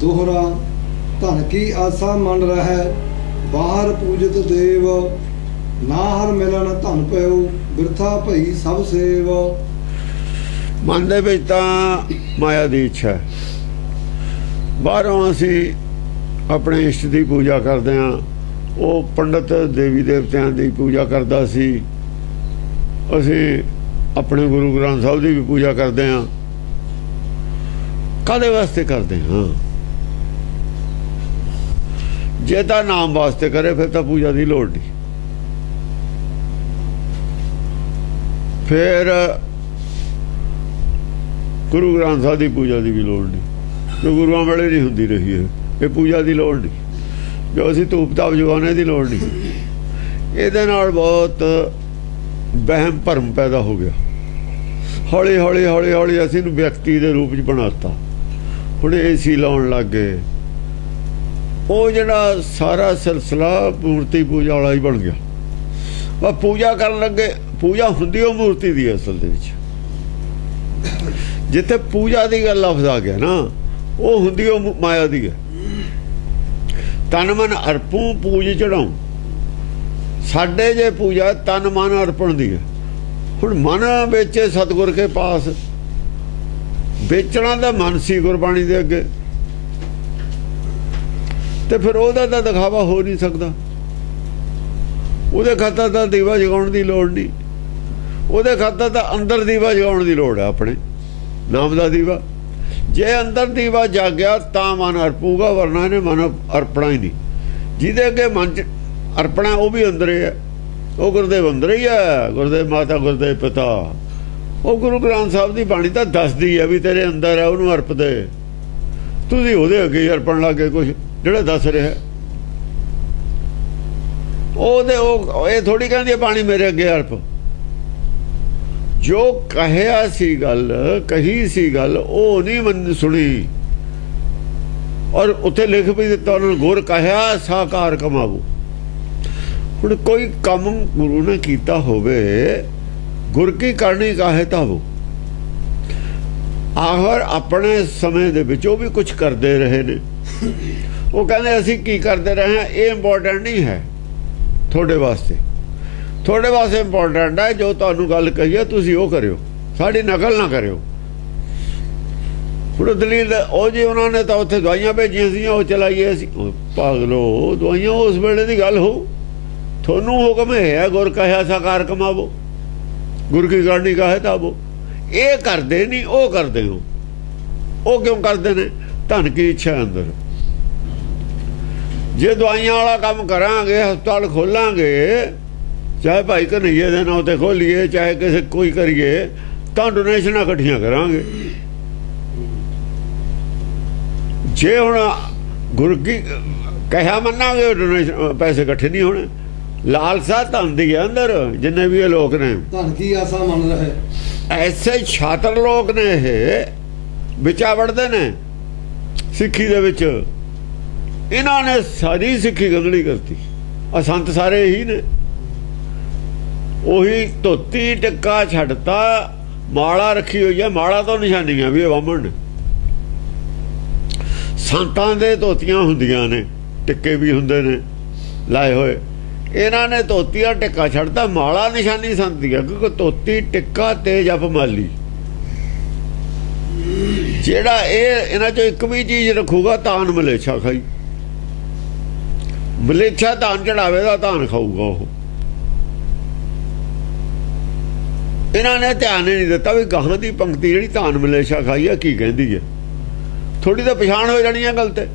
दोहरा धन की आशा मन रह बाहर पूजत देव ना हर मिलन धन पयो बिरथा भई सब सेव। मन दे विच तां माया दी इच्छा है, बाहरों असी अपने इष्ट की पूजा करते हैं। वो पंडित देवी देवतियां की पूजा करता सी, असी अपने गुरु ग्रंथ साहब की भी पूजा करते हैं। काहदे वास्ते करते हैं? जे तां नाम वास्ते करे फिर तो पूजा की लोड़ नहीं। फिर गुरु ग्रंथ साहब की पूजा की भी लोड़ नहीं, जो गुरुआं वेले नहीं हुंदी रही है। ये पूजा की लोड़ नहीं, जो असी धूप धाप जगाने की लोड़ नहीं। ये नाल बहुत वहम भरम पैदा हो गया। हौली हौली हौली हौली असी व्यक्ति के रूप च बनाता। हुण AC लाउण लग गए। वो जिहड़ा सारा सिलसिला मूर्ति पूजा वाला ही बन गया। वह पूजा करन लगे, पूजा हुंदी वो मूर्ति दी असल दे विच। जिथे पूजा की गल लफ्ज़ आ गया ना, वो हुंदी वो माया दी है। तन मन अर्पूं पूज चढ़ाऊं। साडे जे पूजा तन मन अर्पण दी है। हुण मन बेचे सतगुर के पास, बेचना तो मन सी गुरबाणी दे अगे, तो फिर ओहदा तां दिखावा हो नहीं सकता। उहदे खातर तां दीवा जगाउण दी लोड़ नहीं। उहदे खातर तां अंदर दीवा जगाउण दी लोड़ है, अपने नाम दा दीवा। जे अंदर दीवा जागया तां मन अर्पूगा, वरना इहने मन अर्पणा ही नहीं। जिहदे अगे मन च अर्पणा वो भी अंदर ही है। वो गुरुदेव अंदर ही है, गुरुदेव माता गुरुदेव पिता। वो गुरु ग्रंथ साहब की बाणी तो दसदी है भी तेरे अंदर है, उन्होंने अर्प दे। तुसीं उहदे अगे ही अर्पण लग गए कुछ जिहड़ा दस रहा। ये थोड़ी कहंदी है बाणी मेरे अगे अर्प। जो कहिया सी गल, कही सी गल, वो नहीं मन सुनी। और उत्थे लिख भी दिता उन्होंने, गुर कहिया साकार कमावो। हुण कोई कम गुरु ने कीता होवे, गुर की करनी काहे तावो। आखिर अपने समय दे विच वो भी कुछ करते रहे ने। वो कहते असीं की करते रहे हैं, ये इंपॉर्टेंट नहीं है थोड़े वास्ते। थोड़े वास्ते इंपॉर्टेंट है जो तुहानूं गल कही है तुसीं वो करियो, साड़ी नकल ना करियो। हुण दलील ओ जी उन्होंने तो उत्थे दवाइयां भेजियां सी, वो चलाइए असीं। पागलो, दवाइयां उस वेले दी गल हो। थोनू हुक्म है गुर कहिया साकार कमावो, गुर की करनी काहे तावो। ये करते नहीं, वो करते हो। वो क्यों करते ने? धन की इच्छा अंदर। जे दवाइयां वाला काम करांगे, हस्पताल खोलांगे, चाहे भाई कन्हैया दे नाम ते खोलीए, चाहे किसी कोई करिए, तो डोनेशन इकट्ठियां करांगे। जे हुण गुरु की कहा मनांगे, डोनेशन पैसे इकट्ठे नहीं होने। लालसा धन दी है अंदर। जिन्ने भी ये लोग ने धन की आशा मन रहे, ऐसे छात्र लोग ने ये विचा वड़ते ने सिक्खी दे विच। इन्होंने सारी सिक्खी गंदली करती। असंत सारे ही ने। उही धोती टिक्का छड्डता, माला रखी हुई है। माला तो निशानियां भी वामन ने। संतां दे धोतियां हुंदियां ने, टिक्के भी हुंदे ने लाए होए। इन्हां ने धोतिया टिक्का छड्डता, माला निशानी संत दी है। क्योंकि धोती टिक्का ते जप माली, जेड़ा इन्हां चों एक भी चीज रखूगा तान मलेच्छा खाई। मलेच्छा धान चढ़ावे दा धान खाऊगा वो। इन्हां ने ध्यान ही नहीं दिता भी गाहां दी पंक्ति जिहड़ी धान मलेच्छा खाई है की कहंदी है। थोड़ी तो पछाण हो जानी है गल ते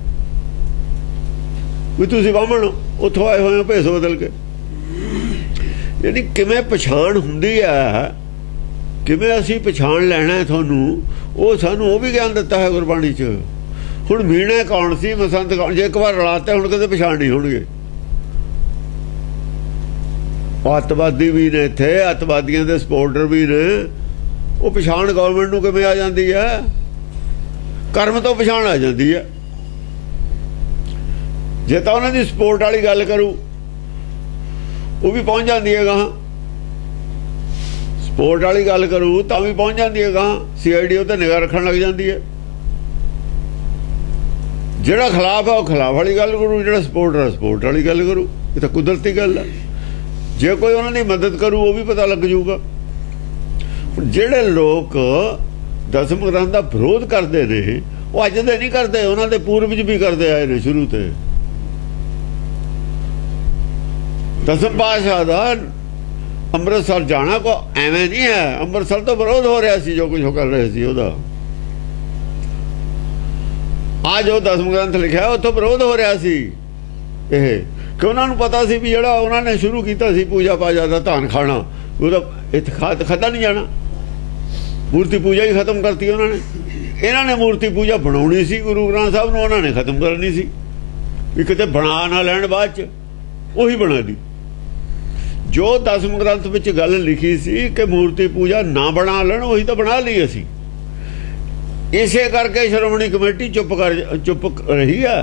भी तुसीं बामण उत्थों आए होए हो भेस बदल के। यानी किवें पछाण हुंदी है, किवें असीं पछाण लैणा है तुहानूं, वो सानूं वो भी ज्ञान दिता है गुरबाणी च। हुण मीणे कौन सी, मसंत कौन? जे एक बार रलाते हुण कदे पछाण नहीं होणगे। अतवादी भी ने इत्थे, अतवादियों के सपोर्टर भी ने। वो पछाण गौरमेंट नूं किवें आ जांदी है? कर्म तो पछाण आ जाती है। जे तो उन्होंने दी सपोर्ट वाली गल करूँ वो भी पहुँच जाती है गां। सपोर्ट वाली गल करूँ तो भी पहुँच जाती है गां। CID उत्ते निगाह रखन लग जाती है। ਜਿਹੜਾ ਖਿਲਾਫ ਆ ਉਹ ਖਿਲਾਫ ਵਾਲੀ ਗੱਲ ਕਰੂ, ਜਿਹੜਾ ਸਪੋਰਟ ਆ ਸਪੋਰਟ ਵਾਲੀ ਗੱਲ ਕਰੂ। ਇਹ ਤਾਂ ਕੁਦਰਤੀ ਗੱਲ ਹੈ। ਜੇ ਕੋਈ ਉਹਨਾਂ ਦੀ ਮਦਦ ਕਰੂ ਉਹ ਵੀ ਪਤਾ ਲੱਗ ਜਾਊਗਾ। ਜਿਹੜੇ ਲੋਕ ਦਸਮ ਗ੍ਰੰਥ ਦਾ ਵਿਰੋਧ ਕਰਦੇ ਨੇ ਉਹ ਅੱਜ ਦੇ ਨਹੀਂ ਕਰਦੇ, ਉਹਨਾਂ ਦੇ ਪੂਰਵਜ ਵੀ ਕਰਦੇ ਆਏ ਨੇ ਸ਼ੁਰੂ ਤੇ। ਦਸਮ ਪਾਤਸ਼ਾਹ ਦਾ ਅੰਮ੍ਰਿਤਸਰ ਜਾਣਾ ਕੋ ਐਵੇਂ ਨਹੀਂ ਹੈ। ਅੰਮ੍ਰਿਤਸਰ ਤੋਂ ਵਿਰੋਧ ਹੋ ਰਿਹਾ ਸੀ, ਜੋ ਕੁਝ ਕਰ ਰਹੇ ਸੀ ਉਹਦਾ। ਆ ਜੋ ਦਸਮ ਗ੍ਰੰਥ ਲਿਖਿਆ ਉੱਥੋਂ ਵਿਰੋਧ ਹੋ ਰਿਹਾ ਸੀ ਇਹ, ਕਿ ਉਹਨਾਂ ਨੂੰ ਪਤਾ ਸੀ ਵੀ ਜਿਹੜਾ ਉਹਨਾਂ ਨੇ ਸ਼ੁਰੂ ਕੀਤਾ ਸੀ ਪੂਜਾ ਪਾਜਾ ਦਾ ਧਾਨ ਖਾਣਾ, ਉਹਦਾ ਖਾਧਾ ਨਹੀਂ ਜਾਣਾ। ਮੂਰਤੀ ਪੂਜਾ ਹੀ ਖਤਮ ਕਰਤੀ ਉਹਨਾਂ ਨੇ। ਇਹਨਾਂ ਨੇ ਮੂਰਤੀ ਪੂਜਾ ਬਣਾਉਣੀ ਸੀ, ਗੁਰੂ ਗ੍ਰੰਥ ਸਾਹਿਬ ਨੂੰ ਉਹਨਾਂ ਨੇ ਖਤਮ ਕਰਨੀ ਸੀ ਵੀ ਕਿਤੇ ਬਣਾ ਨਾ ਲੈਣ ਬਾਅਦ ਚ। ਉਹੀ ਬਣਾ ਲਈ ਜੋ ਦਸਮ ਗ੍ਰੰਥ ਵਿੱਚ ਗੱਲ ਲਿਖੀ ਸੀ ਕਿ ਮੂਰਤੀ ਪੂਜਾ ਨਾ ਬਣਾ ਲੈਣ, ਉਹੀ ਤਾਂ ਬਣਾ ਲਈ ਅਸੀਂ। ਇਸੇ ਕਰਕੇ ਸ਼੍ਰੋਮਣੀ ਕਮੇਟੀ ਚੁੱਪ ਰਹੀ ਆ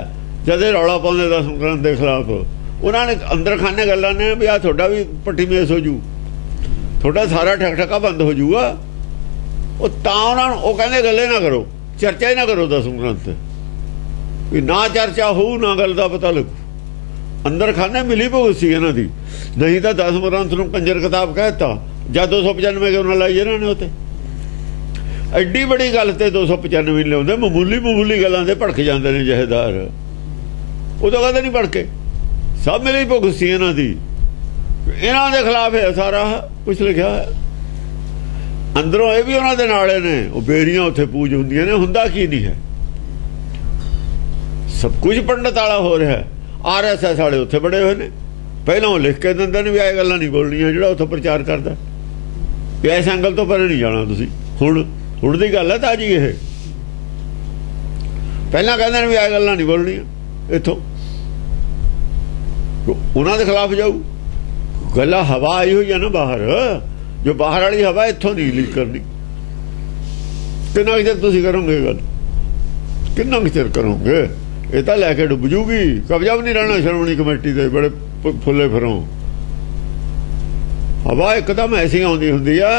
ਜਦ ਇਹ ਰੌਲਾ ਪਾਉਂਦੇ ਦਸਮ ਗ੍ਰੰਥ ਦੇ ਖਿਲਾਫ। ਉਹਨਾਂ ਨੇ ਅੰਦਰ ਖਾਨੇ ਗੱਲਾਂ ਨੇ ਵੀ ਆ ਤੁਹਾਡਾ ਵੀ ਪੱਟੀ ਮੇਸ ਹੋ ਜੂ, ਤੁਹਾਡਾ ਸਾਰਾ ਠੱਕਾ ਬੰਦ ਹੋ ਜੂਗਾ। ਉਹ ਤਾਂ ਉਹਨਾਂ ਨੂੰ ਉਹ ਕਹਿੰਦੇ ਗੱਲੇ ਨਾ ਕਰੋ, ਚਰਚਾ ਹੀ ਨਾ ਕਰੋ ਦਸਮ ਗ੍ਰੰਥ, ਵੀ ਨਾ ਚਰਚਾ ਹੋਊ ਨਾ ਗੱਲ ਦਾ ਪਤਾ ਲੱਗੂ। ਅੰਦਰ ਖਾਨੇ ਮਿਲੀ ਭੁਗਤ ਸੀ ਇਹਨਾਂ ਦੀ। ਨਹੀਂ ਤਾਂ ਦਸਮ ਗ੍ਰੰਥ ਨੂੰ ਕੰਜਰ ਕਿਤਾਬ ਕਹਿਤਾ ਜਾਂ 295 ਕਿਉਂ ਨਾ ਲਾਈ ਇਹਨਾਂ ਨੇ ਉੱਤੇ। ਐਡੀ ਬੜੀ ਗੱਲ ਤੇ 295 ਲਿਆਉਂਦੇ, ਮਾਮੂਲੀ ਗੱਲਾਂ ਦੇ ਭੜਕ ਜਾਂਦੇ ਨੇ ਜਹੇਦਾਰ। ਉਦੋਂ ਕਦੇ ਨਹੀਂ ਭੜਕੇ, ਸਭ ਮਿਲੀ ਭੁਗਤ ਸੀ ਇਹਨਾਂ ਦੀ। ਇਹਨਾਂ ਦੇ ਖਿਲਾਫ ਹੈ ਸਾਰਾ ਕੁਛ ਲਿਖਿਆ ਹੈ। ਅੰਦਰੋਂ ਇਹ ਵੀ ਉਹਨਾਂ ਦੇ ਨਾਲੇ ਨੇ। ਉਹ ਬੇਰੀਆਂ ਉੱਥੇ ਪੂਜ ਹੁੰਦੀਆਂ ਨੇ, ਹੁੰਦਾ ਕੀ ਨਹੀਂ ਹੈ। ਸਭ ਕੁਝ ਪੰਡਤ ਵਾਲਾ ਹੋ ਰਿਹਾ। RSS ਵਾਲੇ ਉੱਥੇ ਬੜੇ ਹੋਏ ਨੇ। ਪਹਿਲਾਂ ਉਹ ਲਿਖ ਕੇ ਦਿੰਦੇ ਨੇ ਵੀ ਇਹ ਗੱਲਾਂ ਨਹੀਂ ਬੋਲਣੀਆਂ ਜਿਹੜਾ ਉੱਥੇ ਪ੍ਰਚਾਰ ਕਰਦਾ, ਵੀ ਇਸ ਐਂਗਲ ਤੋਂ ਪਰੇ ਨਹੀਂ ਜਾਣਾ ਤੁਸੀਂ। ਹੁਣ ਦੀ ਗੱਲ ਹੈ ਤਾਜੀ ਇਹ। ਪਹਿਲਾਂ ਕਹਿੰਦੇ ਨੇ ਵੀ ਇਹ ਗੱਲਾਂ ਨਹੀਂ ਬੋਲਣੀਆਂ ਇੱਥੋਂ, ਉਹਨਾਂ ਦੇ ਖਿਲਾਫ ਜਾਊ। ਗੱਲਾਂ ਹਵਾ ਆਈ ਹੋਈ ਹੈ ਨਾ ਬਾਹਰ, ਜੋ ਬਾਹਰ ਵਾਲੀ ਹਵਾ ਇੱਥੋਂ ਨਹੀਂ ਲੀਕ ਕਰਨੀ। ਕਿੰਨਾ ਕੁ ਚਿਰ ਤੁਸੀਂ ਕਰੋਗੇ ਗੱਲ, ਕਿੰਨਾ ਕੁ ਚਿਰ ਕਰੋਗੇ? ਇਹ ਤਾਂ ਲੈ ਕੇ ਡੁੱਬ ਜੂਗੀ। ਕਬਜ਼ਾ ਵੀ ਨਹੀਂ ਰਹਿਣਾ ਸ਼੍ਰੋਮਣੀ ਕਮੇਟੀ ਦੇ। ਬੜੇ ਫੁੱਲੇ ਫਿਰੋਂ ਹਵਾ ਇੱਕਦਮ ਐਸੀ ਆਉਂਦੀ ਹੁੰਦੀ ਆ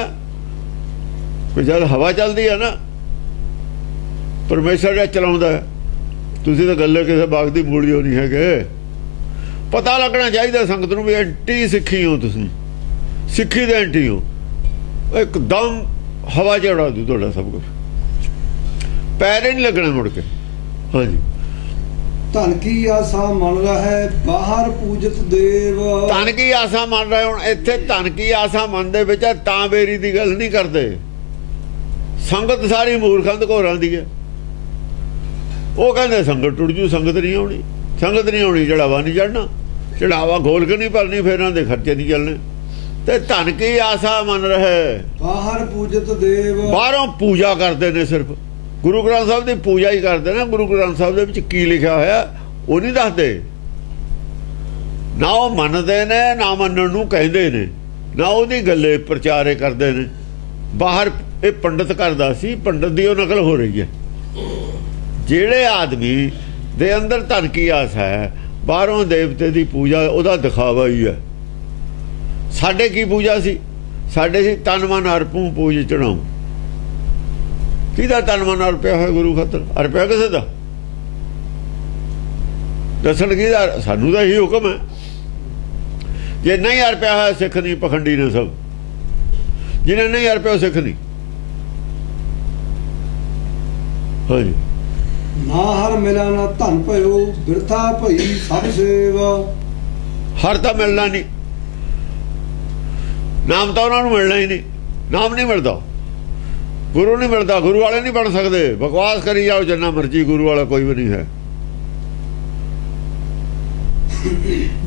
ਕਿ ਜਦ ਹਵਾ ਚੱਲਦੀ ਆ ਨਾ, ਪਰਮੇਸ਼ਰ ਜਿਹੜਾ ਚਲਾਉਂਦਾ। ਤੁਸੀਂ ਤਾਂ ਗੱਲੇ ਕਿਸੇ ਬਾਗ ਦੀ ਮੂੜੀ ਹੋ ਨਹੀਂ ਹੈਗੇ। ਪਤਾ ਲੱਗਣਾ ਚਾਹੀਦਾ ਸੰਗਤ ਨੂੰ ਵੀ ਐਂਟੀ ਸਿੱਖੀ ਹੋ ਤੁਸੀਂ, ਸਿੱਖੀ ਦੇ ਐਂਟੀ ਹੋ। ਇੱਕਦਮ ਹਵਾ ਚ ਉਡਾ ਦੂ ਤੁਹਾਡਾ ਸਭ ਕੁਝ, ਪੈਰ ਹੀ ਨਹੀਂ ਲੱਗਣਾ ਮੁੜ ਕੇ। ਹਾਂਜੀ। ਧਨ ਕੀ ਆਸਾ ਮੰਨ ਰਹਾ ਹੈ ਬਾਹਰ ਪੂਜਤ ਦੇਵ। ਧਨ ਕੀ ਆਸਾ ਮੰਨ ਰਹੇ। ਹੁਣ ਇੱਥੇ ਧਨ ਕੀ ਆਸਾ ਮੰਨਦੇ ਵਿੱਚ ਤਾਂ ਬੇਰੀ ਦੀ ਗੱਲ ਨਹੀਂ ਕਰਦੇ। ਸੰਗਤ ਸਾਰੀ ਮੂਰਖਾਂ ਦੇ ਘੋਰਾਂ ਦੀ ਹੈ। ਉਹ ਕਹਿੰਦੇ ਸੰਗਤ ਟੁੱਟ ਜੂ, ਸੰਗਤ ਨਹੀਂ ਆਉਣੀ, ਸੰਗਤ ਨਹੀਂ ਆਉਣੀ, ਚੜਾਵਾ ਨਹੀਂ ਚੜਨਾ, ਚੜਾਵਾ ਖੋਲ ਕੇ ਨਹੀਂ ਭਰਨੀ, ਫਿਰ ਇਹਨਾਂ ਦੇ ਖਰਚੇ ਨਹੀਂ ਚੱਲਣੇ। ਤੇ ਧਨ ਕੀ ਆਸਾ ਮੰਨ ਰਹੇ ਬਾਹਰ ਪੂਜਤ ਦੇਵ। ਬਾਹਰੋਂ ਪੂਜਾ ਕਰਦੇ ਨੇ, ਸਿਰਫ ਗੁਰੂ ਗ੍ਰੰਥ ਸਾਹਿਬ ਦੀ ਪੂਜਾ ਹੀ ਕਰਦੇ ਨੇ। ਗੁਰੂ ਗ੍ਰੰਥ ਸਾਹਿਬ ਦੇ ਵਿੱਚ ਕੀ ਲਿਖਿਆ ਹੋਇਆ ਉਹ ਨਹੀਂ ਦੱਸਦੇ। ਨਾ ਉਹ ਮੰਨਦੇ ਨੇ, ਨਾ ਮੰਨਣ ਨੂੰ ਕਹਿੰਦੇ ਨੇ, ਨਾ ਉਹਦੀ ਗੱਲੇ ਪ੍ਰਚਾਰੇ ਕਰਦੇ ਨੇ। ਬਾਹਰ ਇਹ ਪੰਡਤ ਕਰਦਾ ਸੀ, ਪੰਡਤ ਦੀ ਉਹ ਨਕਲ ਹੋ ਰਹੀ ਹੈ। ਜਿਹੜੇ ਆਦਮੀ ਦੇ ਅੰਦਰ ਧਨ ਕੀ ਆਸ ਹੈ, ਬਾਹਰੋਂ ਦੇਵਤੇ ਦੀ ਪੂਜਾ ਉਹਦਾ ਦਿਖਾਵਾ ਹੀ ਹੈ। ਸਾਡੇ ਕੀ ਪੂਜਾ ਸੀ? ਸਾਡੇ ਸੀ ਤਨ ਮਨ ਅਰਪੂ ਪੂਜ ਚੜਾਉ। ਕਿਹਦਾ ਤਨ ਮਨ ਅਰਪਿਆ ਹੋਇਆ ਗੁਰੂ ਖਾਤਰ? ਅਰਪਿਆ ਕਿਸੇ ਦਾ? ਦੱਸਣ ਕਿਹਦਾ? ਸਾਨੂੰ ਤਾਂ ਇਹੀ ਹੁਕਮ ਹੈ। ਜੇ ਨਹੀਂ ਅਰਪਿਆ ਹੋਇਆ ਸਿੱਖ ਨਹੀਂ, ਪਖੰਡੀ ਨੇ ਸਭ। ਜਿਹਨੇ ਨਹੀਂ ਅਰਪਿਆ ਸਿੱਖ ਨਹੀਂ। ਹਾਂਜੀ। ਨਾ ਹਰ ਮਿਲਾ ਨਾ ਧਨ ਭਇਓ ਬਿਰਥਾ ਭਈ ਸਭ ਸੇਵਾ। ਹਰ ਤਾਂ ਮਿਲਣਾ ਨਹੀਂ, ਨਾਮ ਤਾਂ ਉਹਨਾਂ ਨੂੰ ਮਿਲਣਾ ਹੀ ਨਹੀਂ। ਨਾਮ ਨਹੀਂ ਮਿਲਦਾ, ਗੁਰੂ ਨਹੀਂ ਮਿਲਦਾ, ਗੁਰੂ ਵਾਲੇ ਨਹੀਂ ਬਣ ਸਕਦੇ। ਬਕਵਾਸ ਕਰੀ ਜਾਓ ਜਿੰਨਾ ਮਰਜੀ, ਗੁਰੂ ਵਾਲਾ ਕੋਈ ਵੀ ਨਹੀਂ ਹੈ।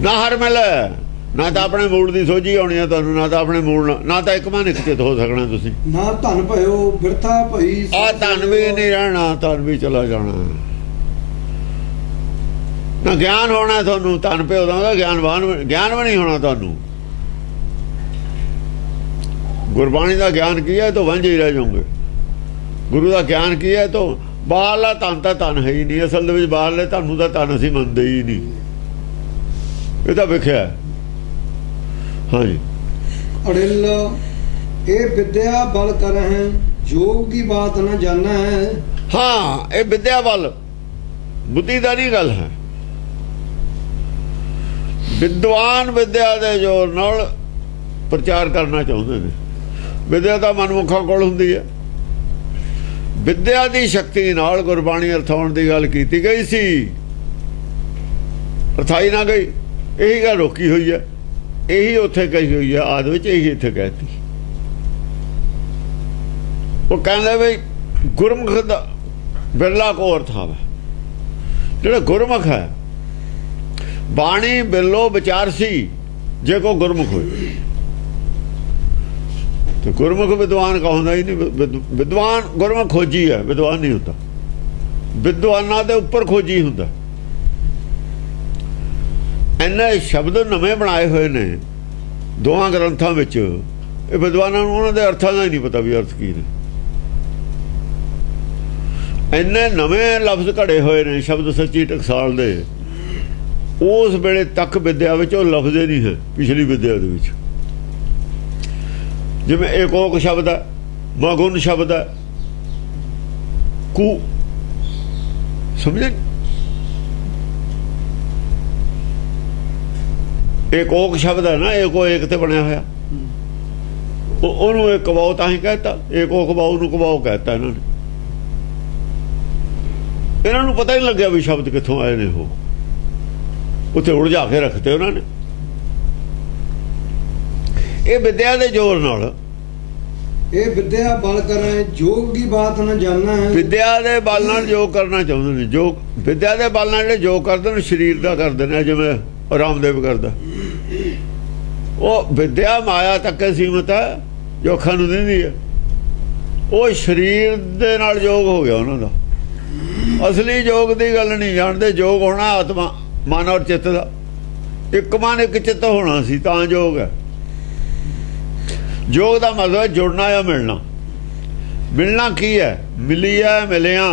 ਨਾ ਹਰ ਮਿਲੇ, ਨਾ ਤਾਂ ਆਪਣੇ ਮੂਲ ਦੀ ਸੋਝੀ ਆਉਣੀ ਹੈ ਤੁਹਾਨੂੰ, ਨਾ ਤਾਂ ਆਪਣੇ ਮੂਲ, ਨਾ ਤਾਂ ਇੱਕ ਮਨ ਇੱਕ ਚਿਤ ਹੋ ਸਕਣਾ ਤੁਸੀਂ। ਨਾ ਧਨ ਭਇਓ ਬਿਰਥਾ ਭਈ। ਆ ਧਨ ਵੀ ਨਹੀਂ ਰਹਿਣਾ, ਧਨ ਵੀ ਚਲਾ ਜਾਣਾ। ਨਾ ਗਿਆਨ ਹੋਣਾ ਤੁਹਾਨੂੰ, ਧਨ ਪਿਓ ਦਾ ਗਿਆਨ ਵੀ ਨਹੀਂ ਹੋਣਾ ਤੁਹਾਨੂੰ। ਗੁਰਬਾਣੀ ਦਾ ਗਿਆਨ ਕੀ ਹੈ ਤਾਂ ਵਾਂਝੇ ਹੀ ਰਹਿ ਜਾਓਗੇ। ਗੁਰੂ ਦਾ ਗਿਆਨ ਕੀ ਹੈ ਤਾਂ ਬਾਹਰਲਾ ਧਨ ਤਾਂ ਧਨ ਹੈ ਹੀ ਨਹੀਂ। ਅਸਲ ਦੇ ਵਿੱਚ ਬਾਹਰਲੇ ਤੁਹਾਨੂੰ ਤਾਂ ਧਨ ਅਸੀਂ ਮੰਨਦੇ ਹੀ ਨਹੀਂ। ਇਹ ਤਾਂ ਵੇਖਿਆ। ਹਾਂਜੀ। ਅੜਿਲ ਇਹ ਵਿਦਿਆ ਬਲ ਕਰਹਿ, ਜੋਗ ਕੀ ਬਾਤ ਨਾ ਜਾਣੈ। ਹਾਂ, ਇਹ ਵਿਦਿਆ ਬਲ बुद्धि दा नहीं गल है। विद्वान विद्या दे जोर नाल प्रचार करना चाहुंदे ने। विद्या तां मनमुखां कोल हुंदी है। विद्या दी शक्ति नाल गुरबाणी अर्थाउण दी गल कीती गई सी, अर्थाई ना गई। यही गल रोकी हुई है, यही उत्थे कही हुई है आदि विच, यही इत्थे कहती। वो कहंदे भी गुरमुख दा बिरला को अर्थ है। जिहड़ा गुरमुख है, बाणी बिरलो विचारसी जे को गुरमुख होए तो गुरमुख विद्वान कहूंदा ही नहीं। विद्वान गुरमुख खोजी है, विद्वान नहीं होता। विद्वाना दे उपर खोजी हुंदा। इन्ने शब्द नवे बनाए हुए ने दोहां ग्रंथां विच, ये विद्वानां नूं उन्हां दे अर्थां दा ही नहीं पता भी अर्थ की ने। इन्ने नवे लफ्ज घड़े हुए ने शब्द सच्ची टकसाल दे। उस वेले तक विद्या विच वो लफ्ज ही नहीं है। पिछली विद्या दे विच जिवें एकोक शब्द है, मगुण शब्द है, कु समझे। एकोक शब्द है ना, एको एक ते बनया होया। ओनू एक कबाऊ तां ही कहता, एको कबाऊ नूं कबाऊ कहता। इन्हां नूं पता ही नहीं लग्या भी शब्द कित्थों आए ने। वो उत्थे उलझा के रखते उन्होंने। ये विद्या दे जोर नाल, ये विद्या बल करें जोग की बात न जानना है। विद्या दे बल नाल योग करना चाहुंदे ने। योग विद्या दे बल नाल योग करदे ने, शरीर दा करदे ने। जिवें रामदेव करदा, वो विद्या माया तक सीमित है जो अखां नूं दिंदी है। वो शरीर दे नाल योग हो गया उन्हां दा। असली योग दी गल नहीं जानदे। योग होना आत्मा मन और चित्त दा, एक मन एक चित्त होना सी तां योग है। योग का मतलब है जुड़ना या मिलना। मिलना की है? मिली है, मिलिया।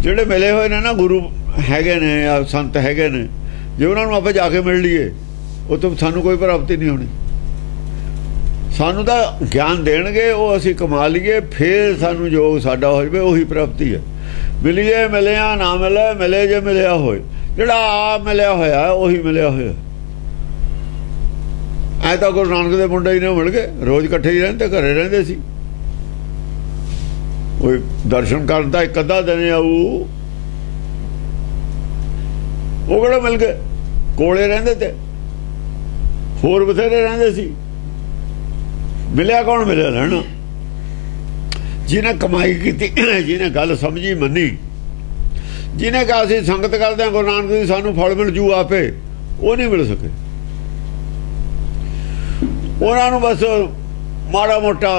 जिहड़े मिले हुए ने ना गुरु हैगे ने या संत हैगे ने, जे उन्होंने आपे जाके मिल लीए वो तो सानू कोई प्राप्ति नहीं होनी। सानू तो ज्ञान देणगे, वो असीं कमा लीए, फिर सानू योग साडा हो जाए, उही प्राप्ति है। मिलीए मिलिया, ना मिले मिले जे मिलिया होए। जिहड़ा आप मिलिया होया उही मिलिया होया। ऐ तो गुरु नानक दे मुंडे ही ने मिल गए, रोज इकट्ठे ही रहंदे, घरे रहंदे सी। कोई दर्शन करन दा एक अद्धा दिन आऊ, वो किहड़ा मिल गए, कोले रहंदे ते होर बथेरे रहंदे सी। मिलिया कौन? मिलिया लैना। जिन्हें कमाई की, जिन्हें गल समझी मनी, जिन्हें कहा असीं संगत करदे हां गुरु नानक दी, सानू फल मिल जू आपे, वो नहीं मिल सके। उन्होंने बस माड़ा मोटा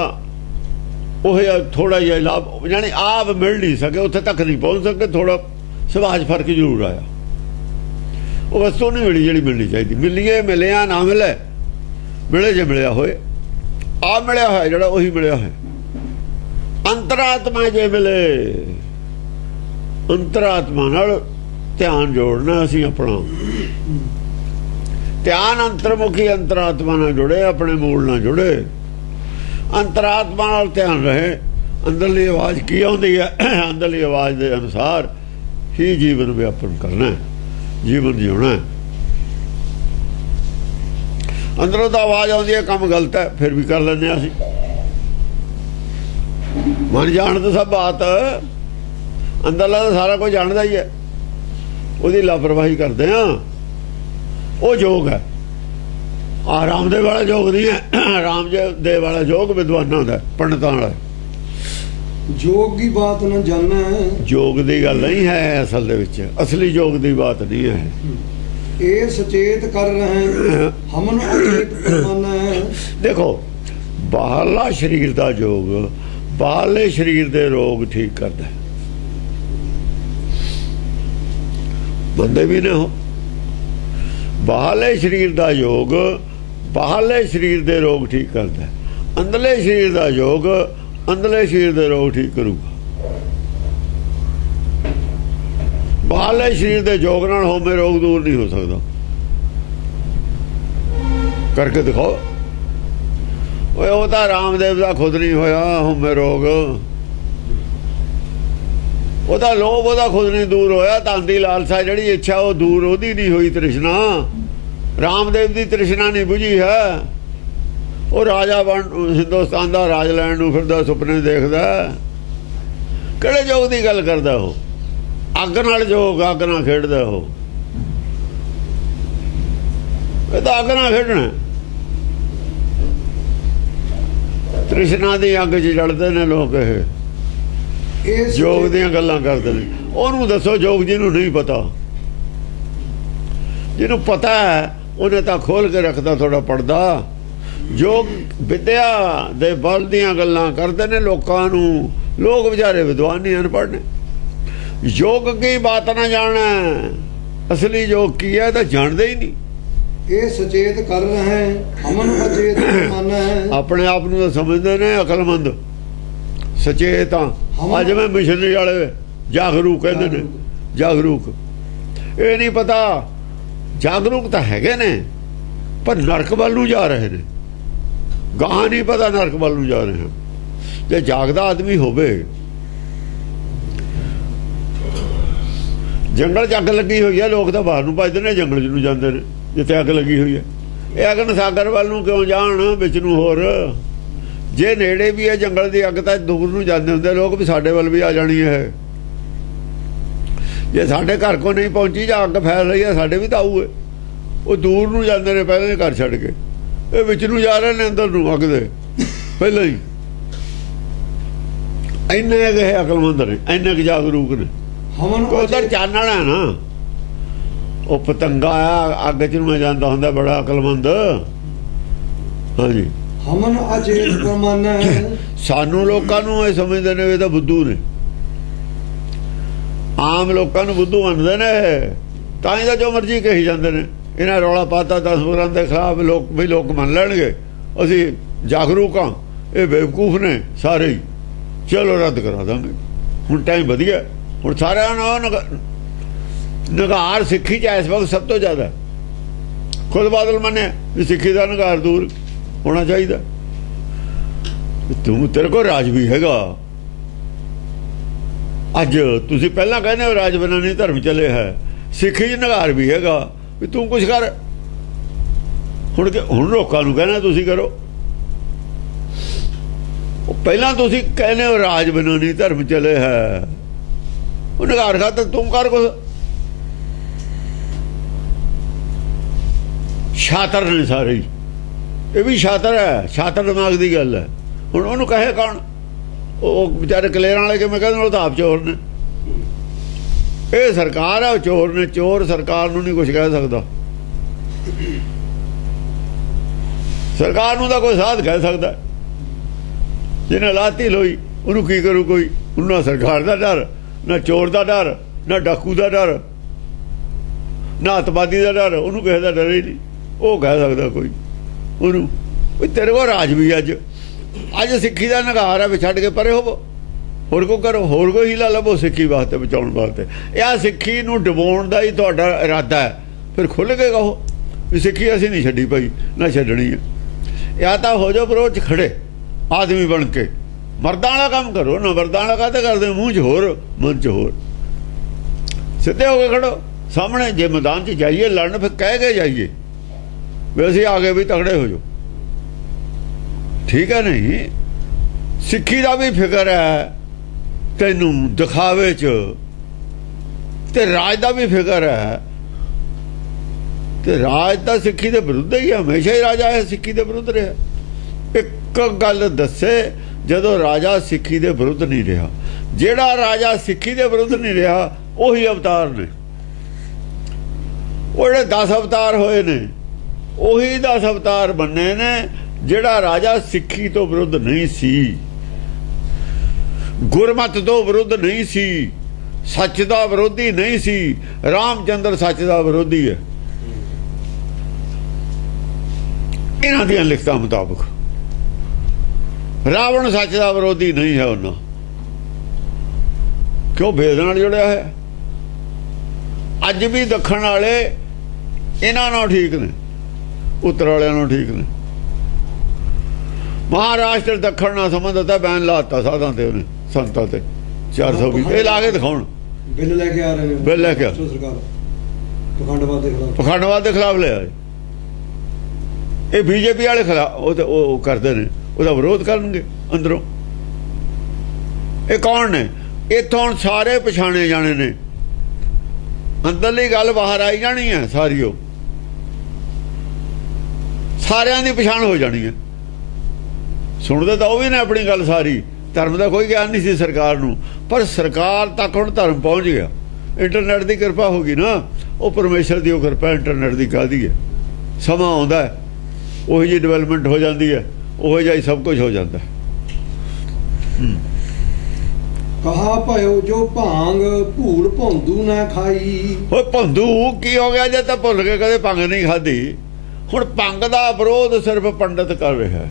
थोड़ा जिहा लाभ, यानी आप मिल नहीं सके, उत्थे तक नहीं पहुँच सके। थोड़ा सुभाष फर्क जरूर आया। वो वस्तु नहीं मिली जिहड़ी मिलनी चाहिए। मिलीए मिलिया, ना मिले मिले जे मिलिया होए। आप मिलिया होया जिहड़ा उही मिलिया है। अंतरात्मा जे मिले, अंतरात्मा नाल ध्यान जोड़ना असीं अपना। ध्यान अंतर्मुखी अंतरात्मा नाल जुड़े, अपने मूल नाल जुड़े। अंतरात्मा नाल ध्यान रहे। अंदरली आवाज़ की आउंदी है, अंदरली आवाज़ के अनुसार ही जीवन व्यापन करना है, जीवन जीना है। अंदरों तो आवाज़ आउंदी है काम गलत है, फिर भी कर लैंदे असीं। मन जान तो सब बात, अंदरला तो सारा कुछ जानता ही है, उसकी लापरवाही करते हैं। वो योग है। रामदेव वाला योग नहीं है। रामदेव वाला योग विद्वानों का, पंडितों वाला। योग की बात न जानना है, योग की गल नहीं है असल दे विच। असली योग की बात नहीं है। ये सचेत कर रहे हैं, हमन अचेत करवाना है। देखो, बाहरला शरीर का योग बाहरले शरीर के रोग ठीक करता है। बंदे भी ने हो, बाहरले शरीर का योग बाहरले शरीर के रोग ठीक करता है। अंदरले शरीर का योग अंदरले शरीर के रोग ठीक करूगा। बाहरले शरीर के योग नाल होमे रोग दूर नहीं हो सकता। करके दिखाओ। वो तो रामदेव का खुद नहीं होया होमे रोग। ਉਹਦਾ ਲੋਭ ਉਹਦਾ ਖੁਦ ਨਹੀਂ ਦੂਰ ਹੋਇਆ। ਧਨ ਦੀ ਲਾਲਸਾ ਜਿਹੜੀ ਇੱਛਾ ਉਹ ਦੂਰ ਉਹਦੀ ਨਹੀਂ ਹੋਈ ਤ੍ਰਿਸ਼ਨਾ। ਰਾਮਦੇਵ ਦੀ ਤ੍ਰਿਸ਼ਨਾ ਨਹੀਂ ਬੁਝੀ ਹੈ। ਉਹ ਰਾਜਾ ਬਣ ਹਿੰਦੁਸਤਾਨ ਦਾ ਰਾਜ ਲੈਣ ਨੂੰ ਫਿਰਦਾ, ਸੁਪਨੇ ਦੇਖਦਾ। ਕਿਹੜੇ ਯੋਗ ਦੀ ਗੱਲ ਕਰਦਾ ਉਹ? ਅੱਗ ਨਾਲ ਜੋਗ, ਅੱਗ ਨਾਲ ਖੇਡਦਾ ਉਹ। ਇਹ ਤਾਂ ਅੱਗ ਨਾਲ ਖੇਡਣਾ। ਤ੍ਰਿਸ਼ਨਾ ਦੀ ਅੱਗ 'ਚ ਜਲਦੇ ਨੇ ਲੋਕ। ਇਹ ਯੋਗ ਦੀਆਂ ਗੱਲਾਂ ਕਰਦੇ ਨੇ। ਉਹਨੂੰ ਦੱਸੋ ਯੋਗ ਜਿਹਨੂੰ ਨਹੀਂ ਪਤਾ। ਜਿਹਨੂੰ ਪਤਾ ਹੈ ਉਹਨੇ ਤਾਂ ਖੋਲ ਕੇ ਰੱਖਦਾ ਥੋੜਾ ਪੜਦਾ। ਯੋਗ ਵਿਦਿਆ ਦੇ ਬਲ ਦੀਆਂ ਗੱਲਾਂ ਕਰਦੇ ਨੇ ਲੋਕਾਂ ਨੂੰ। ਲੋਕ ਵਿਚਾਰੇ ਵਿਦਵਾਨ ਨਹੀਂ, ਅਨਪੜ੍ਹ ਨੇ। ਯੋਗ ਕੀ ਬਾਤ ਨਾ ਜਾਣਾ, ਅਸਲੀ ਯੋਗ ਕੀ ਹੈ ਤਾਂ ਜਾਣਦੇ ਹੀ ਨਹੀਂ। ਇਹ ਸੁਚੇਤ ਕਰ ਰਹੇ ਅਮਨ ਅਚੇਤ ਮਨ ਹੈ। ਆਪਣੇ ਆਪ ਨੂੰ ਤਾਂ ਸਮਝਦੇ ਨੇ ਅਕਲਮੰਦ, ਸੁਚੇਤ ਆ। ਅੱਜ ਮੈਂ ਮਿਸ਼ਨਰੀ ਵਾਲੇ ਜਾਗਰੂਕ ਕਹਿੰਦੇ ਨੇ। ਜਾਗਰੂਕ ਇਹ ਨਹੀਂ ਪਤਾ। ਜਾਗਰੂਕ ਤਾਂ ਹੈਗੇ ਨੇ ਪਰ ਨਰਕ ਵੱਲ ਨੂੰ ਜਾ ਰਹੇ ਨੇ। ਗਾਹਾਂ ਨਹੀਂ ਪਤਾ ਨਰਕ ਵੱਲ ਨੂੰ ਜਾ ਰਹੇ ਹਨ। ਜੇ ਜਾਗਦਾ ਆਦਮੀ ਹੋਵੇ, ਜੰਗਲ 'ਚ ਅੱਗ ਲੱਗੀ ਹੋਈ ਹੈ, ਲੋਕ ਤਾਂ ਬਾਹਰ ਨੂੰ ਭੱਜਦੇ ਨੇ, ਜੰਗਲ 'ਚ ਨੂੰ ਜਾਂਦੇ ਨੇ ਜਿੱਥੇ ਅੱਗ ਲੱਗੀ ਹੋਈ ਹੈ। ਇਹ ਅਗਨ ਸਾਗਰ ਵੱਲ ਨੂੰ ਕਿਉਂ ਜਾਣ ਵਿੱਚ ਨੂੰ? ਹੋਰ ਜੇ ਨੇੜੇ ਵੀ ਹੈ ਜੰਗਲ ਦੀ ਅੱਗ ਤਾਂ ਦੂਰ ਨੂੰ ਜਾਂਦੇ ਹੁੰਦੇ ਲੋਕ ਵੀ ਸਾਡੇ ਵੱਲ ਵੀ ਆ ਜਾਣੀ ਹੈ। ਜੇ ਸਾਡੇ ਘਰ ਕੋ ਨਹੀਂ ਪਹੁੰਚੀ ਜਾਂ ਅੱਗ ਫੈਲ ਰਹੀ ਹੈ ਸਾਡੇ ਵੀ ਤਾਂ ਆਊਗੇ। ਉਹ ਦੂਰ ਨੂੰ ਜਾਂਦੇ ਨੇ ਪਹਿਲਾਂ ਹੀ ਘਰ ਛੱਡ ਕੇ। ਇਹ ਵਿੱਚ ਨੂੰ ਜਾ ਰਹੇ ਨੇ ਅੰਦਰ ਨੂੰ ਅੱਗ ਦੇ ਪਹਿਲਾਂ ਹੀ। ਇੰਨੇ ਗਏ ਅਕਲਮੰਦ ਨੇ, ਇੰਨੇ ਕੁ ਜਾਗਰੂਕ ਨੇ। ਉਧਰ ਚਾਨਣ ਹੈ ਨਾ। ਉਹ ਪਤੰਗਾ ਆ ਅੱਗ 'ਚ ਨੂੰ ਜਾਂਦਾ ਹੁੰਦਾ, ਬੜਾ ਅਕਲਮੰਦ। ਹਾਂਜੀ ਹਮਨ ਅਚੇਤ ਮਨ ਹੈ। ਸਾਨੂੰ ਲੋਕਾਂ ਨੂੰ ਇਹ ਸਮਝਦੇ ਨੇ ਇਹ ਤਾਂ ਬੁੱਧੂ ਨੇ। ਆਮ ਲੋਕਾਂ ਨੂੰ ਬੁੱਧੂ ਮੰਨਦੇ ਨੇ, ਤਾਂ ਹੀ ਤਾਂ ਜੋ ਮਰਜ਼ੀ ਕਹੀ ਜਾਂਦੇ ਨੇ। ਇਹਨਾਂ ਰੌਲਾ ਪਾਤਾ 10 ਗੁਰਾਂ ਦੇ ਖਿਲਾਫ ਲੋਕ ਵੀ ਲੋਕ ਮੰਨ ਲੈਣਗੇ ਅਸੀਂ ਜਾਗਰੂਕ ਹਾਂ, ਇਹ ਬੇਵਕੂਫ ਨੇ ਸਾਰੇ ਹੀ, ਚਲੋ ਰੱਦ ਕਰਾ ਦਾਂਗੇ। ਹੁਣ ਟਾਈਮ ਵਧੀਆ, ਹੁਣ ਸਾਰਿਆਂ ਨੂੰ ਨਿਗਾਰ ਸਿੱਖੀ 'ਚ ਇਸ ਵਕਤ ਸਭ ਤੋਂ ਜ਼ਿਆਦਾ। ਖੁਦ ਬਾਦਲ ਮੰਨਿਆ ਵੀ ਸਿੱਖੀ ਦਾ ਨਿਗਾਰ ਦੂਰ ਹੋਣਾ ਚਾਹੀਦਾ। ਤੂੰ ਤੇਰੇ ਕੋਲ ਰਾਜ ਵੀ ਹੈਗਾ। ਅੱਜ ਤੁਸੀਂ ਪਹਿਲਾਂ ਕਹਿੰਦੇ ਹੋ ਰਾਜ ਬਿਨਾਂ ਨਹੀਂ ਧਰਮ ਚੱਲੇ ਹੈ, ਸਿੱਖੀ 'ਚ ਨਿਗਾਰ ਵੀ ਹੈਗਾ ਵੀ ਤੂੰ ਕੁਛ ਕਰ। ਹੁਣ ਲੋਕਾਂ ਨੂੰ ਕਹਿਣਾ ਤੁਸੀਂ ਕਰੋ। ਪਹਿਲਾਂ ਤੁਸੀਂ ਕਹਿੰਦੇ ਹੋ ਰਾਜ ਬਿਨਾਂ ਨਹੀਂ ਧਰਮ ਚੱਲੇ ਹੈ, ਉਹ ਨਿਗਾਰ ਖਾਤਰ ਤੂੰ ਕਰ ਕੁਛ। ਸ਼ਾਤਰ ਨੇ ਸਾਰੇ ਹੀ। ਇਹ ਵੀ ਸ਼ਾਤਰ ਹੈ, ਸ਼ਾਤਰ ਦਿਮਾਗ ਦੀ ਗੱਲ ਹੈ। ਹੁਣ ਉਹਨੂੰ ਕਹੇ ਕੌਣ? ਉਹ ਵਿਚਾਰੇ ਕਲੇਰਾਂ ਵਾਲੇ ਕਿਵੇਂ ਕਹਿੰਦੇ ਉਹ ਤਾਂ ਆਪ ਚੋਰ ਨੇ। ਇਹ ਸਰਕਾਰ ਹੈ, ਉਹ ਚੋਰ ਨੇ। ਚੋਰ ਸਰਕਾਰ ਨੂੰ ਨਹੀਂ ਕੁਛ ਕਹਿ ਸਕਦਾ। ਸਰਕਾਰ ਨੂੰ ਤਾਂ ਕੋਈ ਸਾਧ ਕਹਿ ਸਕਦਾ। ਜਿਹਨੇ ਲਾਤੀ ਲੋਈ ਉਹਨੂੰ ਕੀ ਕਰੂ ਕੋਈ? ਉਹਨੂੰ ਨਾ ਸਰਕਾਰ ਦਾ ਡਰ, ਨਾ ਚੋਰ ਦਾ ਡਰ, ਨਾ ਡਾਕੂ ਦਾ ਡਰ, ਨਾ ਅਤਵਾਦੀ ਦਾ ਡਰ। ਉਹਨੂੰ ਕਿਸੇ ਦਾ ਡਰ ਹੀ ਨਹੀਂ। ਉਹ ਕਹਿ ਸਕਦਾ ਕੋਈ ਉਹਨੂੰ ਵੀ ਤੇਰੇ ਕੋਲ ਰਾਜ ਵੀ ਅੱਜ ਸਿੱਖੀ ਦਾ ਨਿਗਾਰ ਹੈ, ਛੱਡ ਕੇ ਪਰੇ ਹੋਵੋ, ਹੋਰ ਕੋ ਕਰੋ, ਹੋਰ ਕੋਈ ਹੀਲਾ ਲੱਭੋ ਸਿੱਖੀ ਵਾਸਤੇ, ਬਚਾਉਣ ਵਾਸਤੇ। ਇਹ ਸਿੱਖੀ ਨੂੰ ਡੁਬੋਣ ਦਾ ਹੀ ਤੁਹਾਡਾ ਇਰਾਦਾ ਹੈ। ਫਿਰ ਖੁੱਲ੍ਹ ਕੇ ਕਹੋ ਵੀ ਸਿੱਖੀ ਅਸੀਂ ਨਹੀਂ ਛੱਡੀ ਭਾਈ, ਨਾ ਛੱਡਣੀ ਹੈ। ਜਾਂ ਤਾਂ ਹੋ ਜਾਓ ਵਿਰੋਧ 'ਚ ਖੜੇ ਆਦਮੀ ਬਣ ਕੇ, ਮਰਦਾਂ ਵਾਲਾ ਕੰਮ ਕਰੋ ਨਾ। ਮਰਦਾਂ ਵਾਲਾ ਕਾਹਤੇ ਕਰਦੇ? ਮੂੰਹ 'ਚ ਹੋਰ, ਮਨ 'ਚ ਹੋਰ। ਸਿੱਧੇ ਹੋ ਕੇ ਖੜੋ ਸਾਹਮਣੇ। ਜੇ ਮੈਦਾਨ 'ਚ ਜਾਈਏ ਲੜਨ, ਫਿਰ ਕਹਿ ਕੇ ਜਾਈਏ ਵੀ ਅਸੀਂ ਆ ਗਏ, ਵੀ ਤਗੜੇ ਹੋ ਜਾਓ। ਠੀਕ ਹੈ ਨਹੀਂ? ਸਿੱਖੀ ਦਾ ਵੀ ਫਿਕਰ ਹੈ ਤੈਨੂੰ ਦਿਖਾਵੇ 'ਚ, ਤੇ ਰਾਜ ਦਾ ਵੀ ਫਿਕਰ ਹੈ। ਤੇ ਰਾਜ ਤਾਂ ਸਿੱਖੀ ਦੇ ਵਿਰੁੱਧ ਹੀ ਹੈ, ਹਮੇਸ਼ਾ ਹੀ ਰਾਜਾ ਹੈ ਸਿੱਖੀ ਦੇ ਵਿਰੁੱਧ ਰਿਹਾ। ਇੱਕ ਗੱਲ ਦੱਸੇ, ਜਦੋਂ ਰਾਜਾ ਸਿੱਖੀ ਦੇ ਵਿਰੁੱਧ ਨਹੀਂ ਰਿਹਾ, ਜਿਹੜਾ ਰਾਜਾ ਸਿੱਖੀ ਦੇ ਵਿਰੁੱਧ ਨਹੀਂ ਰਿਹਾ ਉਹੀ ਅਵਤਾਰ ਨੇ। ਉਹ ਜਿਹੜੇ 10 ਅਵਤਾਰ ਹੋਏ ਨੇ ਉਹੀ 10 ਅਵਤਾਰ ਬੰਨੇ ਨੇ। ਜਿਹੜਾ ਰਾਜਾ ਸਿੱਖੀ ਤੋਂ ਵਿਰੁੱਧ ਨਹੀਂ ਸੀ, ਗੁਰਮਤ ਤੋਂ ਵਿਰੁੱਧ ਨਹੀਂ ਸੀ, ਸੱਚ ਦਾ ਵਿਰੋਧੀ ਨਹੀਂ ਸੀ। ਰਾਮਚੰਦਰ ਸੱਚ ਦਾ ਵਿਰੋਧੀ ਹੈ ਇਹਨਾਂ ਦੀਆਂ ਲਿਖਤਾਂ ਮੁਤਾਬਕ। ਰਾਵਣ ਸੱਚ ਦਾ ਵਿਰੋਧੀ ਨਹੀਂ ਹੈ। ਉਹਨਾਂ ਕਿਉਂ? ਭੇਦ ਨਾਲ ਜੁੜਿਆ ਹੈ। ਅੱਜ ਵੀ ਦੱਖਣ ਵਾਲੇ ਇਹਨਾਂ ਨਾਲ ਠੀਕ ਨੇ, ਉੱਤਰ ਵਾਲਿਆਂ ਨਾਲ ਠੀਕ ਨੇ। ਮਹਾਰਾਸ਼ਟਰ ਦੱਖਣ ਨਾਲ ਸੰਬੰਧਤ ਹੈ, ਬੈਨ ਲਾਤਾ ਸਾਧਾਂ ਤੇ, ਉਹਨੇ ਸੰਤਾਂ ਤੇ। 420 ਇਹ ਲਾ ਕੇ ਦਿਖਾਉਣ, ਬਿੱਲ ਲੈ ਕੇ ਆ ਰਹੇ ਨੇ, ਬਿੱਲ ਲੈ ਕੇ ਆ। ਸਰਕਾਰ ਪਖੰਡਵਾਦ ਦੇ ਖਿਲਾਫ, ਪਖੰਡਵਾਦ ਦੇ ਖਿਲਾਫ ਲਿਆ ਇਹ ਬੀਜੇਪੀ ਵਾਲੇ ਖਿਲਾਫ। ਉਹ ਕਰਦੇ ਨੇ, ਉਹਦਾ ਵਿਰੋਧ ਕਰਨਗੇ ਅੰਦਰੋਂ। ਇਹ ਕੌਣ ਨੇ? ਇੱਥੋਂ ਹੁਣ ਸਾਰੇ ਪਛਾਣੇ ਜਾਣੇ ਨੇ, ਅੰਦਰਲੀ ਗੱਲ ਬਾਹਰ ਆਈ ਜਾਣੀ ਹੈ ਸਾਰੀ, ਉਹ ਸਾਰਿਆਂ ਦੀ ਪਛਾਣ ਹੋ ਜਾਣੀ ਹੈ। ਸੁਣਦੇ ਤਾਂ ਉਹ ਵੀ ਨੇ ਆਪਣੀ ਗੱਲ ਸਾਰੀ, ਧਰਮ ਦਾ ਕੋਈ ਗਿਆਨ ਨਹੀਂ ਸੀ ਸਰਕਾਰ ਨੂੰ, ਪਰ ਸਰਕਾਰ ਤੱਕ ਹੁਣ ਧਰਮ ਪਹੁੰਚ ਗਿਆ। ਇੰਟਰਨੈਟ ਦੀ ਕਿਰਪਾ ਹੋ ਗਈ ਨਾ, ਉਹ ਪਰਮੇਸ਼ਰ ਦੀ ਉਹ ਕਿਰਪਾ ਇੰਟਰਨੈਟ ਦੀ ਕਾਹਦੀ ਹੈ। ਸਮਾਂ ਆਉਂਦਾ ਹੈ, ਉਹੋ ਜਿਹੀ ਡਿਵੈਲਪਮੈਂਟ ਹੋ ਜਾਂਦੀ ਹੈ, ਉਹੋ ਜਿਹਾ ਹੀ ਸਭ ਕੁਝ ਹੋ ਜਾਂਦਾ। ਕਹਾ ਭਇਓ ਜੋ ਭਾਂਗ ਭੂਲ ਭੌਂਦੂ ਨਾ ਖਾਈ। ਓਏ ਭੌਂਦੂ ਕੀ ਹੋ ਗਿਆ ਜੇ ਤਾਂ ਭੁੱਲ ਕੇ ਕਦੇ ਭੰਗ ਨਹੀਂ ਖਾਧੀ। ਹੁਣ ਭੰਗ ਦਾ ਵਿਰੋਧ ਸਿਰਫ ਪੰਡਤ ਕਰ ਰਿਹਾ ਹੈ।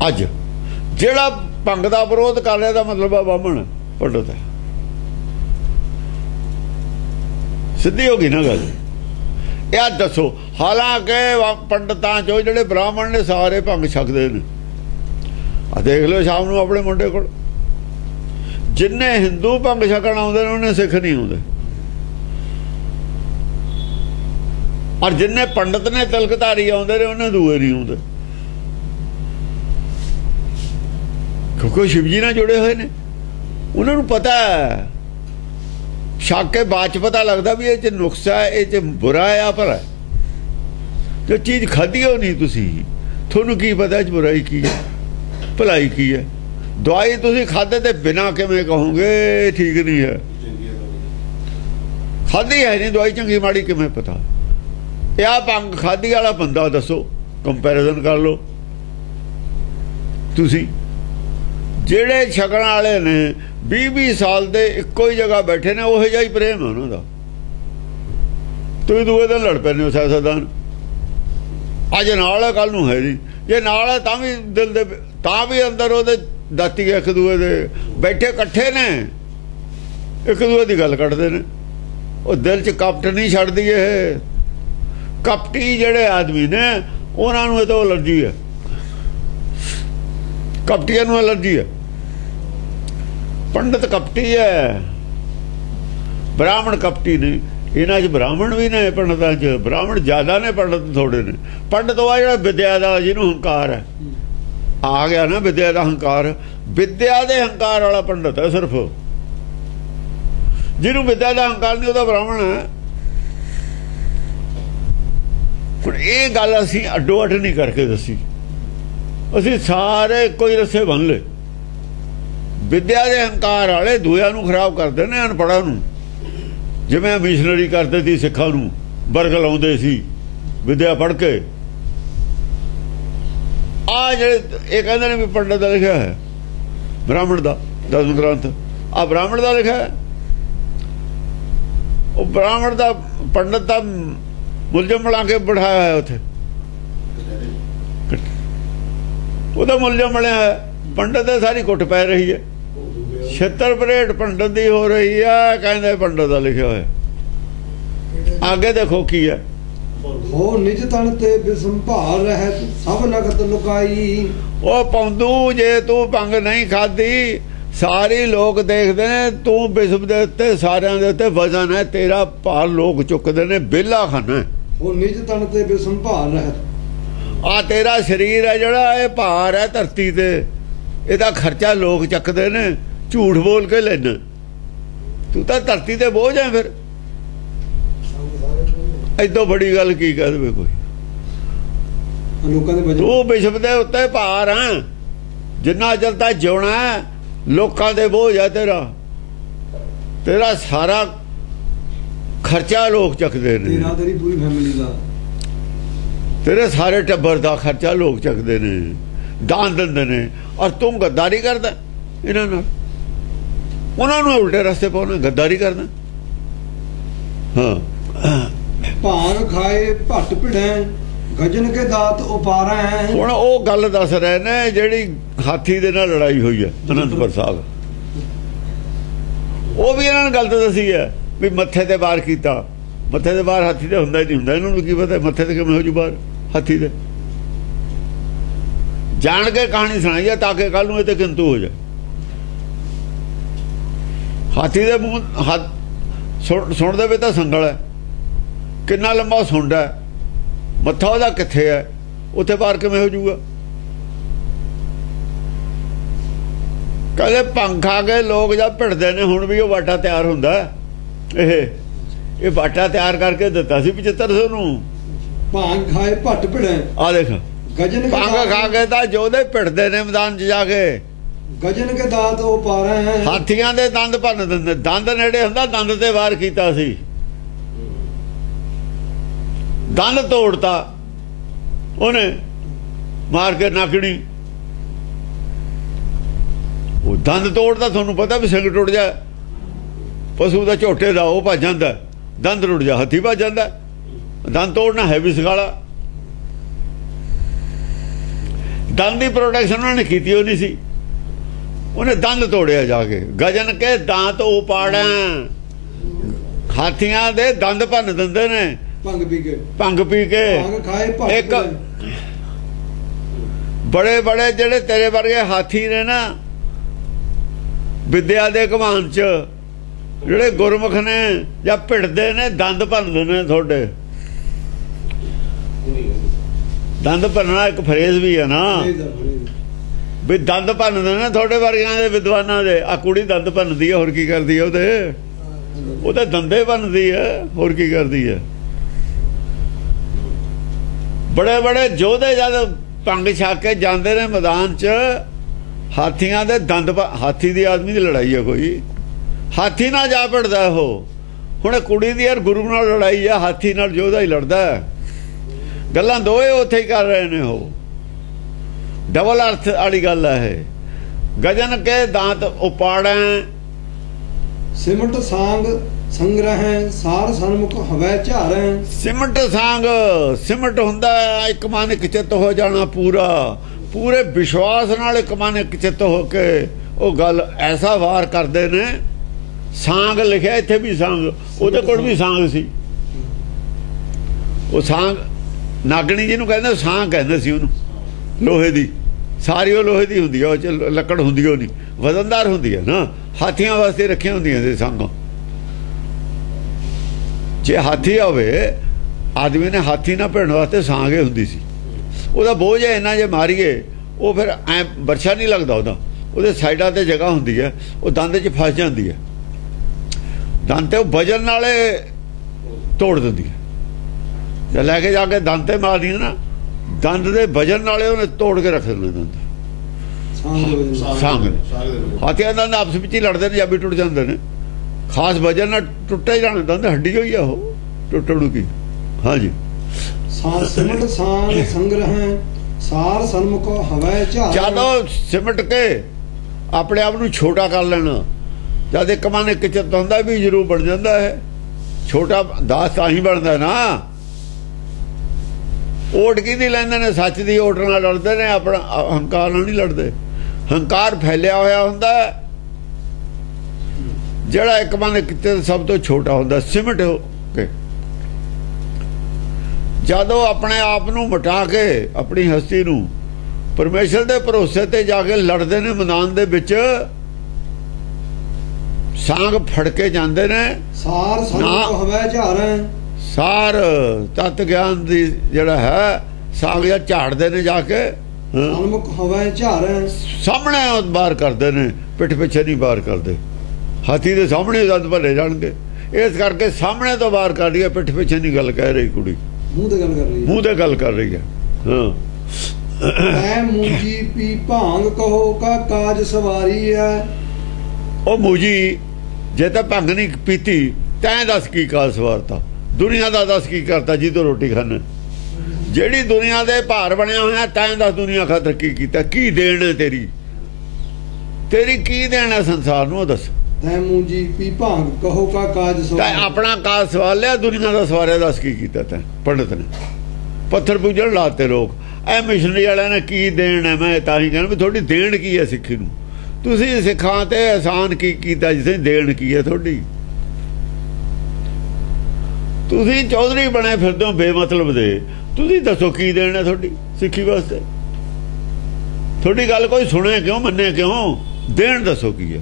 ਅੱਜ ਜਿਹੜਾ ਭੰਗ ਦਾ ਵਿਰੋਧ ਕਰ ਰਿਹਾ ਦਾ ਮਤਲਬ ਆ ਬਾਹਮਣ ਪੰਡਤ ਹੈ। ਸਿੱਧੀ ਹੋ ਗਈ ਨਾ ਗੱਲ। ਇਹ ਦੱਸੋ, ਹਾਲਾਂਕਿ ਪੰਡਤਾਂ ਚੋਂ ਜਿਹੜੇ ਬ੍ਰਾਹਮਣ ਨੇ ਸਾਰੇ ਭੰਗ ਛਕਦੇ ਨੇ। ਆ ਦੇਖ ਲਓ ਸ਼ਾਮ ਨੂੰ ਆਪਣੇ ਮੁੰਡੇ ਕੋਲ, ਜਿੰਨੇ ਹਿੰਦੂ ਭੰਗ ਛਕਣ ਆਉਂਦੇ ਨੇ ਉਹਨੇ ਸਿੱਖ ਨਹੀਂ ਆਉਂਦੇ, ਔਰ ਜਿੰਨੇ ਪੰਡਤ ਨੇ ਤਿਲਕਧਾਰੀ ਆਉਂਦੇ ਨੇ ਉਹਨੇ ਦੂਏ ਨਹੀਂ ਆਉਂਦੇ, ਕਿਉਂਕਿ ਸ਼ਿਵ ਜੀ ਨਾਲ ਜੁੜੇ ਹੋਏ ਨੇ। ਉਹਨਾਂ ਨੂੰ ਪਤਾ ਹੈ, ਛਕ ਕੇ ਬਾਅਦ ਚ ਪਤਾ ਲੱਗਦਾ ਵੀ ਇਹ ਚ ਨੁਕਸਾ ਹੈ, ਇਹ ਚ ਬੁਰਾ ਹੈ ਆ ਭਲਾ। ਜੋ ਚੀਜ਼ ਖਾਧੀ ਹੋ ਨਹੀਂ ਤੁਸੀਂ, ਤੁਹਾਨੂੰ ਕੀ ਪਤਾ ਚ ਬੁਰਾਈ ਕੀ ਹੈ ਭਲਾਈ ਕੀ ਹੈ। ਦਵਾਈ ਤੁਸੀਂ ਖਾਧੇ ਤੇ ਬਿਨਾਂ ਕਿਵੇਂ ਕਹੋਗੇ ਠੀਕ ਨਹੀਂ ਹੈ? ਖਾਧੀ ਹੈ ਨਹੀਂ ਦਵਾਈ, ਚੰਗੀ ਮਾੜੀ ਕਿਵੇਂ ਪਤਾ? ਇਹ ਆ ਭੰਗ ਖਾਧੀ ਵਾਲਾ ਬੰਦਾ ਦੱਸੋ, ਕੰਪੈਰੀਜ਼ਨ ਕਰ ਲਓ ਤੁਸੀਂ। ਜਿਹੜੇ ਛਕਣ ਵਾਲੇ ਨੇ 20-20 ਸਾਲ ਦੇ ਇੱਕੋ ਹੀ ਜਗ੍ਹਾ ਬੈਠੇ ਨੇ, ਉਹੋ ਜਿਹਾ ਹੀ ਪ੍ਰੇਮ ਹੈ ਉਹਨਾਂ ਦਾ। ਤੁਸੀਂ ਦੂਏ ਦਿਨ ਲੜ ਪੈਂਦੇ ਹੋ ਸਿਆਸਤਦਾਨ। ਅੱਜ ਨਾਲ ਹੈ, ਕੱਲ ਨੂੰ ਹੈ ਨਹੀਂ। ਜੇ ਨਾਲ ਹੈ ਤਾਂ ਵੀ ਦਿਲ ਦੇ, ਤਾਂ ਵੀ ਅੰਦਰ ਉਹਦੇ ਦਾਤੀ ਇੱਕ ਦੂਏ ਦੇ ਬੈਠੇ ਇਕੱਠੇ ਨੇ, ਇੱਕ ਦੂਏ ਦੀ ਗੱਲ ਕੱਢਦੇ ਨੇ। ਉਹ ਦਿਲ 'ਚ ਕਪਟ ਨਹੀਂ ਛੱਡਦੀ ਇਹ। ਕਪਟੀ ਜਿਹੜੇ ਆਦਮੀ ਨੇ ਉਹਨਾਂ ਨੂੰ ਇਹ ਤਾਂ ਐਲਰਜੀ ਹੈ, ਕਪਟੀਆਂ ਨੂੰ ਐਲਰਜੀ ਹੈ। ਪੰਡਤ ਕਪਟੀ ਹੈ, ਬ੍ਰਾਹਮਣ ਕਪਟੀ ਨਹੀਂ। ਇਹਨਾਂ 'ਚ ਬ੍ਰਾਹਮਣ ਵੀ ਨੇ, ਪੰਡਤਾਂ 'ਚ ਬ੍ਰਾਹਮਣ ਜ਼ਿਆਦਾ ਨੇ, ਪੰਡਤ ਥੋੜੇ ਨੇ। ਪੰਡਤ ਉਹ ਜਿਹੜਾ ਵਿਦਿਆ ਦਾ, ਜਿਹਨੂੰ ਹੰਕਾਰ ਹੈ, ਆ ਗਿਆ ਨਾ ਵਿਦਿਆ ਦਾ ਹੰਕਾਰ। ਵਿਦਿਆ ਦੇ ਹੰਕਾਰ ਵਾਲਾ ਪੰਡਤ ਹੈ ਸਿਰਫ। ਜਿਹਨੂੰ ਵਿਦਿਆ ਦਾ ਹੰਕਾਰ ਨਹੀਂ ਉਹਦਾ ਬ੍ਰਾਹਮਣ ਹੈ। ਹੁਣ ਇਹ ਗੱਲ ਅਸੀਂ ਅੱਡੋ ਅੱਡ ਨਹੀਂ ਕਰਕੇ ਦੱਸੀ, ਅਸੀਂ ਸਾਰੇ ਕੋਈ ਰਸੇ ਬੰਨ ਲਏ। ਵਿਦਿਆ ਦੇ ਹੰਕਾਰ ਵਾਲੇ ਦੂਜਿਆਂ ਨੂੰ ਖਰਾਬ ਕਰਦੇ ਨੇ, ਅਨਪੜ੍ਹਾਂ ਨੂੰ। ਜਿਵੇਂ ਮਿਸ਼ਨਰੀ ਕਰਦੇ ਸੀ, ਸਿੱਖਾਂ ਨੂੰ ਵਰਗ ਲਾਉਂਦੇ ਸੀ ਵਿਦਿਆ ਪੜ੍ਹ ਕੇ। ਆ ਜਿਹੜੇ ਇਹ ਕਹਿੰਦੇ ਨੇ ਵੀ ਪੰਡਤ ਦਾ ਲਿਖਿਆ ਹੈ, ਬ੍ਰਾਹਮਣ ਦਾ ਦਸਮ ਗ੍ਰੰਥ ਆ ਬ੍ਰਾਹਮਣ ਦਾ ਲਿਖਿਆ ਹੈ। ਉਹ ਬ੍ਰਾਹਮਣ ਦਾ ਪੰਡਤ ਦਾ ਮੁਲਜ਼ਮ ਬਣਾ ਕੇ ਬਿਠਾਇਆ ਹੈ ਉੱਥੇ, ਉਹਦਾ ਮੁਲਜ਼ਮ ਬਣਿਆ ਹੈ। ਪੰਡਤ ਦੇ ਸਾਰੀ ਕੁੱਟ ਪੈ ਰਹੀ ਹੈ, 76 ਪਰੇਡ ਪੰਡਤ ਦੀ ਹੋ ਰਹੀ ਹੈ। ਕਹਿੰਦੇ ਪੰਡਤ ਦਾ ਲਿਖਿਆ ਹੋਇਆ। ਅੱਗੇ ਦੇਖੋ ਕੀ ਹੈ। ਹੋ ਨਿਜ ਤਨ ਤੇ ਬਿਸੰਭਾਰ ਰਹਿਤ ਸਭ ਲਖਤ ਲੁਕਾਈ। ਉਹ ਪੌਂਦੂ, ਜੇ ਤੂੰ ਭੰਗ ਨਹੀਂ ਖਾਧੀ, ਸਾਰੇ ਲੋਕ ਦੇਖਦੇ ਨੇ ਤੂੰ ਬਿਸਮ ਦੇ ਉੱਤੇ, ਸਾਰਿਆਂ ਦੇ ਉੱਤੇ ਵਜ਼ਨ ਹੈ ਤੇਰਾ, ਭਾਰ ਲੋਕ ਚੁੱਕਦੇ ਨੇ, ਬੇਲਾ ਖਾਨਾ। ਉਹ ਨਿਜ ਤਨ ਤੇ ਬਿਸੰਭਾਰ ਰਹਿਤ, ਆ ਤੇਰਾ ਸਰੀਰ ਹੈ ਜਿਹੜਾ, ਇਹ ਭਾਰ ਹੈ ਧਰਤੀ ਤੇ, ਇਹਦਾ ਖਰਚਾ ਲੋਕ ਚੱਕਦੇ ਨੇ, ਝੂਠ ਬੋਲ ਕੇ ਲੈਣਾ। ਤੂੰ ਤਾਂ ਧਰਤੀ ਤੇ ਬੋਝ ਹੈ। ਫਿਰ ਏਦੋਂ ਬੜੀ ਗੱਲ ਕੀ ਕਹਿ ਦੇਵੇ ਕੋਈ? ਲੋਕਾਂ ਦੇ ਵਜਨ, ਤੂੰ ਬਿਸ਼ਪ ਦੇ ਉੱਤੇ ਭਾਰ ਹੈ, ਜਿੰਨਾ ਚਿਰ ਤਾਂ ਜਿਉਣਾ ਲੋਕਾਂ ਦੇ ਬੋਝ ਹੈ ਤੇਰਾ। ਤੇਰਾ ਸਾਰਾ ਖਰਚਾ ਲੋਕ ਚੱਕਦੇ ਨੇ, ਤੇਰੀ ਪੂਰੀ ਫੈਮਿਲੀ ਦਾ, ਤੇਰੇ ਸਾਰੇ ਟੱਬਰ ਦਾ ਖਰਚਾ ਲੋਕ ਚੱਕਦੇ ਨੇ, ਦਾਨ ਦਿੰਦੇ ਨੇ। ਔਰ ਤੂੰ ਗੱਦਾਰੀ ਕਰਦਾ ਇਹਨਾਂ ਨਾਲ, ਉਹਨਾਂ ਨੂੰ ਉਲਟੇ ਰਸਤੇ ਪਾਉਣਾ, ਗੱਦਾਰੀ ਕਰਦਾ। ਹਾਂ, ਭਾਂਗ ਖਾਏ ਭੱਟ ਭਿੜੈ ਗਜਨ ਕੇ ਦਾਤ ਉਪਾਰੈ। ਹੁਣ ਉਹ ਗੱਲ ਦੱਸ ਰਹੇ ਨੇ ਜਿਹੜੀ ਹਾਥੀ ਦੇ ਨਾਲ ਲੜਾਈ ਹੋਈ ਹੈ ਅਨੰਦਪੁਰ ਸਾਹਿਬ। ਉਹ ਵੀ ਇਹਨਾਂ ਨੇ ਗੱਲ ਤਾਂ ਦੱਸੀ ਹੈ ਵੀ ਮੱਥੇ ਤੇ ਵਾਰ ਕੀਤਾ। ਮੱਥੇ ਤੇ ਵਾਰ ਹਾਥੀ ਤੇ ਹੁੰਦਾ ਹੀ ਨਹੀਂ ਹੁੰਦਾ। ਇਹਨਾਂ ਨੂੰ ਕੀ ਪਤਾ ਮੱਥੇ ਤੇ ਕਿਵੇਂ ਹੋ ਜੂ ਵਾਰ ਹਾਥੀ ਦੇ। ਜਾਣ ਕੇ ਕਹਾਣੀ ਸੁਣਾਈ ਹੈ ਤਾਂ ਕਿ ਕੱਲ ਨੂੰ ਇਹ ਤੇ ਕਿੰਤੂ ਹੋ ਜਾਏ। ਹਾਥੀ ਦੇ ਮੂੰਹ ਹੱਥ ਸੁਣਦੇ ਵੀ ਤਾਂ ਸੰਗਲ ਹੈ, ਕਿੰਨਾ ਲੰਬਾ ਸੁੰਡ ਹੈ, ਮੱਥਾ ਉਹਦਾ ਕਿੱਥੇ ਹੈ, ਉੱਥੇ ਪਾਰ ਕਿਵੇਂ ਹੋ ਜਾਊਗਾ? ਕਹਿੰਦੇ ਪੰਖ ਆ ਗਏ ਲੋਕ ਜਦ ਭਿੜਦੇ ਨੇ, ਹੁਣ ਵੀ ਉਹ ਵਾਟਾ ਤਿਆਰ ਹੁੰਦਾ। ਇਹ ਵਾਟਾ ਤਿਆਰ ਕਰਕੇ ਦਿੱਤਾ ਸੀ 7500 ਨੂੰ। ਭਾਂਗ ਖਾਏ ਭੱਟ ਭਿੜੈ, ਆ ਦੇਖ ਗਜਨ ਪੰਖ ਖਾ ਕੇ ਤਾਂ ਜੋਧੇ ਭਿੜਦੇ ਨੇ ਮੈਦਾਨ 'ਚ ਜਾ ਕੇ। ਗਜਨ ਕੇ ਦਾਤ ਉਹ ਪਾਰਾ ਹੈ, ਹਾਥੀਆਂ ਦੇ ਦੰਦ ਭੰਨ ਦਿੰਦੇ। ਦੰਦ ਨੇੜੇ ਹੁੰਦਾ, ਦੰਦ ਤੇ ਵਾਰ ਕੀਤਾ ਸੀ, ਦੰਦ ਤੋੜਤਾ ਉਹਨੇ ਮਾਰ ਕੇ ਨਾਕਣੀ। ਉਹ ਦੰਦ ਤੋੜਦਾ, ਤੁਹਾਨੂੰ ਪਤਾ ਵੀ ਸਿੰਘ ਟੁੱਟ ਜਾ, ਪਸ਼ੂ ਦਾ ਝੋਟੇ ਦਾ ਉਹ ਭੱਜ ਜਾਂਦਾ, ਦੰਦ ਟੁੱਟ ਜਾ ਹਾਥੀ ਭੱਜ ਜਾਂਦਾ। ਦੰਦ ਤੋੜਨਾ ਹੈ ਵੀ ਸਗਾਲਾ। ਦੰਦ ਦੀ ਪ੍ਰੋਟੈਕਸ਼ਨ ਉਹਨਾਂ ਨੇ ਕੀਤੀ ਉਹ ਨਹੀਂ ਸੀ, ਉਹਨੇ ਦੰਦ ਤੋੜਿਆ ਜਾ ਕੇ। ਗਜਨ ਕੇ ਦਾਂਤ ਉਪਾੜਾਂ, ਹਾਥੀਆਂ ਦੇ ਦੰਦ ਭੰਨ ਦਿੰਦੇ ਨੇ ਭੰਗ ਪੀ ਕੇ। ਭੰਗ ਪੀ ਕੇ। ਭਾਂਗ ਖਾਏ ਭੱਟ ਇੱਕ ਭਿੜੈ, ਬੜੇ ਬੜੇ ਜਿਹੜੇ ਤੇਰੇ ਵਰਗੇ ਹਾਥੀ ਨੇ ਨਾ ਵਿਦਿਆ ਦੇ ਘਮਾਨ ਚ, ਜਿਹੜੇ ਗੁਰਮੁਖ ਨੇ ਜਾਂ ਭਿੜਦੇ ਨੇ, ਦੰਦ ਭੰਨਦੇ ਨੇ ਤੁਹਾਡੇ। ਦੰਦ ਭੰਨਣਾ ਇੱਕ ਫਰੇਜ਼ ਵੀ ਹੈ ਨਾ, ਵੀ ਦੰਦ ਭੰਨਦੇ ਨੇ ਤੁਹਾਡੇ ਵਰਗਿਆਂ ਦੇ ਵਿਦਵਾਨਾਂ ਦੇ। ਆ ਕੁੜੀ ਦੰਦ ਭੰਨਦੀ ਹੈ, ਹੋਰ ਕੀ ਕਰਦੀ ਹੈ? ਉਹਦੇ ਦੰਦੇ ਭੰਨਦੀ ਹੈ, ਹੋਰ ਕੀ ਕਰਦੀ ਹੈ? ਬੜੇ ਬੜੇ ਯੋਧੇ ਜਦ ਭੰਗ ਛਕ ਕੇ ਜਾਂਦੇ ਨੇ ਮੈਦਾਨ 'ਚ, ਹਾਥੀਆਂ ਦੇ ਦੰਦ। ਹਾਥੀ ਦੀ ਆਦਮੀ ਦੀ ਲੜਾਈ ਹੈ ਕੋਈ, ਹਾਥੀ ਨਾਲ ਜਾ ਭਿੜਦਾ ਉਹ। ਹੁਣ ਕੁੜੀ ਦੀ ਯਾਰ ਗੁਰੂ ਨਾਲ ਲੜਾਈ ਹੈ, ਹਾਥੀ ਨਾਲ ਯੋਧਾ ਹੀ ਲੜਦਾ। ਗੱਲਾਂ ਦੋਏ ਉੱਥੇ ਹੀ ਕਰ ਰਹੇ ਨੇ, ਉਹ ਡਬਲ ਅਰਥ ਵਾਲੀ ਗੱਲ ਹੈ। ਗਜਨ ਕੇ ਦਾਂਤ ਉਪਾੜੈ, ਸਿਮਟ ਸਾਂਗ ਸੰਗ੍ਰਹਿ, ਸਾਰ ਸਨਮੁਖ ਹਵੈ ਝਾਰੈ। ਸਿਮਟ ਸਾਂਗ, ਸਿਮਟ ਹੁੰਦਾ ਇੱਕ ਮਨ ਇੱਕ ਚਿੱਤ ਹੋ ਜਾਣਾ ਪੂਰਾ, ਪੂਰੇ ਵਿਸ਼ਵਾਸ ਨਾਲ ਇੱਕ ਮਨ ਇੱਕ ਚਿੱਤ ਹੋ ਕੇ ਉਹ ਗੱਲ ਐਸਾ ਵਾਰ ਕਰਦੇ ਨੇ। ਸਾਂਗ ਲਿਖਿਆ ਇੱਥੇ ਵੀ, ਸਾਂਗ ਉਹਦੇ ਕੋਲ ਵੀ ਸਾਂਗ ਸੀ। ਉਹ ਸਾਂਗ ਨਾਗਣੀ ਜਿਹਨੂੰ ਕਹਿੰਦੇ, ਸਾਂਗ ਕਹਿੰਦੇ ਸੀ ਉਹਨੂੰ, ਲੋਹੇ ਦੀ। ਸਾਰੀ ਉਹ ਲੋਹੇ ਦੀ ਹੁੰਦੀ ਆ, ਉਹ 'ਚ ਲੱਕੜ ਹੁੰਦੀ ਉਹ ਨਹੀਂ, ਵਜ਼ਨਦਾਰ ਹੁੰਦੀ ਹੈ ਨਾ। ਹਾਥੀਆਂ ਵਾਸਤੇ ਰੱਖੀਆਂ ਹੁੰਦੀਆਂ ਸੀ ਸੰਗ। ਜੇ ਹਾਥੀ ਹੋਵੇ, ਆਦਮੀ ਨੇ ਹਾਥੀ ਨਾਲ ਭਿੜਨ ਵਾਸਤੇ ਸਾਂਗੇ ਹੁੰਦੀ ਸੀ। ਉਹਦਾ ਬੋਝ ਇੰਨਾ ਜੇ ਮਾਰੀਏ, ਉਹ ਫਿਰ ਐ ਵਰਸ਼ਾ ਨਹੀਂ ਲੱਗਦਾ ਉਹਦੇ ਸਾਈਡਾਂ ਤੇ ਜਗ੍ਹਾ ਹੁੰਦੀ ਹੈ, ਉਹ ਦੰਦ 'ਚ ਫਸ ਜਾਂਦੀ ਹੈ। ਦੰਦ ਤੇ ਉਹ ਵਜਨ ਨਾਲੇ ਤੋੜ ਦਿੰਦੀ ਹੈ। ਜੇ ਲੈ ਕੇ ਜਾ ਕੇ ਦੰਦ ਤੇ ਮਾਰਦੀ ਨਾ, ਦੰਦ ਦੇ ਵਜਨ ਨਾਲੇ ਉਹਨੇ ਤੋੜ ਕੇ ਰੱਖ ਦਿੰਦੇ ਦੰਦ। ਸਾਂਗ ਹਾਥੀਆਂ ਦੰਦ ਆਪਸ ਵਿੱਚ ਹੀ ਲੜਦੇ ਨੇ, ਜਾਬੀ ਟੁੱਟ ਜਾਂਦੇ ਨੇ। ਖਾਸ ਵਜਨ ਨਾਲ ਟੁੱਟੇ ਜਾਣੇ ਦੰਦ, ਹੱਡੀ ਹੋਈ ਆ ਉਹ, ਟੁੱਟਣੂ ਕੀ। ਹਾਂਜੀ, ਸਿਮਟ ਸਾਂਗ ਸੰਗ੍ਰਹਿ, ਸਾਰ ਸਨਮੁਖ ਹਵੈ ਝਾਰੈ। ਜਦੋਂ ਸਿਮਟ ਕੇ ਆਪਣੇ ਆਪ ਨੂੰ ਛੋਟਾ ਕਰ ਲੈਣਾ, ਜਦ ਇੱਕ ਮਨ ਇੱਕ ਚਿੱਤ ਹੁੰਦਾ ਵੀ ਜ਼ਰੂਰ ਬਣ ਜਾਂਦਾ ਹੈ। ਛੋਟਾ ਦਾਸ ਤਾਂ ਹੀ ਬਣਦਾ ਨਾ। ਓਟ ਕੀ ਨਹੀਂ ਲੈਂਦੇ ਨੇ, ਸੱਚ ਦੀ ਓਟ ਨਾਲ ਲੜਦੇ ਨੇ, ਆਪਣਾ ਹੰਕਾਰ ਨਾਲ ਨਹੀਂ ਲੜਦੇ। ਹੰਕਾਰ ਫੈਲਿਆ ਹੋਇਆ ਹੁੰਦਾ, ਜਿਹੜਾ ਇੱਕ ਮਨ ਇੱਕ ਚਿੱਤ ਸਭ ਤੋਂ ਛੋਟਾ ਹੁੰਦਾ। ਸਿਮਟ ਹੋ ਕੇ ਜਦੋਂ ਆਪਣੇ ਆਪ ਨੂੰ ਮਿਟਾ ਕੇ, ਆਪਣੀ ਹਸਤੀ ਨੂੰ ਪਰਮੇਸ਼ਰ ਦੇ ਭਰੋਸੇ ਤੇ ਜਾ ਕੇ ਲੜਦੇ ਨੇ ਮੈਦਾਨ ਦੇ ਵਿੱਚ, ਸਾਂਗ ਫੜ ਕੇ ਜਾਂਦੇ ਨੇ। ਸਾਰ ਸਨਮੁਖ ਹਵੈ ਝਾਰੈ, ਸਾਰ ਤਤ ਗਿਆਨ ਦੀ ਜਿਹੜਾ ਹੈ ਸਾਂਗ ਜਾਂ ਝਾੜਦੇ ਨੇ ਜਾ ਕੇ। ਸਨਮੁਖ ਹਵੈ ਝਾਰੈ, ਸਾਹਮਣੇ ਬਾਹਰ ਕਰਦੇ ਨੇ, ਪਿੱਠ ਪਿੱਛੇ ਨਹੀਂ ਬਾਹਰ ਕਰਦੇ। ਹਾਥੀ ਦੇ ਸਾਹਮਣੇ ਦੰਦ ਭਰੇ ਜਾਣਗੇ, ਇਸ ਕਰਕੇ ਸਾਹਮਣੇ ਤੋਂ ਬਾਹਰ ਕਰ ਰਹੀ ਹੈ, ਪਿੱਠ ਪਿੱਛੇ ਨਹੀਂ ਗੱਲ ਕਹਿ ਰਹੀ ਕੁੜੀ, ਮੂੰਹ ਤੇ ਗੱਲ ਕਰ ਰਹੀ ਹੈ। ਮੂੰਹ ਤੇ ਗੱਲ ਕਰ ਰਹੀ ਹੈ। ਹਾਂ, ਐ ਮੂਜੀ ਪੀ ਭਾਂਗ ਕਹੋ ਕਾ ਕਾਜ ਸਵਾਰੀ ਹੈ। ਉਹ ਮੂਜੀ ਜੇ ਤਾਂ ਭੰਗ ਨਹੀਂ ਪੀਤੀ, ਤੈਂ ਦੱਸ ਕੀ ਕਾਜ ਸਵਾਰਤਾ? ਦੁਨੀਆ ਦਾ ਦੱਸ ਕੀ ਕਰਤਾ ਜੀ ਤੋਂ ਰੋਟੀ ਖਾਣਾ? ਜਿਹੜੀ ਦੁਨੀਆ ਦੇ ਭਾਰ ਬਣਿਆ ਹੋਇਆ, ਤੈਂ ਦੱਸ ਦੁਨੀਆ ਖਾਤਰ ਕੀ ਕੀਤਾ? ਕੀ ਦੇਣ ਤੇਰੀ ਕੀ ਦੇਣ ਹੈ ਸੰਸਾਰ ਨੂੰ? ਉਹ ਦੱਸ। ਤੈ ਮੂਜੀ ਪੀ ਭਾਂਗ ਕਹੋ ਕਾ ਕਾਜ ਸਵਾਰੀ। ਤੈਂ ਆਪਣਾ ਕਾਜ ਸਵਾਰ ਲਿਆ, ਦੁਨੀਆ ਦਾ ਸਵਾਰਿਆ, ਦੱਸ ਕੀ ਕੀਤਾ ਤੈਂ? ਪੰਡਤ ਨੇ ਪੱਥਰ ਪੂਜਣ ਲਾਤੇ ਲੋਕ। ਐ ਮਿਸ਼ਨਰੀ ਵਾਲਿਆਂ ਨੇ ਕੀ ਦੇਣ ਹੈ? ਮੈਂ ਤਾਂ ਹੀ ਕਹਿਣਾ ਵੀ ਤੁਹਾਡੀ ਦੇਣ ਕੀ ਹੈ ਸਿੱਖੀ ਨੂੰ? ਤੁਸੀਂ ਸਿੱਖਾਂ ਤੇ ਆਸਾਨ ਕੀ ਕੀਤਾ ਜਿਸੇ ਦੇਣ ਕੀ ਹੈ ਤੁਹਾਡੀ? ਤੁਸੀਂ ਚੌਧਰੀ ਬਣੇ ਫਿਰਦੇ ਹੋ ਬੇਮਤਲਬ ਦੇ, ਤੁਸੀਂ ਦੱਸੋ ਕੀ ਦੇਣ ਹੈ ਤੁਹਾਡੀ ਸਿੱਖੀ ਵਾਸਤੇ? ਤੁਹਾਡੀ ਗੱਲ ਕੋਈ ਸੁਣੇ ਕਿਉਂ, ਮੰਨੇ ਕਿਉਂ? ਦੇਣ ਦੱਸੋ ਕੀ ਹੈ?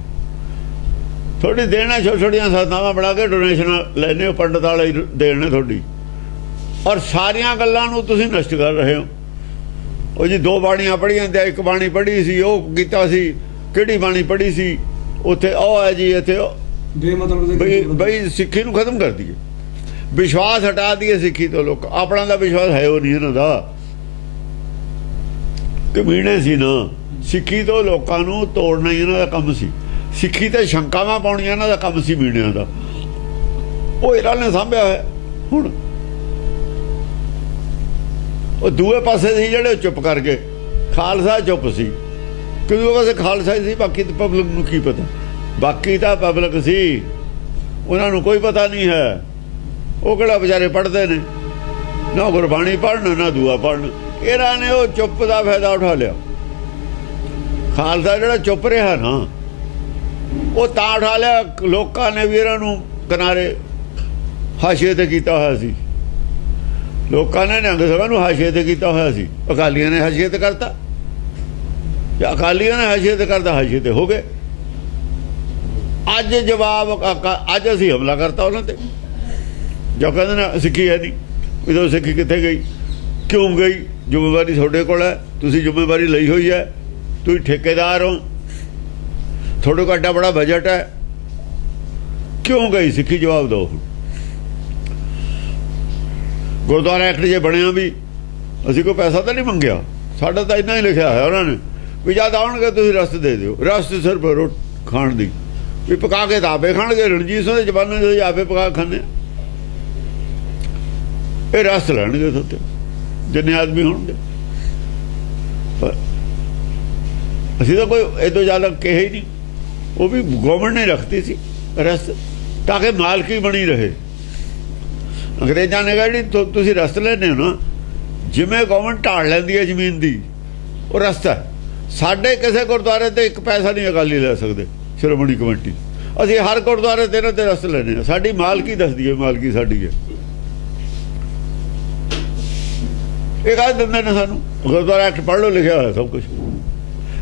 थोड़ी देना छोटी छोटियां संस्थावां बना के डोनेशन लेने पंडित वाले देने थोड़ी और सारिया गल्लां नूं तुसीं नष्ट कर रहे हो। ਉਹ जी 2 ਬਾਣੀਆਂ पढ़ियां ਤੇ एक बाणी पढ़ी सी ਉਹ ਕੀਤਾ ਸੀ ਕਿਹੜੀ ਬਾਣੀ पढ़ी सी ਉੱਥੇ ਉਹ ਹੈ ਜੀ ਇੱਥੇ ਬੇਮਤਲਬ ਬਈ ਸਿੱਖੀ ਨੂੰ ਖਤਮ ਕਰ ਦਈਏ विश्वास हटा दिए सिक्खी तो लोग अपना दा विश्वास है वो नहीं इन्हां दा कमीने सी ना सिक्खी तो लोकां नूं तोड़ना ही इन्हां दा काम सी सिक्खी ते शंकावां पाउणियां इन्हां दा काम सी मीणियां दा वो इन्हां ने सांभिया है हुण वो दूए पासे सी जिहड़े चुप करके खालसा चुप सी कि दूए पासे खालसा सी बाकी तो पब्लिक नूं की पता बाकी तो पब्लिक सी उन्हां नूं कोई पता नहीं है वो किहड़ा बेचारे पढ़ते ने ना गुरबाणी पढ़न ना दुआ पढ़न इन्हां ने वो चुप का फायदा उठा लिया खालसा जिहड़ा चुप रहा ना वो तां उठा लिया लोकां ने भी इन्हां नूं किनारे हाशिए ते कीता होया सी लोकां ने निहंग सभा नूं हाशिए ते कीता होया सी अकालियां ने हाशिए ते करता या अकालियां ने हाशिए ते करता हाशिए ते हो गए अज जवाब अज असीं हमला करता उन्हां ते जो कहते ना सिक्खी है नहीं इधर सिक्खी कितने गई क्यों गई जिम्मेवारी थोड़े को है तुसी जिम्मेवारी ली हुई है तुम ठेकेदार हो थोड़े को एडा बड़ा बजट है क्यों गई सिक्खी जवाब दो गुरुद्वारा एक्ट जे बनया भी असी कोई पैसा तो नहीं मंगया साडा तो इन्ना ही लिखा है उन्होंने भी जब आउणगे तुसीं रस्त दे दिओ रस्त सिर्फ रोट खाण दी भी पका के तो आपे खाणगे रणजीत सिंह दे जमाने दे आपे पका खाने ये रस लैणगे उत्ते जिन्ने आदमी होणगे पर असीं तो कोई इदों ज़्यादा कहे ही नहीं वो भी गवर्नमेंट ने रखती सी रस ताकि मालकी बनी रहे अंग्रेज़ों ने कहा जी तुसीं रस लैंदे हो ना जिवें गवर्नमेंट ढाल लैंदी है जमीन दी वो रस्ता है साडे किसी गुरुद्वारे ते एक पैसा नहीं अकाली लै सकदे श्रोमणी कमेटी असीं हर गुरुद्वारे ते इन्हां ते रस लैंदे हां साडी मालकी दसदी है मालकी साडी है ये कह देंगे ने सानू गुरुद्वारा एक्ट पढ़ लो लिखा हुआ सब कुछ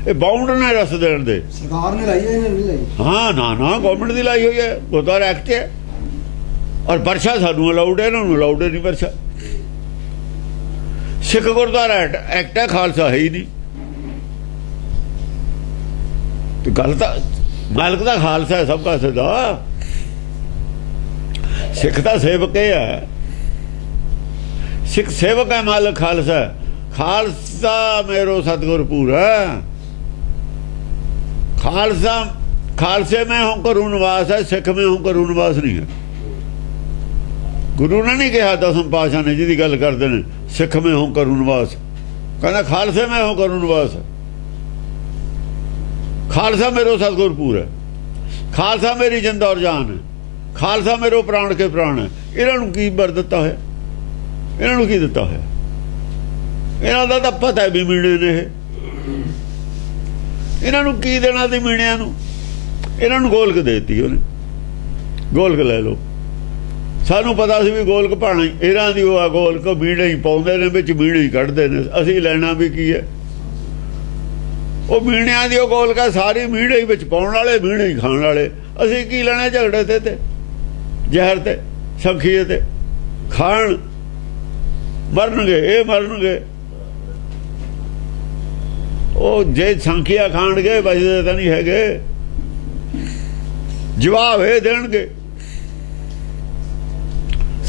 ये बाउंड ने रस देने दे सरकार ने लाई है नहीं लाई हाँ ना ना गवर्नमेंट की लाई हुई है गुरुद्वारा एक्ट है और वर्षा सानू अलाउड है इन्होंने अलाउड है नहीं वर्षा सिख गुरुद्वारा एक्ट है खालसा है ही नहीं तो गल तो मालिक का खालसा है सबका सदा सिख का सेवक है सिख सेवक है मालिक खालसा खालसा मेरो सतगुर पूरा खालसा खालसे में हूं करूं निवास है सिख में हूं करूं निवास नहीं है गुरु ने नहीं कहा दसम पातशाह ने जिहदी गल करदे ने सिख में हूं करूं निवास कहना खालसे में हूं करूं निवास खालसा मेरो सतगुर पूरा खालसा मेरी जिंद और जान है खालसा मेरो प्राण के प्राण है इन्हों की बर दिता है इन्हों की दिता है इन्हों का तो पता है भी मीणे ने इन्हों की देना सी मीणिया इन्हों गोलक देती उन्हें गोलक ले लो सानू पता सी भी गोलक पाना इन्हों की वो गोलक मीणे ही पाउंदे ने विच मीणे ही कढ़दे ने असीं लेना भी की है वो मीणिया की गोलक है सारी मीणे ही विच पाउण वाले मीणे ही खाण वाले असीं की लेना झगड़े ते जहर ते सखीए ते खाण मरनगे ये मरनगे जे संखिया खाण गए बचते तो नहीं है जवाब ये देणगे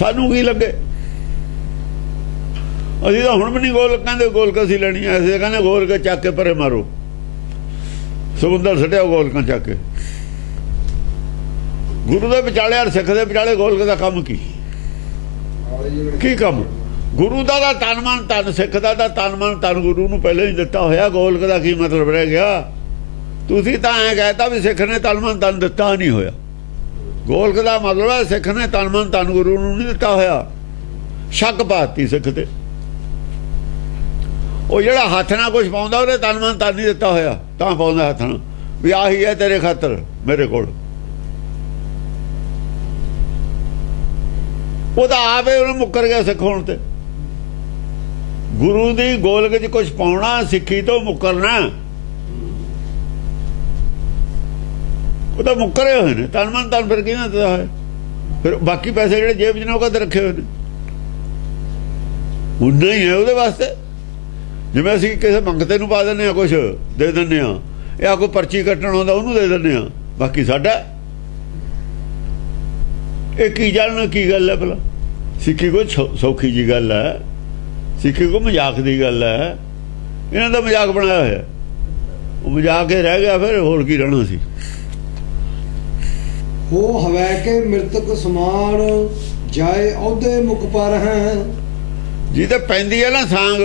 सानू की लगे असीं तो हुण भी नहीं गोलक कहंदे गोलक असीं लैणी है असीं कहंदे गोलक चक के परे मारो समुंदर सटिया गोलक चक के गुरु के विचाले और सिख के विचाले गोलक का काम की काम गुरु का तन मन तन सिख का तन मन तन गुरु नूं पहले ही दिता होया गोलक का की मतलब रह गया तुसीं तां ऐ कहता भी सिख ने तन मन तन दिता नहीं होया गोलक का मतलब है सिख ने तन मन तन गुरु नूं नहीं दिता होया शक पाती सिख ते वो जिहड़ा हथ नाल कुछ पाउंदा उहने तन मन तन नहीं दिता होया तां पाउंदा हथ नाल भी आही है तेरे खातर मेरे कोल वो तो आप ही उन्हें मुकर गया सिख होण ते गुरु दी गोलक च कुछ पाउणा सिक्खी तो मुकरना ਉਹ ਤਾਂ ਮੁੱਕਰੇ ਹੋਏ ਨੇ ਤਨ ਮਨ ਤਨ ਫਿਰ ਕਿਹਨਾਂ ਦਾ ਹੈ ਫਿਰ ਬਾਕੀ ਪੈਸੇ ਜਿਹੜੇ ਜੇਬ 'ਚ ਨੇ ਉਹ ਕਦ ਰੱਖੇ ਹੋਏ ਨੇ ਉਨਾ ਹੀ ਹੈ ਉਹਦੇ ਵਾਸਤੇ ਜਿਵੇਂ ਅਸੀਂ ਕਿਸੇ ਮੰਗਤੇ ਨੂੰ ਪਾ ਦਿੰਦੇ ਹਾਂ ਕੁਛ ਦੇ ਦਿੰਦੇ ਹਾਂ ਇਹ ਆ ਕੋਈ ਪਰਚੀ ਕੱਟਣ ਆਉਂਦਾ ਉਹਨੂੰ ਦੇ ਦਿੰਦੇ ਹਾਂ ਬਾਕੀ ਸਾਡਾ ਇਹ ਕੀ ਜਾਣਨਾ ਕੀ ਗੱਲ ਹੈ ਭਲਾ ਸਿੱਖੀ ਕੋਈ ਸੌਖੀ ਜੀ ਗੱਲ ਹੈ ਸਿੱਖੀ ਕੋਈ ਮਜ਼ਾਕ ਦੀ ਗੱਲ ਹੈ ਇਹਨਾਂ ਦਾ ਮਜ਼ਾਕ ਬਣਾਇਆ ਹੋਇਆ ਉਹ ਮਜ਼ਾਕ ਹੀ ਰਹਿ ਗਿਆ ਫਿਰ ਹੋਰ ਕੀ ਰਹਿਣਾ ਸੀ ਹੋ ਹਵੈ ਕੇ ਮ੍ਰਿਤਕ ਸਮਾਨ ਜਾਏ ਅਹੁਦੇ ਮੁਖ ਪਰ ਹੈ ਜੀ ਤੇ ਪੈਂਦੀ ਹੈ ਨਾ ਸਾਂਗ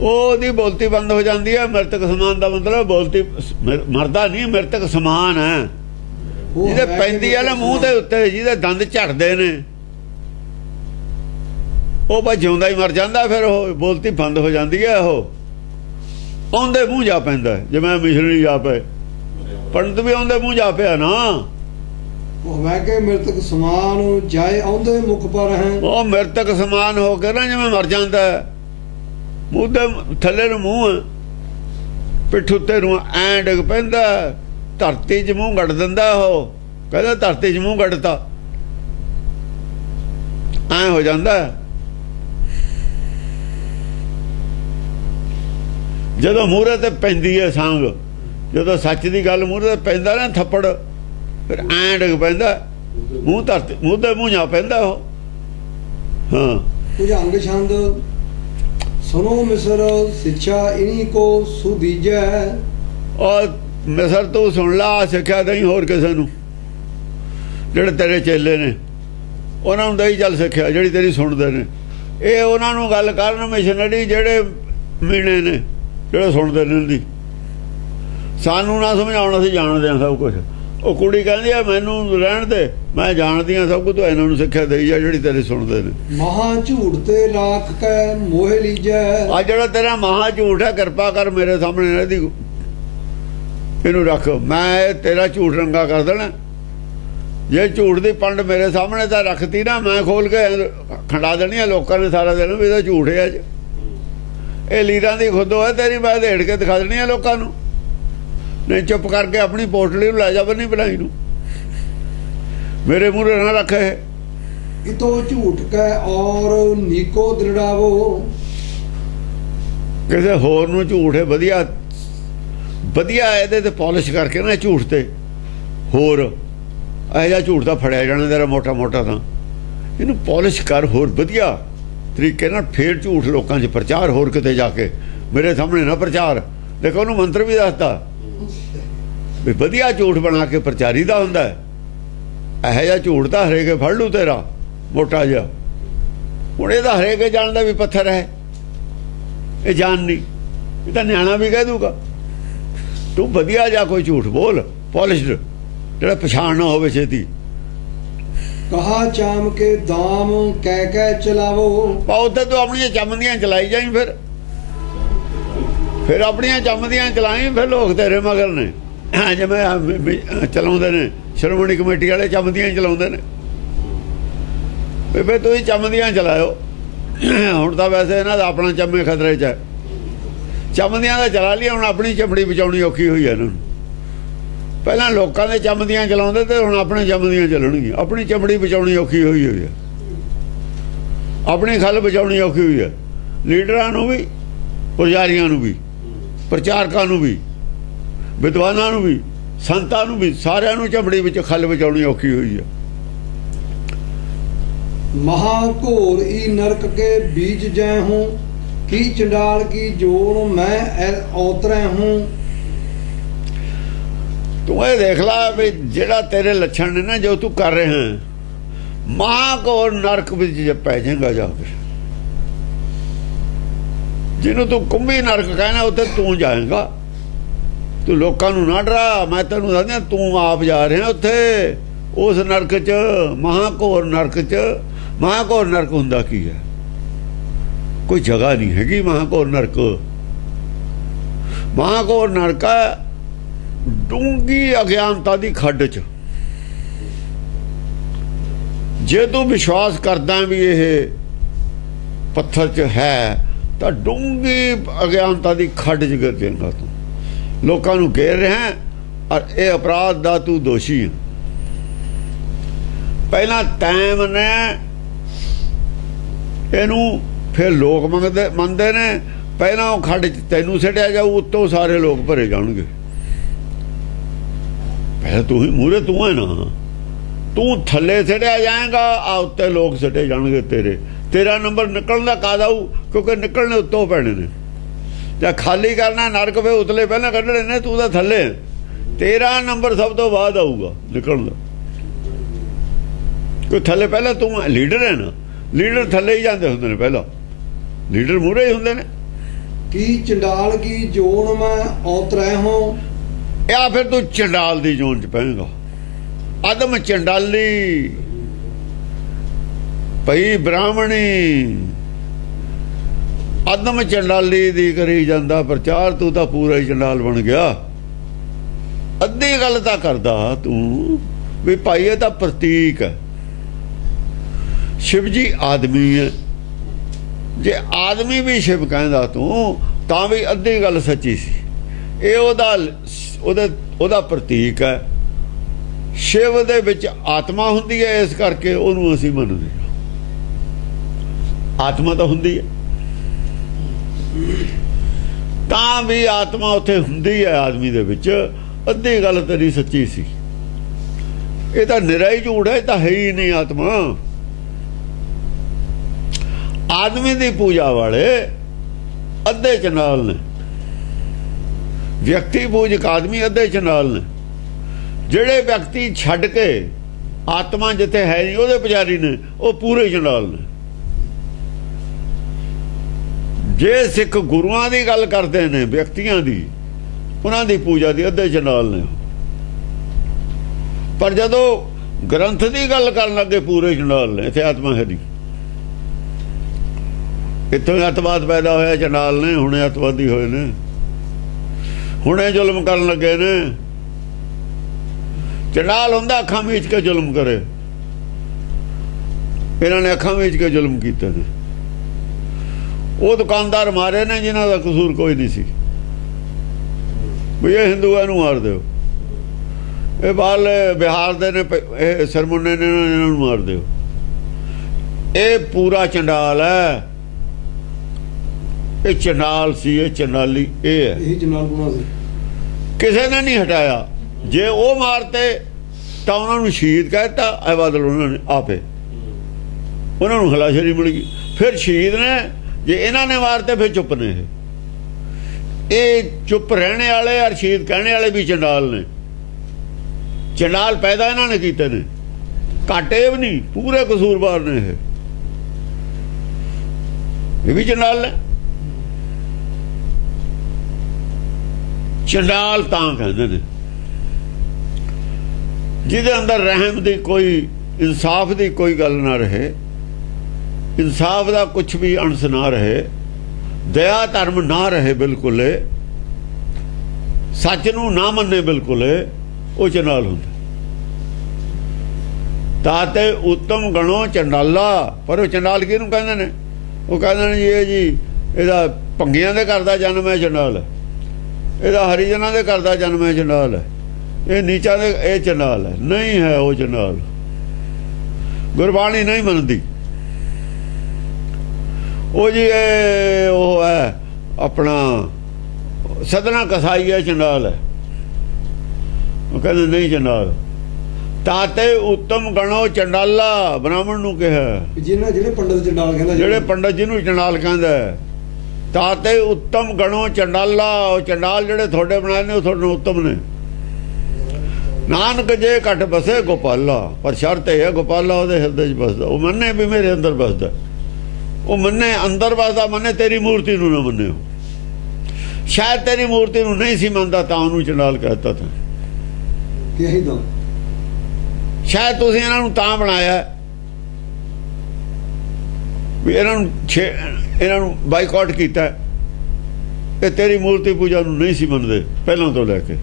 ਉਹਦੀ ਬੋਲਤੀ ਬੰਦ ਹੋ ਜਾਂਦੀ ਹੈ ਮ੍ਰਿਤਕ ਸਮਾਨ ਦਾ ਮਤਲਬ ਬੋਲਤੀ ਮਰਦਾ ਨਹੀਂ ਮ੍ਰਿਤਕ ਸਮਾਨ ਹੈ ਜਿਹਦੇ ਪੈਂਦੀ ਹੈ ਨਾ ਮੂੰਹ ਦੇ ਉੱਤੇ ਜਿਹਦੇ ਦੰਦ ਝੜਦੇ ਨੇ ਉਹ ਬਸ ਜਿਉਂਦਾ ਹੀ ਮਰ ਜਾਂਦਾ ਫਿਰ ਉਹ ਬੋਲਤੀ ਬੰਦ ਹੋ ਜਾਂਦੀ ਹੈ ਉਹ ਆਉਂਦੇ ਮੂੰਹ ਜਾ ਪੈਂਦਾ ਜਿਵੇਂ ਮਿਸ਼ਰੀ ਜਾ ਪਏ ਪੰਡਤ ਵੀ ਆਉਂਦੇ ਮੂੰਹ ਜਾ ਪਿਆ ਨਾ ਉਹ ਵੈ ਕੇ ਮ੍ਰਿਤਕ ਸਮਾਨ ਜਾਏ ਆਉਂਦੇ ਮੁਖ ਪਰ ਹੈ ਉਹ ਮ੍ਰਿਤਕ ਸਮਾਨ ਹੋ ਕੇ ਨਾ ਜਿਵੇਂ ਮਰ ਜਾਂਦਾ ਮੂੰਹ ਦੇ ਥੱਲੇ ਨੂੰ ਮੂੰਹ ਪਿੱਠ ਉੱਤੇ ਨੂੰ ਐਂ ਡਿੱਗ ਪੈਂਦਾ ਧਰਤੀ 'ਚ ਮੂੰਹ ਗੱਡ ਦਿੰਦਾ ਉਹ ਕਹਿੰਦਾ ਧਰਤੀ 'ਚ ਮੂੰਹ ਗੱਡਤਾ ਐਂ ਹੋ ਜਾਂਦਾ ਜਦੋਂ ਮੂਹਰੇ ਤੇ ਪੈਂਦੀ ਹੈ ਸੰਗ ਜਦੋਂ ਸੱਚ ਦੀ ਗੱਲ ਮੂਹਰੇ ਤੇ ਪੈਂਦਾ ਨਾ ਥੱਪੜ ਫਿਰ ਐਂ ਡਿੱਗ ਪੈਂਦਾ ਮੂੰਹ ਧਰਤੀ ਮੂੰਹ ਦੇ ਮੂੰਹ ਜਾ ਪੈਂਦਾ ਉਹ ਹਾਂ ਭੁਜੰਗ ਛੰਦ ਸੁਨੋ ਮਿਸਰ ਸਿੱਖਿਆ ਇਨੀ ਕੋ ਸੁਦੀਜੈ ਔਰ ਮਿਸਰ ਤੂੰ ਸੁਣ ਲਾ ਸਿੱਖਿਆ ਨਹੀਂ ਹੋਰ ਕਿਸੇ ਨੂੰ ਜਿਹੜੇ ਤੇਰੇ ਚੇਲੇ ਨੇ ਉਹਨਾਂ ਨੂੰ ਦਈ ਚੱਲ ਸਿੱਖਿਆ ਜਿਹੜੀ ਤੇਰੀ ਸੁਣਦੇ ਨੇ ਇਹ ਉਹਨਾਂ ਨੂੰ ਗੱਲ ਕਰਨ ਮਿਸ਼ਨਰੀ ਜਿਹੜੇ ਮੀਣੇ ਨੇ ਜਿਹੜੇ ਸੁਣਦੇ ਨੇ ਦੀ ਸਾਨੂੰ ਨਾ ਸਮਝਾਉਣ ਅਸੀਂ ਜਾਣਦੇ ਹਾਂ ਸਭ ਕੁਝ ਉਹ ਕੁੜੀ ਕਹਿੰਦੀ ਆ ਮੈਨੂੰ ਰਹਿਣ ਦੇ ਮੈਂ ਜਾਣਦੀ ਹਾਂ ਸਭ ਕੁਝ ਤੂੰ ਇਹਨਾਂ ਨੂੰ ਸਿੱਖਿਆ ਦੇਈ ਜਾ ਜਿਹੜੀ ਤੇਰੇ ਸੁਣਦੇ ਨੇ ਮਹਾ ਝੂਠ ਤੇ ਰਾਖ ਕੈ ਮੋਹ ਲੀਜੈ ਆ ਜਿਹੜਾ ਤੇਰਾ ਮਹਾ ਝੂਠ ਹੈ ਕਿਰਪਾ ਕਰ ਮੇਰੇ ਸਾਹਮਣੇ ਇਹਦੀ ਇਹਨੂੰ ਰੱਖ ਮੈਂ ਤੇਰਾ ਝੂਠ ਰੰਗਾ ਕਰ ਦੇਣਾ ਜੇ ਝੂਠ ਦੀ ਪੰਡ ਮੇਰੇ ਸਾਹਮਣੇ ਤਾਂ ਰੱਖਤੀ ਨਾ ਮੈਂ ਖੋਲ ਕੇ ਖੰਡਾ ਦੇਣੀ ਆ ਲੋਕਾਂ ਨੇ ਸਾਰਾ ਦਿਨ ਵੀ ਇਹਦਾ ਝੂਠ ਹੈ ਅੱਜ ਇਹ ਲੀਰਾਂ ਦੀ ਖੁਦ ਹੈ ਤੇਰੀ ਮੈਂ ਢੇੜ ਕੇ ਦਿਖਾ ਦੇਣੀ ਆ ਲੋਕਾਂ ਨੂੰ ਨਹੀਂ ਚੁੱਪ ਕਰਕੇ ਆਪਣੀ ਪੋਟਲੀ ਨੂੰ ਲੈ ਜਾ ਬੰਨੀ ਬਣਾਈ ਨੂੰ ਮੇਰੇ ਮੂਹਰੇ ਨਾ ਰੱਖੇ ਇਤੋਂ ਝੂਠ ਕੈ ਔਰ ਨੀਕੋ ਦ੍ਰਿੜਾਵੋ ਕਿਸੇ ਹੋਰ ਨੂੰ ਝੂਠ ਹੈ ਵਧੀਆ ਵਧੀਆ ਇਹਦੇ ਤੇ ਪਾਲਿਸ਼ ਕਰਕੇ ਨਾ ਝੂਠ ਤੇ ਹੋਰ ਇਹ ਜਿਹਾ ਝੂਠ ਤਾਂ ਫੜਿਆ ਜਾਣਾ ਤੇਰਾ ਮੋਟਾ ਮੋਟਾ ਤਾਂ ਇਹਨੂੰ ਪਾਲਿਸ਼ ਕਰ ਹੋਰ ਵਧੀਆ ਤਰੀਕੇ ਨਾਲ ਫੇਰ ਝੂਠ ਲੋਕਾਂ 'ਚ ਪ੍ਰਚਾਰ ਹੋਰ ਕਿਤੇ ਜਾ ਕੇ ਮੇਰੇ ਸਾਹਮਣੇ ਨਾ ਪ੍ਰਚਾਰ ਦੇਖੋ ਉਹਨੂੰ ਮੰਤਰ ਵੀ ਦੱਸਦਾ ਵੀ ਵਧੀਆ ਝੂਠ ਬਣਾ ਕੇ ਪ੍ਰਚਾਰੀ ਦਾ ਹੁੰਦਾ ਇਹੋ ਜਿਹਾ ਝੂਠ ਤਾਂ ਹਰੇਕ ਫੜ ਲੂ ਤੇਰਾ ਮੋਟਾ ਜਿਹਾ ਹੁਣ ਇਹਦਾ ਹਰੇਕ ਜਾਣਦਾ ਵੀ ਪੱਥਰ ਹੈ ਇਹ ਜਾਣ ਨਹੀਂ ਇਹ ਤਾਂ ਨਿਆਣਾ ਵੀ ਕਹਿ ਦੂਗਾ ਤੂੰ ਵਧੀਆ ਜਾ ਕੋਈ ਝੂਠ ਬੋਲ ਪੋਲਿਸ਼ਡ ਜਿਹੜਾ ਪਛਾਣ ਨਾ ਹੋਵੇ ਛੇਤੀ ਕਹਾ ਚਾਮ ਕੇ ਦਾਮ ਕਹਿ ਕਹਿ ਚਲਾਵੋ ਪਾਉ ਤੇ ਤੂੰ ਆਪਣੀਆਂ ਚੰਮਦੀਆਂ ਚਲਾਈ ਜਾਈਂ ਫਿਰ ਆਪਣੀਆਂ ਚੰਮਦੀਆਂ ਚਲਾਈ ਫਿਰ ਲੋਕ ਤੇਰੇ ਮਗਰ ਨੇ ਜਿਵੇਂ ਚਲਾਉਂਦੇ ਨੇ ਸ਼੍ਰੋਮਣੀ ਕਮੇਟੀ ਵਾਲੇ ਚੰਮਦੀਆਂ ਚਲਾਉਂਦੇ ਨੇ ਬੇਬੇ ਤੁਸੀਂ ਚੰਮਦੀਆਂ ਚਲਾਇਓ ਹੁਣ ਤਾਂ ਵੈਸੇ ਇਹਨਾਂ ਦਾ ਆਪਣਾ ਚੰਮੇ ਖਤਰੇ 'ਚ ਹੈ ਚੰਮਦੀਆਂ ਦਾ ਚਲਾ ਲਿਆ ਹੁਣ ਆਪਣੀ ਚਮੜੀ ਬਚਾਉਣੀ ਔਖੀ ਹੋਈ ਹੈ ਇਹਨਾਂ ਨੂੰ ਪਹਿਲਾਂ ਲੋਕਾਂ ਦੇ ਚੰਮਦੀਆਂ ਚਲਾਉਂਦੇ ਤੇ ਹੁਣ ਆਪਣੇ ਚੰਮਦੀਆਂ ਚੱਲਣਗੀਆਂ ਆਪਣੀ ਚਮੜੀ ਬਚਾਉਣੀ ਔਖੀ ਹੋਈ ਹੈ ਆਪਣੀ ਖੱਲ ਬਚਾਉਣੀ ਔਖੀ ਹੋਈ ਹੈ ਲੀਡਰਾਂ ਨੂੰ ਵੀ ਪੁਜਾਰੀਆਂ ਨੂੰ ਵੀ ਪ੍ਰਚਾਰਕਾਂ ਨੂੰ ਵੀ ਵਿਦਵਾਨਾਂ ਨੂੰ ਵੀ ਸੰਤਾਂ ਨੂੰ ਵੀ ਸਾਰਿਆਂ ਨੂੰ ਚਮੜੀ ਵਿੱਚ ਖੱਲ ਬਚਾਉਣੀ ਔਖੀ ਹੋਈ ਹੈ ਮਹਾ ਘੋਰ ਈ ਨਰਕ ਕੇ ਬੀਜ ਜੈ ਹੂੰ ਕੀ ਚੰਡਾਲ ਕੀ ਜੋੜ ਮੈਂ ਔਤਰੈ ਹੂੰ ਤੂੰ ਇਹ ਦੇਖ ਲੈ ਵੀ ਜਿਹੜਾ ਤੇਰੇ ਲੱਛਣ ਨੇ ਨਾ ਜੋ ਤੂੰ ਕਰ ਰਿਹਾ ਮਹਾ ਘੋਰ ਨਰਕ ਵਿੱਚ ਪੈ ਜਾਏਗਾ ਜਾ ਕੇ ਜਿਹਨੂੰ ਤੂੰ ਕੁੰਭੀ ਨਰਕ ਕਹਿਣਾ ਉੱਥੇ ਤੂੰ ਜਾਏਗਾ ਤੂੰ ਲੋਕਾਂ ਨੂੰ ਨਾ ਡਰਾ ਮੈਂ ਤੈਨੂੰ ਦੱਸਦਾ ਤੂੰ ਆਪ ਜਾ ਰਿਹਾ ਉੱਥੇ ਉਸ ਨਰਕ 'ਚ ਮਹਾ ਘੋਰ ਨਰਕ 'ਚ ਮਹਾ ਘੋਰ ਨਰਕ ਹੁੰਦਾ ਕੀ ਹੈ ਕੋਈ ਜਗ੍ਹਾ ਨਹੀਂ ਹੈਗੀ ਮਹਾ ਘੋਰ ਨਰਕ ਮਹਾ ਘੋਰ ਨਰਕ ਡੂੰਗੀ ਅਗਿਆਨਤਾ ਦੀ ਖੱਡ 'ਚ ਜੇ ਤੂੰ ਵਿਸ਼ਵਾਸ ਕਰਦਾ ਵੀ ਇਹ ਪੱਥਰ 'ਚ ਹੈ ਤਾਂ ਡੂੰਗੀ ਅਗਿਆਨਤਾ ਦੀ ਖੱਡ 'ਚ ਗਿਰ ਜਾਏਗਾ ਤੂੰ ਲੋਕਾਂ ਨੂੰ ਘੇਰ ਰਿਹਾ और ये अपराध दा तू दोषी है। पहला तैं मने इनू, फिर लोग मनते ने। पहला वो खड्ड च तैनू सटिया जाऊ, उत्तों सारे लोग भरे जाणगे। पहले तू ही मूहरे तू है ना, तू थले सटिया जाएगा, आ उत्ते लोग सटे जाणगे तेरे। तेरा नंबर निकलण दा कद आऊ, क्योंकि निकलने उत्तों पैने ने। ਜਾਂ खाली करना नरक वे उतले पहले कढ़ने ने, तू तो थले। तेरा नंबर सब तो बाद आऊगा निकलण दा। कोई थले पहले तू लीडर है ना, लीडर थले ही जाते होंगे ने, पहला लीडर मूहरे ही होंगे ने। की चंडाल की जोन में औतरै हो, या फिर तू चंडाल दी जोन च पेगा। अदम चंडाली भई ब्राह्मणी, अदम चंडाली दी करी जांदा प्रचार। तू तो पूरा ही चंडाल बन गया। अद्धी गल तां करदा तू भी भाई ये तां प्रतीक है। शिव जी आदमी है, जे आदमी भी शिव कहंदा तू तां भी अद्धी गल सच्ची सी। ये ओदा प्रतीक है। शिव दे विच आत्मा हुंदी है, इस करके ओनू असीं मनदे हां। आत्मा तो हुंदी है, तां भी आत्मा उत्थे हुंदी है आदमी दे विच। अद्धी गल तेरी सच्ची सी। ये तां निरा ही झूठ है, तां है ही नहीं आत्मा। आदमी दी पूजा वाले अद्धे चंडाल ने, व्यक्ति पूजक आदमी अद्धे चंडाल ने। जेड़े व्यक्ति छड्ड के आत्मा जिथे है नहीं ओदे पुजारी ने, वो पूरे चंडाल ने। जे सिख गुरुआं दी गल करते हैं, व्यक्तियां दी, उन्हां दी पूजा दी अद्धे चंडाल ने। पर जदों ग्रंथ दी गल करन लगे पूरे चंडाल ने। इत्थे आत्मा है नहीं, इत्थों अतवाद पैदा होया। चंडाल ने हुणे अतवादी होए ने, हुणे जुल्म करन लगे ने। चंडाल हुंदा अखां मीच के जुल्म करे, इन्हां ने अखां मीच के जुल्म कीते ने। वो दुकानदार मारे ने जिन्हां दा कसूर कोई नहीं सी। भी ये हिंदू इहनूं मार दिओ, ये बाहर बिहार दे ने सरमुन्ने ने, इन्हां नूं मार दिओ। ये पूरा चंडाल है। ये चंडाल सी, ये चंडाली ये है। यही चंडाल गुना सी, किसी ने नहीं हटाया। जे वो मारते तो उन्होंने शहीद कहता, ऐ बादल उन्होंने आपे, उन्होंने हलाशरी मिल गई। फिर शहीद ने, जे इन्हों ने मारते फिर चुप ने। ये चुप रहने वाले और शहीद कहने वाले भी चंडाल ने। चंडाल पैदा इन्होंने कीते ने, घाटे भी नहीं, पूरे कसूरवार ने। ये भी चंडाल ने। चंडाल तां कहंदे ने जिहदे अंदर रहम दी कोई, इंसाफ दी कोई गल ना रहे, इंसाफ दा कुछ भी अंश ना रहे, दया धर्म ना रहे बिल्कुल, सच नूं ना मन्ने बिल्कुल, वो चंडाल हुंदा। ताते उत्तम गणो चंडाला। पर वो चंडाल किहनूं कहंदे ने? वो कहंदे ने जी इहदा भंगियां दे घर दा जन्म है चंडाल है, इहदा हरिजनां दे घर दा जन्म है चंडाल है, ये नीचा दे ये चंडाल है। नहीं है वो चंडाल, गुरबाणी नहीं मनती। वो जी वो है अपना सदना कसाई है चंडाल है, वो कहते नहीं चंडाल। ताते उत्तम गणो चंडाला ब्राह्मण नूं कहा, जेड़े पंडित चंडाल कहंदा, जेड़े पंडित जिन्हों चंडाल कहंदा है। ताते उत्तम गणो चंडाला, चंडाल जेड़े थोड़े बनाए ने थोड़े उत्तम ने। नानक जे घट बसे गोपाला, पर शर्त है गोपाला ਉਹਦੇ ਹਿਰਦੇ 'ਚ बसदा, ਉਹ ਮੰਨੇ भी मेरे अंदर बसदा, ਉਹ ਮੰਨੇ अंदर बसदा, ਮੰਨੇ तेरी मूर्ति ਨੂੰ ना ਮੰਨੇ। शायद तेरी मूर्ति ਨੂੰ नहीं सी ਮੰਨਦਾ ਤਾਂ ਉਹਨੂੰ ਚੰਡਾਲ कहता था। ਕਿਹੀ ਦਾ शायद ਤੁਸੀਂ ਇਹਨਾਂ ਨੂੰ ਤਾਂ ਬਣਾਇਆ ਵੀ ਇਹਨਾਂ ਨੂੰ ਬਾਈਕਾਟ ਕੀਤਾ ਕਿ ਤੇਰੀ ਮੂਰਤੀ ਪੂਜਾ ਨੂੰ नहीं ਸੀ ਮੰਨਦੇ ਪਹਿਲਾਂ ਤੋਂ ਲੈ ਕੇ।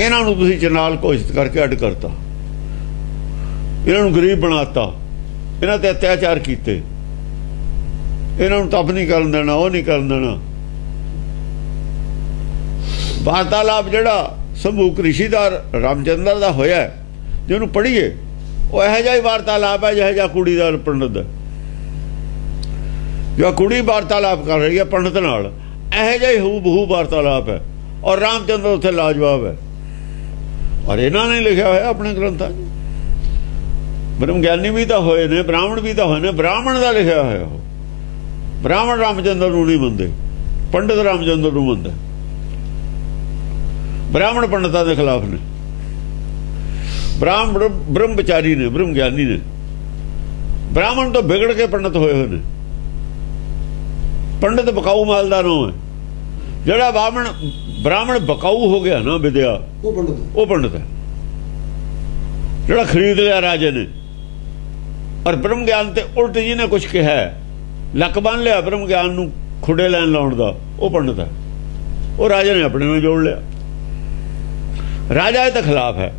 ਇਹਨਾਂ ਨੂੰ ਤੁਸੀਂ ਚੰਡਾਲ ਘੋਸ਼ਿਤ ਕਰਕੇ ਅੱਡ ਕਰਤਾ, ਇਹਨਾਂ ਨੂੰ ਗਰੀਬ ਬਣਾਤਾ, ਇਹਨਾਂ ਤੇ ਅਤਿਆਚਾਰ ਕੀਤੇ, ਇਹਨਾਂ ਨੂੰ ਤਪ ਨਹੀਂ ਕਰਨ ਦੇਣਾ, ਉਹ ਨਹੀਂ ਕਰਨ ਦੇਣਾ। ਵਾਰਤਾਲਾਪ ਜਿਹੜਾ ਸੰਭੂਕ ਰਿਸ਼ੀ ਦਾ ਰਾਮਚੰਦਰ ਦਾ ਹੋਇਆ, ਜੇ ਉਹਨੂੰ ਪੜ੍ਹੀਏ ਉਹ ਇਹੋ ਜਿਹਾ ਹੀ ਵਾਰਤਾਲਾਪ ਹੈ ਜਿਹੋ ਜਿਹਾ ਕੁੜੀ ਦਾ ਪੰਡਤ ਦਾ। ਜੋ ਕੁੜੀ ਵਾਰਤਾਲਾਪ ਕਰ ਰਹੀ ਹੈ ਪੰਡਤ ਨਾਲ, ਇਹੋ ਜਿਹਾ ਹੀ ਹੂ ਬਹੂ ਵਾਰਤਾਲਾਪ ਹੈ। ਔਰ ਰਾਮਚੰਦਰ ਉੱਥੇ ਲਾਜਵਾਬ ਹੈ। ਔਰ ਇਹਨਾਂ ਨੇ ਲਿਖਿਆ ਹੋਇਆ ਆਪਣੇ ਗ੍ਰੰਥਾਂ 'ਚ। ਬ੍ਰਹਮ ਗਿਆਨੀ ਵੀ ਤਾਂ ਹੋਏ ਨੇ, ਬ੍ਰਾਹਮਣ ਵੀ ਤਾਂ ਹੋਏ ਨੇ। ਬ੍ਰਾਹਮਣ ਦਾ ਲਿਖਿਆ ਹੋਇਆ ਉਹ। ਬ੍ਰਾਹਮਣ ਰਾਮਚੰਦਰ ਨੂੰ ਨਹੀਂ ਮੰਨਦੇ, ਪੰਡਤ ਰਾਮਚੰਦਰ ਨੂੰ ਮੰਨਦੇ। ਬ੍ਰਾਹਮਣ ਪੰਡਤਾਂ ਦੇ ਖਿਲਾਫ ਨੇ। ਬ੍ਰਾਹਮਣ ਬ੍ਰਹਮਚਾਰੀ ਨੇ, ਬ੍ਰਹਮ ਗਿਆਨੀ ਨੇ। ਬ੍ਰਾਹਮਣ ਤੋਂ ਵਿਗੜ ਕੇ ਪੰਡਤ ਹੋਏ ਹੋਏ ਨੇ। ਪੰਡਤ ਬਕਾਊ ਮਾਲਦਾਰ ਹੈ। ਜਿਹੜਾ ਬ੍ਰਾਹਮਣ ਬਕਾਊ ਹੋ ਗਿਆ ਨਾ ਵਿਦਿਆ, ਉਹ ਪੰਡਤ ਹੈ। ਜਿਹੜਾ ਖਰੀਦ ਲਿਆ ਰਾਜੇ ਨੇ। ਔਰ ਬ੍ਰਹਮ ਗਿਆਨ ਤੇ ਉਲਟ ਜੀ ਨੇ ਕੁਛ ਕਿਹਾ, ਲੱਕ ਬੰਨ ਲਿਆ ਬ੍ਰਹਮ ਗਿਆਨ ਨੂੰ ਖੁੱਡੇ ਲੈਣ ਲਾਉਣ ਦਾ, ਉਹ ਪੰਡਤ ਹੈ। ਉਹ ਰਾਜੇ ਨੇ ਆਪਣੇ ਨਾਲ ਜੋੜ ਲਿਆ। ਰਾਜਾ ਇਹਦੇ ਖਿਲਾਫ ਹੈ,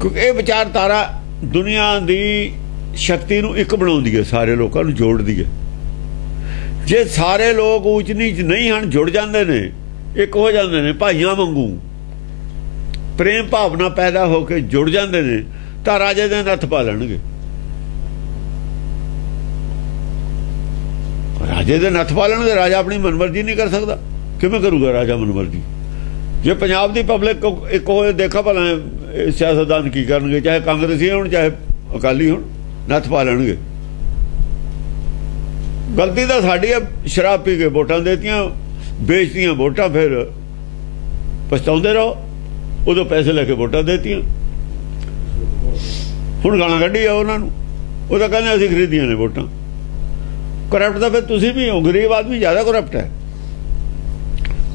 ਕਿਉਂਕਿ ਇਹ ਵਿਚਾਰਧਾਰਾ ਦੁਨੀਆ ਦੀ ਸ਼ਕਤੀ ਨੂੰ ਇੱਕ ਬਣਾਉਂਦੀ ਹੈ, ਸਾਰੇ ਲੋਕਾਂ ਨੂੰ ਜੋੜਦੀ ਹੈ। ਜੇ ਸਾਰੇ ਲੋਕ ਊਚ ਨੀਚ ਨਹੀਂ ਹਨ, ਜੁੜ ਜਾਂਦੇ ਨੇ, ਇੱਕ ਹੋ ਜਾਂਦੇ ਨੇ, ਭਾਈਆਂ ਵਾਂਗੂ ਪ੍ਰੇਮ ਭਾਵਨਾ ਪੈਦਾ ਹੋ ਕੇ ਜੁੜ ਜਾਂਦੇ ਨੇ, ਤਾਂ ਰਾਜੇ ਦੇ ਨੱਥ ਪਾ ਲੈਣਗੇ। ਰਾਜੇ ਦੇ ਨੱਥ ਪਾ ਲੈਣਗੇ। ਰਾਜਾ ਆਪਣੀ ਮਨਮਰਜ਼ੀ ਨਹੀਂ ਕਰ ਸਕਦਾ। ਕਿਵੇਂ ਕਰੂਗਾ ਰਾਜਾ ਮਨਮਰਜ਼ੀ? ਜੇ ਪੰਜਾਬ ਦੀ ਪਬਲਿਕ ਇੱਕ ਹੋਏ, ਦੇਖਾ ਭਲਾ ਸਿਆਸਤਦਾਨ ਕੀ ਕਰਨਗੇ, ਚਾਹੇ ਕਾਂਗਰਸੀ ਹੋਣ ਚਾਹੇ ਅਕਾਲੀ ਹੋਣ, ਨੱਥ ਪਾ ਲੈਣਗੇ। ਗਲਤੀ ਤਾਂ ਸਾਡੀ ਹੈ, ਸ਼ਰਾਬ ਪੀ ਕੇ ਵੋਟਾਂ ਦੇਤੀਆਂ, ਵੇਚਤੀਆਂ ਵੋਟਾਂ, ਫਿਰ ਪਛਤਾਉਂਦੇ ਰਹੋ। ਉਦੋਂ ਪੈਸੇ ਲੈ ਕੇ ਵੋਟਾਂ ਦੇਤੀਆਂ, ਹੁਣ ਗਾਲਾਂ ਕੱਢੀ ਆ ਉਹਨਾਂ ਨੂੰ। ਉਹ ਤਾਂ ਕਹਿੰਦੇ ਅਸੀਂ ਖਰੀਦੀਆਂ ਨੇ ਵੋਟਾਂ। ਕਰਪਟ ਤਾਂ ਫਿਰ ਤੁਸੀਂ ਵੀ ਹੋ। ਗਰੀਬ ਆਦਮੀ ਜ਼ਿਆਦਾ ਕਰਪਟ ਹੈ।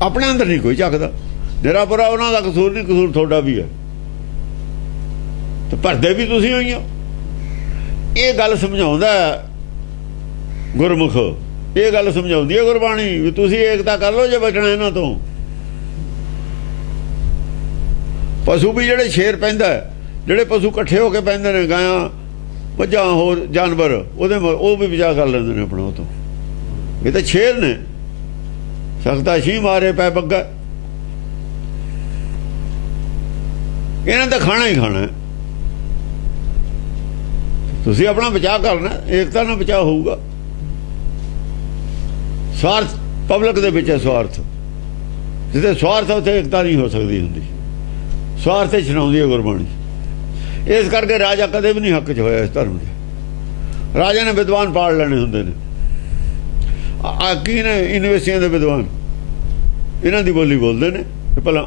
ਆਪਣੇ ਅੰਦਰ ਨਹੀਂ ਕੋਈ ਝੱਕਦਾ। ਨਿਰਾਪੁਰਾ ਉਹਨਾਂ ਦਾ ਕਸੂਰ ਨਹੀਂ, ਕਸੂਰ ਤੁਹਾਡਾ ਵੀ ਹੈ। ਤੇ ਭਰਦੇ ਵੀ ਤੁਸੀਂ ਹੋਈ ਹੋ। ਇਹ ਗੱਲ ਸਮਝਾਉਂਦਾ ਗੁਰਮੁਖ, ਇਹ ਗੱਲ ਸਮਝਾਉਂਦੀ ਹੈ ਗੁਰਬਾਣੀ ਵੀ ਤੁਸੀਂ ਏਕਤਾ ਕਰ ਲਓ ਜੇ ਬਚਣਾ ਇਹਨਾਂ ਤੋਂ। ਪਸ਼ੂ ਵੀ ਜਿਹੜੇ ਸ਼ੇਰ ਪੈਂਦਾ, ਜਿਹੜੇ ਪਸ਼ੂ ਇਕੱਠੇ ਹੋ ਕੇ ਪੈਂਦੇ ਨੇ, ਗਾਂ ਮੱਝਾਂ ਹੋਰ ਜਾਨਵਰ, ਉਹ ਵੀ ਬਚਾ ਕਰ ਲੈਂਦੇ ਨੇ ਆਪਣਾ ਉਹ ਤੋਂ। ਇਹ ਤਾਂ ਸ਼ੇਰ ਨੇ। ਸਖਤਾ ਸ਼ੀ ਮਾਰੇ ਪੈ ਬੱਗਾ। ਇਹਨਾਂ ਤਾਂ ਖਾਣਾ ਹੀ ਖਾਣਾ। ਤੁਸੀਂ ਆਪਣਾ ਬਚਾਅ ਕਰਨਾ, ਏਕਤਾ ਨਾਲ ਬਚਾਅ ਹੋਊਗਾ। ਸਵਾਰਥ ਪਬਲਿਕ ਦੇ ਵਿੱਚ ਹੈ। ਸਵਾਰਥ ਜਿੱਥੇ ਸਵਾਰਥ ਉੱਥੇ ਏਕਤਾ ਨਹੀਂ ਹੋ ਸਕਦੀ ਹੁੰਦੀ। ਸਵਾਰਥ ਛਡਾਉਂਦੀ ਹੈ ਗੁਰਬਾਣੀ। ਇਸ ਕਰਕੇ ਰਾਜਾ ਕਦੇ ਵੀ ਨਹੀਂ ਹੱਕ 'ਚ ਹੋਇਆ ਇਸ ਧਰਮ ਦੇ। ਰਾਜਾ ਨੇ ਵਿਦਵਾਨ ਪਾੜ ਲੈਣੇ ਹੁੰਦੇ ਨੇ। ਕੀ ਨੇ ਯੂਨੀਵਰਸਿਟੀਆਂ ਦੇ ਵਿਦਵਾਨ, ਇਹਨਾਂ ਦੀ ਬੋਲੀ ਬੋਲਦੇ ਨੇ। ਭਲਾ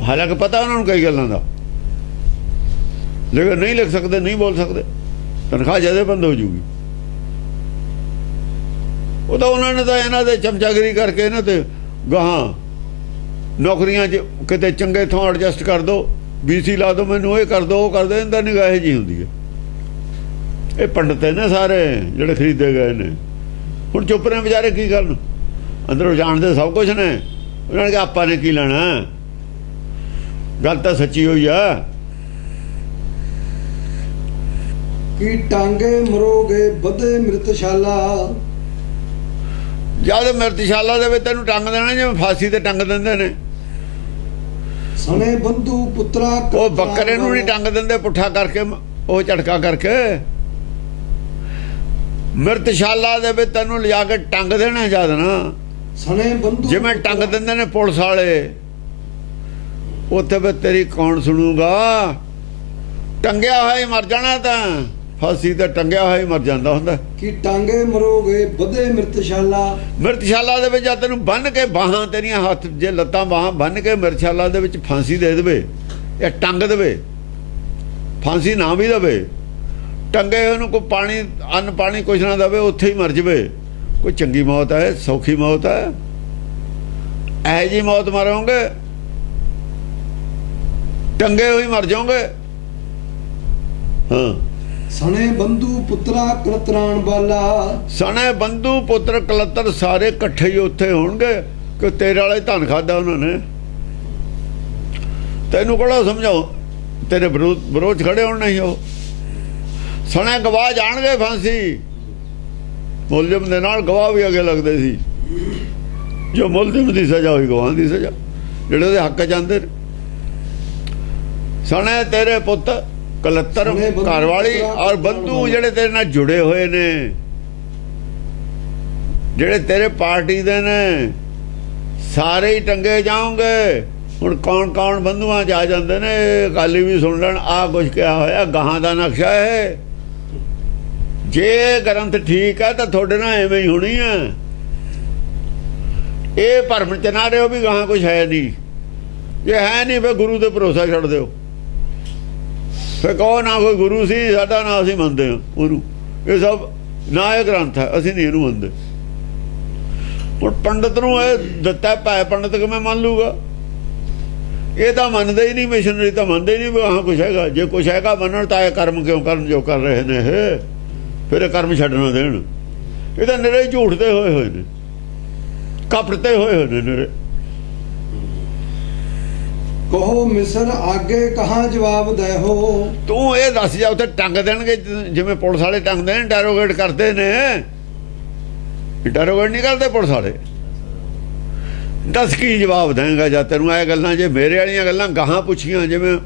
ਹਾਲਾਂਕਿ ਪਤਾ ਉਹਨਾਂ ਨੂੰ ਕਈ ਗੱਲਾਂ ਦਾ, ਲੇਕਿਨ ਨਹੀਂ ਲਿਖ ਸਕਦੇ, ਨਹੀਂ ਬੋਲ ਸਕਦੇ। ਤਨਖਾਹ ਜਦੇ ਬੰਦ ਹੋ ਜੂਗੀ। ਉਹ ਤਾਂ ਉਹਨਾਂ ਨੇ ਤਾਂ ਇਹਨਾਂ ਦੇ ਚਮਚਾਗਰੀ ਕਰਕੇ ਇਹਨਾਂ ਤੇ ਗਾਹਾਂ ਨੌਕਰੀਆਂ 'ਚ ਕਿਤੇ ਚੰਗੇ ਥਾਂ ਐਡਜਸਟ ਕਰ ਦੋ, BC ਲਾ ਦੋ, ਮੈਨੂੰ ਇਹ ਕਰ ਦੋ, ਉਹ ਕਰ ਦੋ। ਇਹਨਾਂ ਦੀ ਨਿਗਾਹ ਜੀ ਹੁੰਦੀ ਹੈ। ਇਹ ਪੰਡਤ ਨੇ ਸਾਰੇ ਜਿਹੜੇ ਖਰੀਦੇ ਗਏ ਨੇ। ਹੁਣ ਚੁੱਪ ਨੇ ਵਿਚਾਰੇ, ਕੀ ਕਰਨ? ਅੰਦਰੋਂ ਜਾਣਦੇ ਸਭ ਕੁਝ ਨੇ। ਉਹਨਾਂ ਨੇ ਕਿਹਾ ਆਪਾਂ ਨੇ ਕੀ ਲੈਣਾ, ਗੱਲ ਤਾਂ ਸੱਚੀ ਹੋਈ ਆ। ਕੀ ਟਾਂਗੇ ਮਰੋਗੇ ਵਧੇ ਮਿਰਤਸ਼ਾਲਾ। ਜਦ ਮਿਰਤਸ਼ਾਲਾ ਦੇ ਵਿੱਚ ਤੈਨੂੰ ਟੰਗ ਦੇਣਾ, ਜਿਵੇਂ ਫਾਂਸੀ ਤੇ ਟੰਗ ਦਿੰਦੇ ਨੇ। ਸਣੇ ਬੰਧੂ ਪੁੱਤਰਾ, ਉਹ ਬੱਕਰੇ ਨੂੰ ਨਹੀਂ ਟੰਗ ਦਿੰਦੇ ਪੁੱਠਾ ਕਰਕੇ, ਉਹ ਝਟਕਾ ਕਰਕੇ। ਮਿਰਤਸ਼ਾਲਾ ਦੇ ਵਿੱਚ ਤੈਨੂੰ ਲਿਜਾ ਕੇ ਟੰਗ ਦੇਣਾ ਜਦ ਨਾ। ਸਣੇ ਬੰਧੂ ਜਿਵੇਂ ਟੰਗ ਦਿੰਦੇ ਨੇ ਪੁਲਿਸ ਵਾਲੇ, ਉੱਥੇ ਵੀ ਤੇਰੀ ਕੌਣ ਸੁਣੂਗਾ? ਟੰਗਿਆ ਹੋਇਆ ਹੀ ਮਰ ਜਾਣਾ। ਤਾਂ ਫਾਂਸੀ ਤੇ ਟੰਗਿਆ ਹੋਇਆ ਹੀ ਮਰ ਜਾਂਦਾ ਹੁੰਦਾ। ਕਿ ਟਾਂਗੇ ਮਰੋਗੇ ਵਧੇ ਮਿਰਤਸ਼ਾਲਾ। ਮਿਰਤਸ਼ਾਲਾ ਦੇ ਵਿੱਚ ਜਦ ਤੈਨੂੰ ਬੰਨ ਕੇ ਬਾਹਾਂ ਤੇਰੀਆਂ, ਹੱਥ ਜੇ ਲੱਤਾਂ ਬਾਹਾਂ ਬੰਨ ਕੇ ਮਿਰਤਸ਼ਾਲਾ ਦੇ ਵਿੱਚ ਫਾਂਸੀ ਦੇ ਦੇਵੇ, ਇਹ ਟੰਗ ਦੇਵੇ, ਫਾਂਸੀ ਨਾ ਵੀ ਦੇਵੇ, ਟੰਗੇ ਉਹਨੂੰ ਕੋਈ ਪਾਣੀ ਅੰਨ ਪਾਣੀ ਕੁਛ ਨਾ ਦੇਵੇ, ਉੱਥੇ ਹੀ ਮਰ ਜਾਵੇ। ਕੋਈ ਚੰਗੀ ਮੌਤ ਹੈ? ਸੌਖੀ ਮੌਤ ਹੈ? ਇਹੋ ਜਿਹੀ ਮੌਤ ਮਰੋਗੇ, ਟੰਗੇ ਹੋਈ ਮਰ ਜਾਓਗੇ। ਹਾਂ। ਸਣੇ ਬੰਧੂ ਪੁੱਤਰਾ ਕਲਤਰਾਨ ਵਾਲਾ। ਸਣੇ ਬੰਧੂ ਪੁੱਤਰ ਕਲਤਰ ਸਾਰੇ ਇਕੱਠੇ ਹੀ ਉੱਥੇ ਹੋਣਗੇ ਕਿ ਤੇਰੇ ਵਾਲੇ ਧਨ ਖਾਦਾ ਉਹਨਾਂ ਨੇ। ਤੈਨੂੰ ਕਿਹੜਾ ਸਮਝਾਓ? ਤੇਰੇ ਵਿਰੋਧ ਖੜੇ ਹੋਣ ਨਹੀਂ। ਉਹ ਸਣੇ ਗਵਾਹ ਜਾਣਗੇ ਫਾਂਸੀ। ਮੁਲਜ਼ਮ ਦੇ ਨਾਲ ਗਵਾਹ ਵੀ ਅੱਗੇ ਲੱਗਦੇ ਸੀ। ਜੋ ਮੁਲਜ਼ਮ ਦੀ ਸਜ਼ਾ ਹੋਈ ਗਵਾਹ ਦੀ ਸਜ਼ਾ, ਜਿਹੜੇ ਉਹਦੇ ਹੱਕ ਜਾਂਦੇ ਨੇ। ਸਣੇ ਤੇਰੇ ਪੁੱਤ ਕਲੱਤਰ ਘਰ ਵਾਲੀ ਔਰ ਬੰਧੂ ਜਿਹੜੇ ਤੇਰੇ ਨਾਲ ਜੁੜੇ ਹੋਏ ਨੇ, ਜਿਹੜੇ ਤੇਰੇ ਪਾਰਟੀ ਦੇ ਨੇ, ਸਾਰੇ ਹੀ ਟੰਗੇ ਜਾਓਗੇ। ਹੁਣ ਕੌਣ ਕੌਣ ਬੰਧੂਆਂ 'ਚ ਆ ਜਾਂਦੇ ਨੇ, ਅਕਾਲੀ ਵੀ ਸੁਣ ਲੈਣ ਆਹ ਕੁਛ ਕਿਹਾ ਹੋਇਆ, ਗਾਹਾਂ ਦਾ ਨਕਸ਼ਾ ਹੈ। ਜੇ ਗ੍ਰੰਥ ਠੀਕ ਹੈ ਤਾਂ ਤੁਹਾਡੇ ਨਾਲ ਐਵੇਂ ਹੀ ਹੋਣੀ ਹੈ। ਇਹ ਭਰਮ ਚ ਨਾ ਰਿਓ ਵੀ ਗਾਹਾਂ ਕੁਛ ਹੈ ਨਹੀਂ, ਜੇ ਹੈ ਨਹੀਂ ਫਿਰ ਗੁਰੂ ਤੇ ਭਰੋਸਾ ਛੱਡ ਦਿਓ। ਫਿਰ ਕਹੋ ਨਾ ਕੋਈ ਗੁਰੂ ਸੀ ਸਾਡਾ, ਨਾ ਅਸੀਂ ਮੰਨਦੇ ਹਾਂ ਉਹਨੂੰ, ਇਹ ਸਭ ਨਾ ਇਹ ਗ੍ਰੰਥ ਹੈ, ਅਸੀਂ ਨਹੀਂ ਇਹਨੂੰ ਮੰਨਦੇ। ਹੁਣ ਪੰਡਤ ਨੂੰ ਇਹ ਦਿੱਤਾ ਪੈ, ਪੰਡਤ ਕਿਵੇਂ ਮੰਨ ਲੂਗਾ? ਇਹ ਤਾਂ ਮੰਨਦੇ ਹੀ ਨਹੀਂ, ਮਿਸ਼ਨਰੀ ਤਾਂ ਮੰਨਦੇ ਹੀ ਨਹੀਂ ਵੀ ਹਾਂ ਕੁਛ ਹੈਗਾ। ਜੇ ਕੁਛ ਹੈਗਾ ਮੰਨਣ ਤਾਂ ਇਹ ਕਰਮ ਕਿਉਂ ਕਰਨ ਜੋ ਕਰ ਰਹੇ ਨੇ ਇਹ, ਫਿਰ ਇਹ ਕਰਮ ਛੱਡਣਾ ਦੇਣ। ਇਹ ਤਾਂ ਨਿਰੇ ਝੂਠਦੇ ਹੋਏ ਨੇ, ਕਪੜਤੇ ਹੋਏ ਨੇ ਨਿਰੇ। ਕਹੋ ਮਿਸਰ ਆਗੇ ਕਹਾਂ ਜਵਾਬ ਦੇ ਹੋ। ਤੂੰ ਇਹ ਦੱਸ ਜਾ, ਉੱਥੇ ਟੰਗ ਦੇਣਗੇ ਜਿਵੇਂ ਪੁਲਿਸ ਵਾਲੇ ਟੰਗਦੇ ਨੇ, ਇੰਟਰੋਗੇਟ ਕਰਦੇ ਨੇ। ਇੰਟਰੋਗੇਟ ਨਹੀਂ ਕਰਦੇ ਪੁਲਿਸ ਵਾਲੇ। ਦੱਸ ਕੀ ਜਵਾਬ ਦੇਂਗਾ ਜਾਂ ਤੈਨੂੰ ਇਹ ਗੱਲਾਂ, ਜੇ ਮੇਰੇ ਵਾਲੀਆਂ ਗੱਲਾਂ ਗਾਹਾਂ ਪੁੱਛੀਆਂ ਜਿਵੇਂ,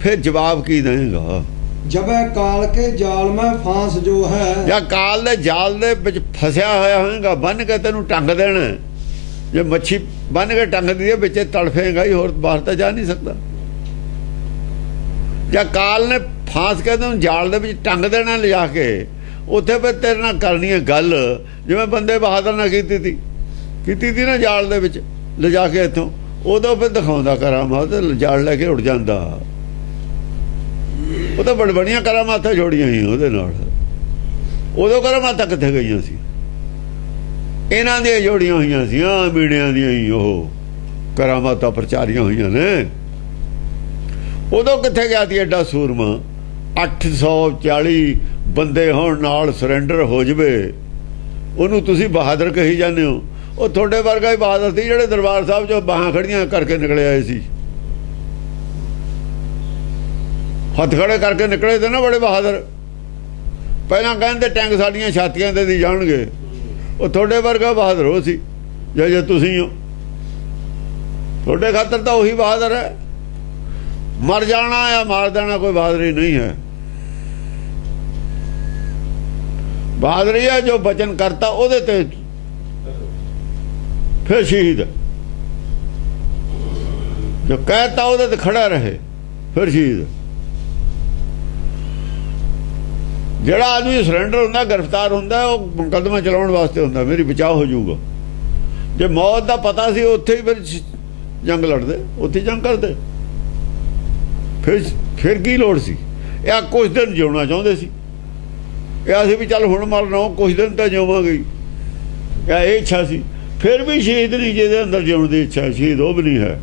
ਫਿਰ ਜਵਾਬ ਕੀ ਦੇਂਗਾ? ਜਬੈ ਕਾਲ ਕੇ ਜਾਲ ਮੈਂ ਫਾਂਸ ਜੋ ਹੈ, ਜਾਂ ਕਾਲ ਦੇ ਜਾਲ ਦੇ ਵਿੱਚ ਫਸਿਆ ਹੋਇਆ ਹੋਏਗਾ, ਬੰਨ ਕੇ ਤੈਨੂੰ ਟੰਗ ਦੇਣਾ। ਜੇ ਮੱਛੀ ਬੰਨ ਕੇ ਟੰਗਦੀ ਹੈ ਵਿੱਚ ਤੜਫੇਗਾ ਹੀ, ਹੋਰ ਬਾਹਰ ਤਾਂ ਜਾ ਨਹੀਂ ਸਕਦਾ। ਜਾਂ ਕਾਲ ਨੇ ਫਾਂਸ ਕੇ ਤੈਨੂੰ ਜਾਲ ਦੇ ਵਿੱਚ ਟੰਗ ਦੇਣਾ ਲਿਜਾ ਕੇ, ਉੱਥੇ ਫਿਰ ਤੇਰੇ ਨਾਲ ਕਰਨੀ ਹੈ ਗੱਲ ਜਿਵੇਂ ਬੰਦੇ ਬਹਾਦਰ ਨਾਲ ਕੀਤੀ ਤੀ ਨਾ, ਜਾਲ ਦੇ ਵਿੱਚ ਲਿਜਾ ਕੇ ਇੱਥੋਂ। ਉਦੋਂ ਫਿਰ ਦਿਖਾਉਂਦਾ ਕਰਾਮਾਤ, ਜਾਲ ਲੈ ਕੇ ਉੱਡ ਜਾਂਦਾ। ਉਹ ਤਾਂ ਬੜੀਆਂ ਕਰਾਮਾਤਾਂ ਜੋੜੀਆਂ ਸੀ ਉਹਦੇ ਨਾਲ। ਉਦੋਂ ਕਰਾਮਾਤਾਂ ਕਿੱਥੇ ਗਈਆਂ ਸੀ? ਇਹਨਾਂ ਦੀਆਂ ਜੋੜੀਆਂ ਹੋਈਆਂ ਸੀ, ਮੀੜਿਆਂ ਦੀਆਂ ਹੀ ਉਹ ਕਰਾਮਾਤਾਂ ਪ੍ਰਚਾਰੀਆਂ ਹੋਈਆਂ ਨੇ। ਉਦੋਂ ਕਿੱਥੇ ਗਿਆ ਸੀ ਐਡਾ ਸੂਰਮਾ? 840 ਬੰਦੇ ਹੋਣ ਨਾਲ ਸਰੈਂਡਰ ਹੋ ਜਵੇ, ਉਹਨੂੰ ਤੁਸੀਂ ਬਹਾਦਰ ਕਹੀ ਜਾਂਦੇ ਹੋ। ਉਹ ਤੁਹਾਡੇ ਵਰਗਾ ਹੀ ਬਹਾਦਰ ਸੀ ਜਿਹੜੇ ਦਰਬਾਰ ਸਾਹਿਬ 'ਚੋਂ ਬਾਹਾਂ ਖੜੀਆਂ ਕਰਕੇ ਨਿਕਲੇ ਆਏ ਸੀ, ਹੱਥ ਖੜੇ ਕਰਕੇ ਨਿਕਲੇ ਤੇ ਨਾ, ਬੜੇ ਬਹਾਦਰ। ਪਹਿਲਾਂ ਕਹਿੰਦੇ ਟੈਂਕ ਸਾਡੀਆਂ ਛਾਤੀਆਂ ਤੇ ਦੀ ਜਾਣਗੇ। ਉਹ ਤੁਹਾਡੇ ਵਰਗਾ ਬਹਾਦਰ ਹੋ ਸੀ ਜੇ ਤੁਸੀਂ ਹੋ। ਤੁਹਾਡੇ ਖਾਤਰ ਤਾਂ ਉਹੀ ਬਹਾਦਰ ਹੈ। ਮਰ ਜਾਣਾ ਜਾਂ ਮਾਰ ਦੇਣਾ ਕੋਈ ਬਹਾਦਰੀ ਨਹੀਂ ਹੈ। ਬਹਾਦਰੀ ਹੈ ਜੋ ਬਚਨ ਕਰਤਾ ਉਹਦੇ ਤੇ ਫਿਰ ਸ਼ਹੀਦ, ਜੋ ਕਹਿਤਾ ਉਹਦੇ ਤੇ ਖੜਾ ਰਹੇ ਫਿਰ ਸ਼ਹੀਦ। ਜਿਹੜਾ ਆਦਮੀ ਸਰੈਂਡਰ ਹੁੰਦਾ, ਗ੍ਰਿਫਤਾਰ ਹੁੰਦਾ, ਉਹ ਮੁਕੱਦਮਾ ਚਲਾਉਣ ਵਾਸਤੇ ਹੁੰਦਾ, ਮੇਰੀ ਬਚਾਅ ਹੋ ਜਾਊਗਾ। ਜੇ ਮੌਤ ਦਾ ਪਤਾ ਸੀ ਉੱਥੇ ਹੀ ਫਿਰ ਜੰਗ ਲੜਦੇ, ਉੱਥੇ ਜੰਗ ਕਰਦੇ। ਫਿਰ ਕੀ ਲੋੜ ਸੀ? ਇਹ ਕੁਝ ਦਿਨ ਜਿਉਣਾ ਚਾਹੁੰਦੇ ਸੀ। ਇਹ ਅਸੀਂ ਵੀ ਚੱਲ ਹੁਣ ਮਰਨਾ, ਕੁਝ ਦਿਨ ਤਾਂ ਜਿਉਵਾਂਗੇ, ਇਹ ਇੱਛਾ ਸੀ। ਫਿਰ ਵੀ ਸ਼ਹੀਦ ਨਹੀਂ, ਜਿਹਦੇ ਅੰਦਰ ਜਿਉਣ ਦੀ ਇੱਛਾ, ਸ਼ਹੀਦ ਉਹ ਵੀ ਨਹੀਂ ਹੈ।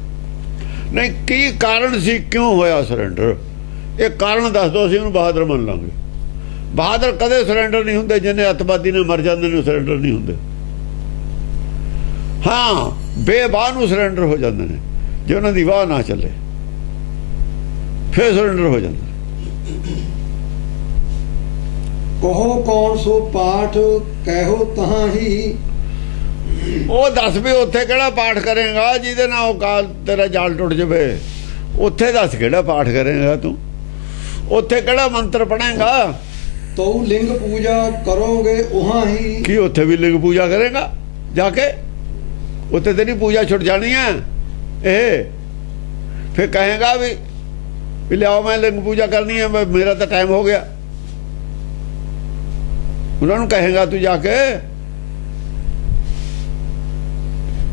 ਨਹੀਂ, ਕੀ ਕਾਰਨ ਸੀ, ਕਿਉਂ ਹੋਇਆ ਸਰੈਂਡਰ? ਇਹ ਕਾਰਨ ਦੱਸ ਦਿਓ, ਅਸੀਂ ਉਹਨੂੰ ਬਹਾਦਰ ਮੰਨ ਲਾਂਗੇ। ਬਹਾਦਰ ਕਦੇ ਸਰੈਂਡਰ ਨਹੀਂ ਹੁੰਦੇ, ਜਿਹਨੇ ਅੱਤਵਾਦੀ ਨੇ ਮਰ ਜਾਂਦੇ ਨੇ ਸਰੈਂਡਰ ਨਹੀਂ ਹੁੰਦੇ। ਹਾਂ, ਬੇਬਾਹ ਨੂੰ ਸਰੈਂਡਰ ਹੋ ਜਾਂਦੇ ਨੇ, ਜੇ ਉਹਨਾਂ ਦੀ ਵਾਹ ਨਾ ਚੱਲੇ ਫਿਰ ਸਰੈਂਡਰ ਹੋ ਜਾਂਦੇ। ਕਹੋ ਕੌਣ ਸੋ ਪਾਠ ਕਹਿਓ ਤਹਾਂ ਹੀ। ਉਹ ਦੱਸ ਵੀ ਉੱਥੇ ਕਿਹੜਾ ਪਾਠ ਕਰੇਗਾ ਜਿਹਦੇ ਨਾਲ ਉਹ ਕਾਲ ਤੇਰਾ ਜਾਲ ਟੁੱਟ ਜਾਵੇ? ਉੱਥੇ ਦੱਸ ਕਿਹੜਾ ਪਾਠ ਕਰੇਗਾ ਤੂੰ? ਉੱਥੇ ਕਿਹੜਾ ਮੰਤਰ ਪੜ੍ਹੇਗਾ? ਤਉ ਲਿੰਗ ਪੂਜਾ ਕਰੋਗੇ ਉਹਾਂ ਹੀ। ਕੀ ਉੱਥੇ ਵੀ ਲਿੰਗ ਪੂਜਾ ਕਰੇਗਾ ਜਾ ਕੇ? ਉੱਥੇ ਤੇਰੀ ਪੂਜਾ ਛੁੱਟ ਜਾਣੀ ਹੈ। ਇਹ ਫਿਰ ਕਹੇਗਾ ਵੀ ਲਿਆਓ ਮੈਂ ਲਿੰਗ ਪੂਜਾ ਕਰਨੀ ਹੈ, ਮੇਰਾ ਤਾਂ ਟਾਈਮ ਹੋ ਗਿਆ। ਉਹਨਾਂ ਨੂੰ ਕਹੇਗਾ ਤੂੰ ਜਾ ਕੇ।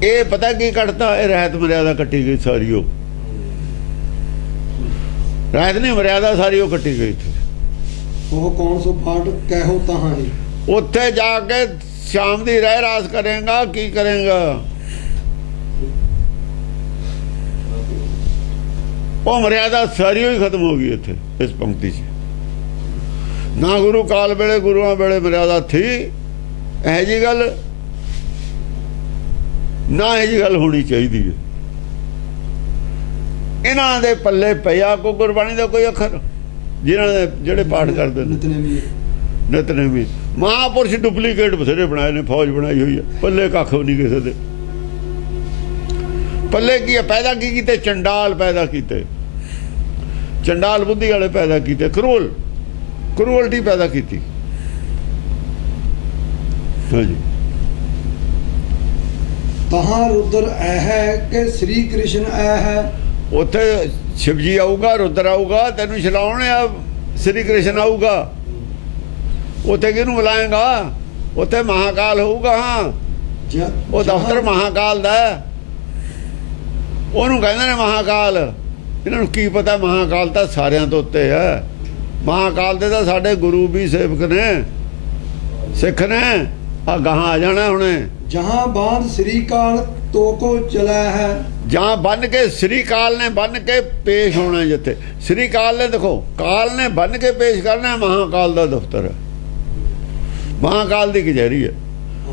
ਇਹ ਪਤਾ ਕੀ ਕੱਟਤਾ? ਇਹ ਰਹਿਤ ਮਰਿਆਦਾ ਕੱਟੀ ਗਈ ਸਾਰੀ। ਉਹ ਰਹਿਤ ਨਹੀਂ, ਮਰਿਆਦਾ ਸਾਰੀ ਉਹ ਕੱਟੀ ਗਈ। ਉਹ ਕੌਣ ਸੋ ਪਾਠ ਕਹਿਓ ਤਹਾਂ ਹੀ। ਉੱਥੇ ਜਾ ਕੇ ਸ਼ਾਮ ਦੀ ਰਹਿ ਰਾਸ ਕਰੇਗਾ, ਕੀ ਕਰੇਗਾ? ਉਹ ਮਰਿਆਦਾ ਸਾਰੀ ਹੀ ਖਤਮ ਹੋ ਗਈ ਇੱਥੇ ਇਸ ਪੰਕਤੀ 'ਚ। ਨਾ ਗੁਰੂ ਕਾਲ ਵੇਲੇ ਗੁਰੂਆਂ ਵੇਲੇ ਮਰਿਆਦਾ ਥੀ, ਇਹ ਜੀ ਗੱਲ ਨਾ, ਇਹ ਜੀ ਗੱਲ ਹੋਣੀ ਚਾਹੀਦੀ ਹੈ। ਇਹਨਾਂ ਦੇ ਪੱਲੇ ਪਿਆ ਕੋਈ ਗੁਰਬਾਣੀ ਦਾ ਕੋਈ ਅੱਖਰ? ਜਿਨ੍ਹਾਂ ਦੇ ਜਿਹੜੇ ਪਾਠ ਕਰਦੇ ਨੇ ਨਿਤਨੇਮੀ ਮਹਾਂਪੁਰਸ਼ ਡੁਪਲੀਕੇਟ ਬਥੇਰੇ ਬਣਾਏ ਨੇ, ਫੌਜ ਬਣਾਈ ਹੋਈ ਹੈ, ਪੱਲੇ ਕੱਖ ਵੀ ਨਹੀਂ ਕਿਸੇ ਦੇ। पल्ले की पैदा की कीते चंडाल पैदा कीते चंडाल बुद्धि वाले पैदा कीते क्रूअल्टी पैदा की। हाँ जी तहां रुद्र ऐ है कि श्री कृष्ण ऐ है। उत्थे शिवजी आऊगा रुद्र आऊगा तेन छलाउण श्री कृष्ण आऊगा। उत्थे किहनूं बुलाएगा उत्थे महाकाल होऊगा। हाँ वो दफ्तर महाकाल दा ਉਹਨੂੰ ਕਹਿੰਦੇ ਨੇ महाकाल। ਇਹਨਾਂ ਨੂੰ ਕੀ ਪਤਾ महाकाल ਤਾਂ ਸਾਰਿਆਂ ਤੋਂ ਉੱਤੇ ਹੈ। महाकाल ਦੇ ਤਾਂ ਸਾਡੇ ਗੁਰੂ ਵੀ ਸੇਵਕ ਨੇ ਸਿੱਖ ਨੇ ਆ ਗਾਹਾਂ ਆ ਜਾਣਾ ਹੁਣੇ। जहां बांध श्री काल तो को चला है। जहां बन के श्री काल ने बन के पेश होना जिथे श्री काल ने देखो काल ने बन के पेश करना महाकाल दा दफ्तर है महाकाल दी कचहरी है।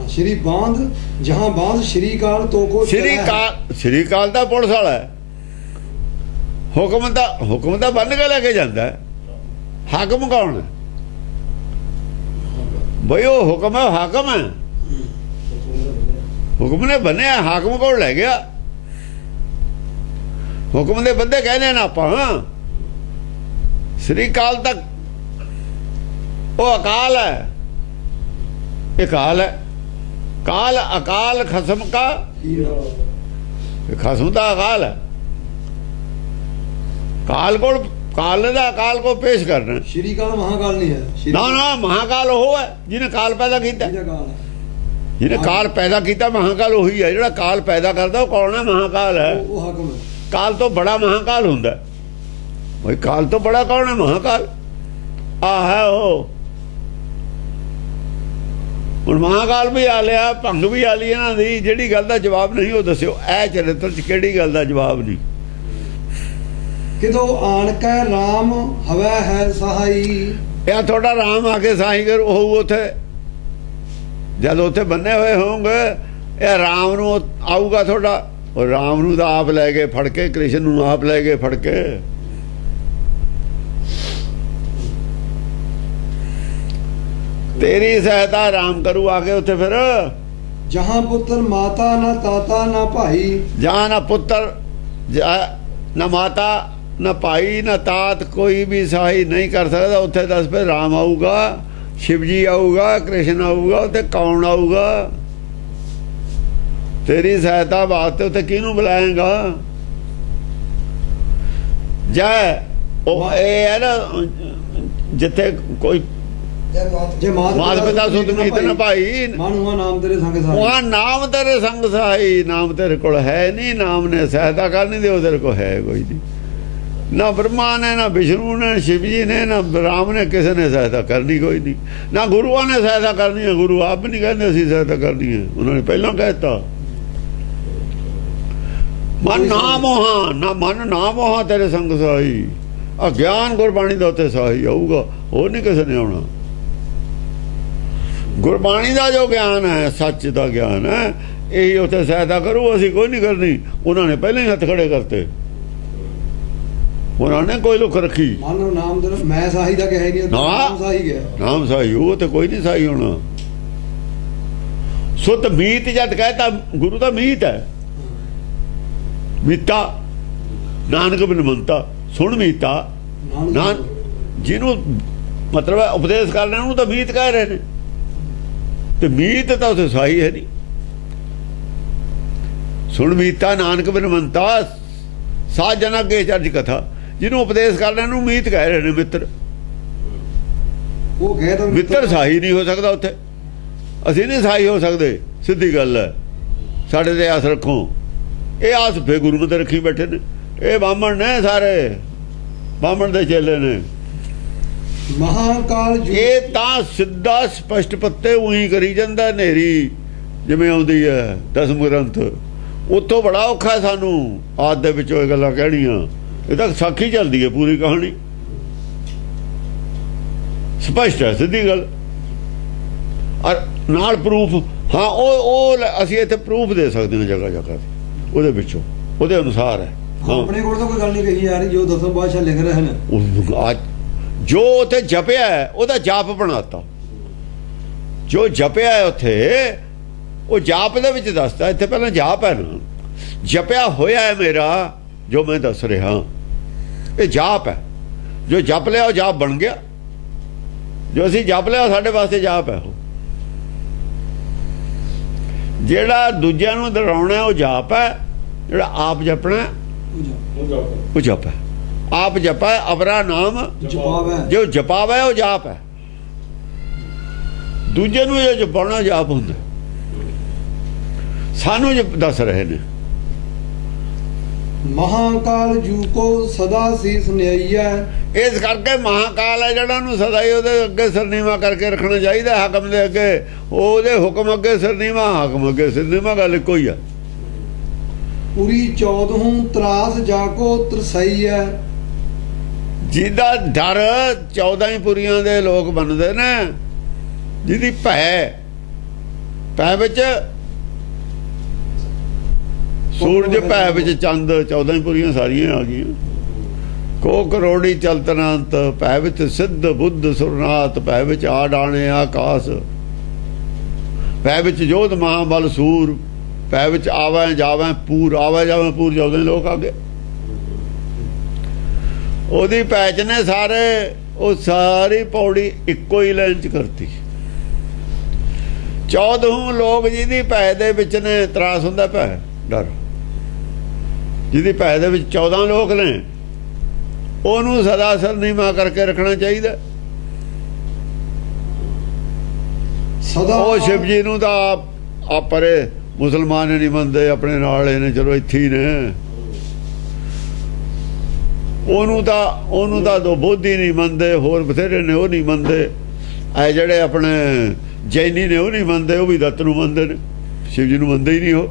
श्री बांध जहां बांध श्री काल तो को श्री काल दा पुलिस वाला है। हुक्म दा बन के लेके जाता है। हाकम कौन है भाई वो हुक्म है हाकम है हुक्म ने बनिया हाकम को लै गया। हुक्म दे बंदे कहने ना आप श्री काल तक वो अकाल है काल है काल अकाल खसम का खसम का अकाल है। काल ने अकाल को पेश करना। श्री काल महाकाल नहीं है। ना ना महाकाल वो है जिन्हें काल पैदा किया जिन्हें काल पैदा किया महाकाल वही है जो काल पैदा करता कौन है महाकाल है। काल तो बड़ा महाकाल होंदा भाई काल तो बड़ा कौन है महाकाल आ है वो ਹੁਣ महाकाल भी आ लिया भंग भी आ ली इन्हां दी जिहड़ी गल दा जवाब नहीं वो दस्सियो ऐ चरित्र च किहड़ी गल दा जवाब नहीं। किदो आन कै राम हवै है सहाई। या थोड़ा राम आके सहाई कर होऊ उथे जब उथे बन्ने हुए होंगे या राम नूं आऊगा थोड़ा और राम नूं तां आप लै गए फड़ के कृष्ण नूं आप लै गए फड़ के। तेरी सहायता राम करू आके उथे फिर जहां पुत्र माता ना ताता ना भाई। जहां ना पुत्र ना माता ना भाई ना तात कोई भी सहाई नहीं कर सकता उथे दस पे राम आऊगा शिवजी आऊगा कृष्ण आऊगा उथे कौन आऊगा। तेरी सहायता वास्ते उथे किहनूं बुलाएगा। जय है ना जिथे कोई मात पिता सुध मीत न भाई नाम तेरे संग सहाई। वहां नाम तेरे संग सहाई नाम तेरे को है नहीं नाम ने सहायता करनी दे तेरे को है कोई नहीं। ना ब्रह्मा ने ना विष्णु ने शिव जी ने ना राम ने किसी ने सहायता करनी कोई नहीं। ना गुरुआ ने सहायता करनी है गुरु आप भी नहीं कहते असी सहायता करनी है उन्होंने पहला कहता। मन ना मोहा ना मन ना मोहा तेरे संग सहाई अज्ञान गुरबाणी का उत्ते सहाई आऊगा और नहीं किसी ने आना। गुरबाणी का जो ज्ञान है सच का ज्ञान है यही उत्थे सहायता करू असी कोई नहीं करनी। उन्होंने पहले ही हथ खड़े करते उन्होंने कोई लुक रखी नाम मैं सहाई दा कह नहीं नाम सहाई गया नाम सहाई वो तो कोई नहीं सहाई होना। सुत मीत जद कहता गुरु का मीत है मीता नानक बिन मनता सुन मीता नान जिन्हों मतलब उपदेश करने उन्होंने तो मीत कह रहे हैं तो मीत तो उसे सहाई है नहीं। सुन मीता नानक बिन मनता सात जना के चर्च कथा जिन्हों उपदेश करने मीत कह रहे हैं मित्र वो कह मित्र सहाई नहीं हो सकता उत्थे असी नहीं सहाई हो सकते सीधी गल है। साढ़े ते आस रखो ये आस फे गुरु ते रखी बैठे ने ये बामण ने सारे बामण दे चेले ने। महाकाल ये तां सिद्धा स्पष्ट पत्ते उही करी जांदा नेरी जिवें आउंदी है दसम ग्रंथ उत्थों बड़ा औखा है सानू आद दे विचों गल्लां कहणियां। ये तां साखी चलदी है पूरी कहानी स्पष्ट है सीधी गल और नाल प्रूफ। हाँ ओ असीं इत्थे प्रूफ दे सकदे हां जगह जगह ते उहदे विचों उहदे अनुसार है। अपने कोल तो कोई गल नहीं कही जा रही जो दसम पातशाह लिख रहे हैं जो उत्थे जपिया है उहदा जाप बनाता जो जपिया है उत्थे वो जाप दे विच दसदा इत्थे पहलां जाप है ना ਜਪਿਆ ਹੋਇਆ ਹੈ ਮੇਰਾ ਜੋ ਮੈਂ ਦੱਸ ਰਿਹਾ। ਇਹ ਜਾਪ ਹੈ, ਜੋ ਜਪ ਲਿਆ ਉਹ ਜਾਪ ਬਣ ਗਿਆ। ਜੋ ਅਸੀਂ ਜਪ ਲਿਆ ਸਾਡੇ ਵਾਸਤੇ ਜਾਪ ਹੈ। ਉਹ ਜਿਹੜਾ ਦੂਜਿਆਂ ਨੂੰ ਡਰਾਉਣਾ ਉਹ ਜਾਪ ਹੈ, ਜਿਹੜਾ ਆਪ ਜਪਣਾ ਉਹ ਜਪ ਹੈ। ਆਪ ਜਪਾ ਅਵਰਾ ਨਾਮ ਜੋ ਜਪਾਵੇ ਉਹ ਜਾਪ ਹੈ। ਦੂਜੇ ਨੂੰ ਇਹ ਜਪਾਉਣਾ ਜਾਪ ਹੁੰਦਾ। ਸਾਨੂੰ ਦੱਸ ਰਹੇ ਨੇ ਮਹਾਕਾਲ ਜੂ ਕੋ ਸਦਾ ਸੀਸ ਨਿਆਈਐ। ਇਸ ਕਰਕੇ ਮਹਾਕਾਲ ਹੈ ਜਿਹੜਾ ਨੂੰ ਸਦਾ ਹੀ ਉਹਦੇ ਅੱਗੇ ਸਰਨੀਮਾ ਕਰਕੇ ਰੱਖਣਾ ਚਾਹੀਦਾ। ਹਾਕਮ ਦੇ ਅੱਗੇ ਉਹਦੇ ਹੁਕਮ ਅੱਗੇ ਸਰਨੀਮਾ, ਹਾਕਮ ਅੱਗੇ ਸਰਨੀਮਾ, ਗੱਲ ਇੱਕੋ ਹੀ ਆ। ਪੂਰੀ 14 ਤਰਾਸ ਜਾ ਕੋ ਤਰਸਈਐ। ਜਿਹਦਾ ਡਰ 14 ਹੀ ਪੁਰੀਆਂ ਦੇ ਲੋਕ ਬਣਦੇ ਨੇ, ਜਿਹਦੀ ਭੈ ਵਿੱਚ ਸੂਰਜ, ਭੈ ਵਿੱਚ ਚੰਦ, 14 ਹੀ ਪੁਰੀਆਂ ਸਾਰੀਆਂ ਆ ਗਈਆਂ। ਕੋ ਕਰੋੜੀ ਚਲਤਨਾਂਤ, ਭੈ ਵਿੱਚ ਸਿੱਧ ਬੁੱਧ ਸੁਰਨਾਥ, ਭੈ ਵਿੱਚ ਆ ਡਾਣੇ ਆਕਾਸ਼, ਭੈ ਵਿੱਚ ਜੋਧ ਮਹਾਬਲ ਸੂਰ, ਭੈ ਵਿੱਚ ਆਵੇਂ ਜਾਵੇਂ ਪੂਰ, ਆਵੇਂ ਜਾਵੇਂ ਪੂਰ 14 ਲੋਕ ਆ ਗਏ। ਉਹਦੀ ਪੈਚ ਨੇ ਸਾਰੇ, ਉਹ ਸਾਰੀ ਪੌੜੀ ਇੱਕੋ ਹੀ ਲਾਈਨ ਚ ਕਰਤੀ। 14 ਲੋਕ ਜਿਹਦੀ ਭੈ ਦੇ ਵਿੱਚ ਨੇ, ਤਰਾਸ ਹੁੰਦਾ ਭੈ ਡਰ, ਜਿਹਦੀ ਭੈ ਦੇ ਵਿੱਚ 14 ਲੋਕ ਨੇ, ਉਹਨੂੰ ਸਦਾ ਸਰਨੀਮਾ ਕਰਕੇ ਰੱਖਣਾ ਚਾਹੀਦਾ। ਸਦਾ ਉਹ ਸ਼ਿਵ ਜੀ ਨੂੰ ਤਾਂ ਆਪ ਪਰੇ ਮੁਸਲਮਾਨ ਨਹੀਂ ਮੰਨਦੇ, ਆਪਣੇ ਨਾਲ ਇਹਨੇ ਚਲੋ ਇੱਥੇ ਹੀ ਨੇ। ਉਹਨੂੰ ਤਾਂ ਦੋ ਬੋਧੀ ਨਹੀਂ ਮੰਨਦੇ, ਹੋਰ ਬਥੇਰੇ ਨੇ ਉਹ ਨਹੀਂ ਮੰਨਦੇ। ਇਹ ਜਿਹੜੇ ਆਪਣੇ ਜੈਨੀ ਨੇ ਉਹ ਨਹੀਂ ਮੰਨਦੇ, ਉਹ ਵੀ ਦੱਤ ਨੂੰ ਮੰਨਦੇ ਨੇ, ਸ਼ਿਵ ਜੀ ਨੂੰ ਮੰਨਦੇ ਹੀ ਨਹੀਂ। ਉਹ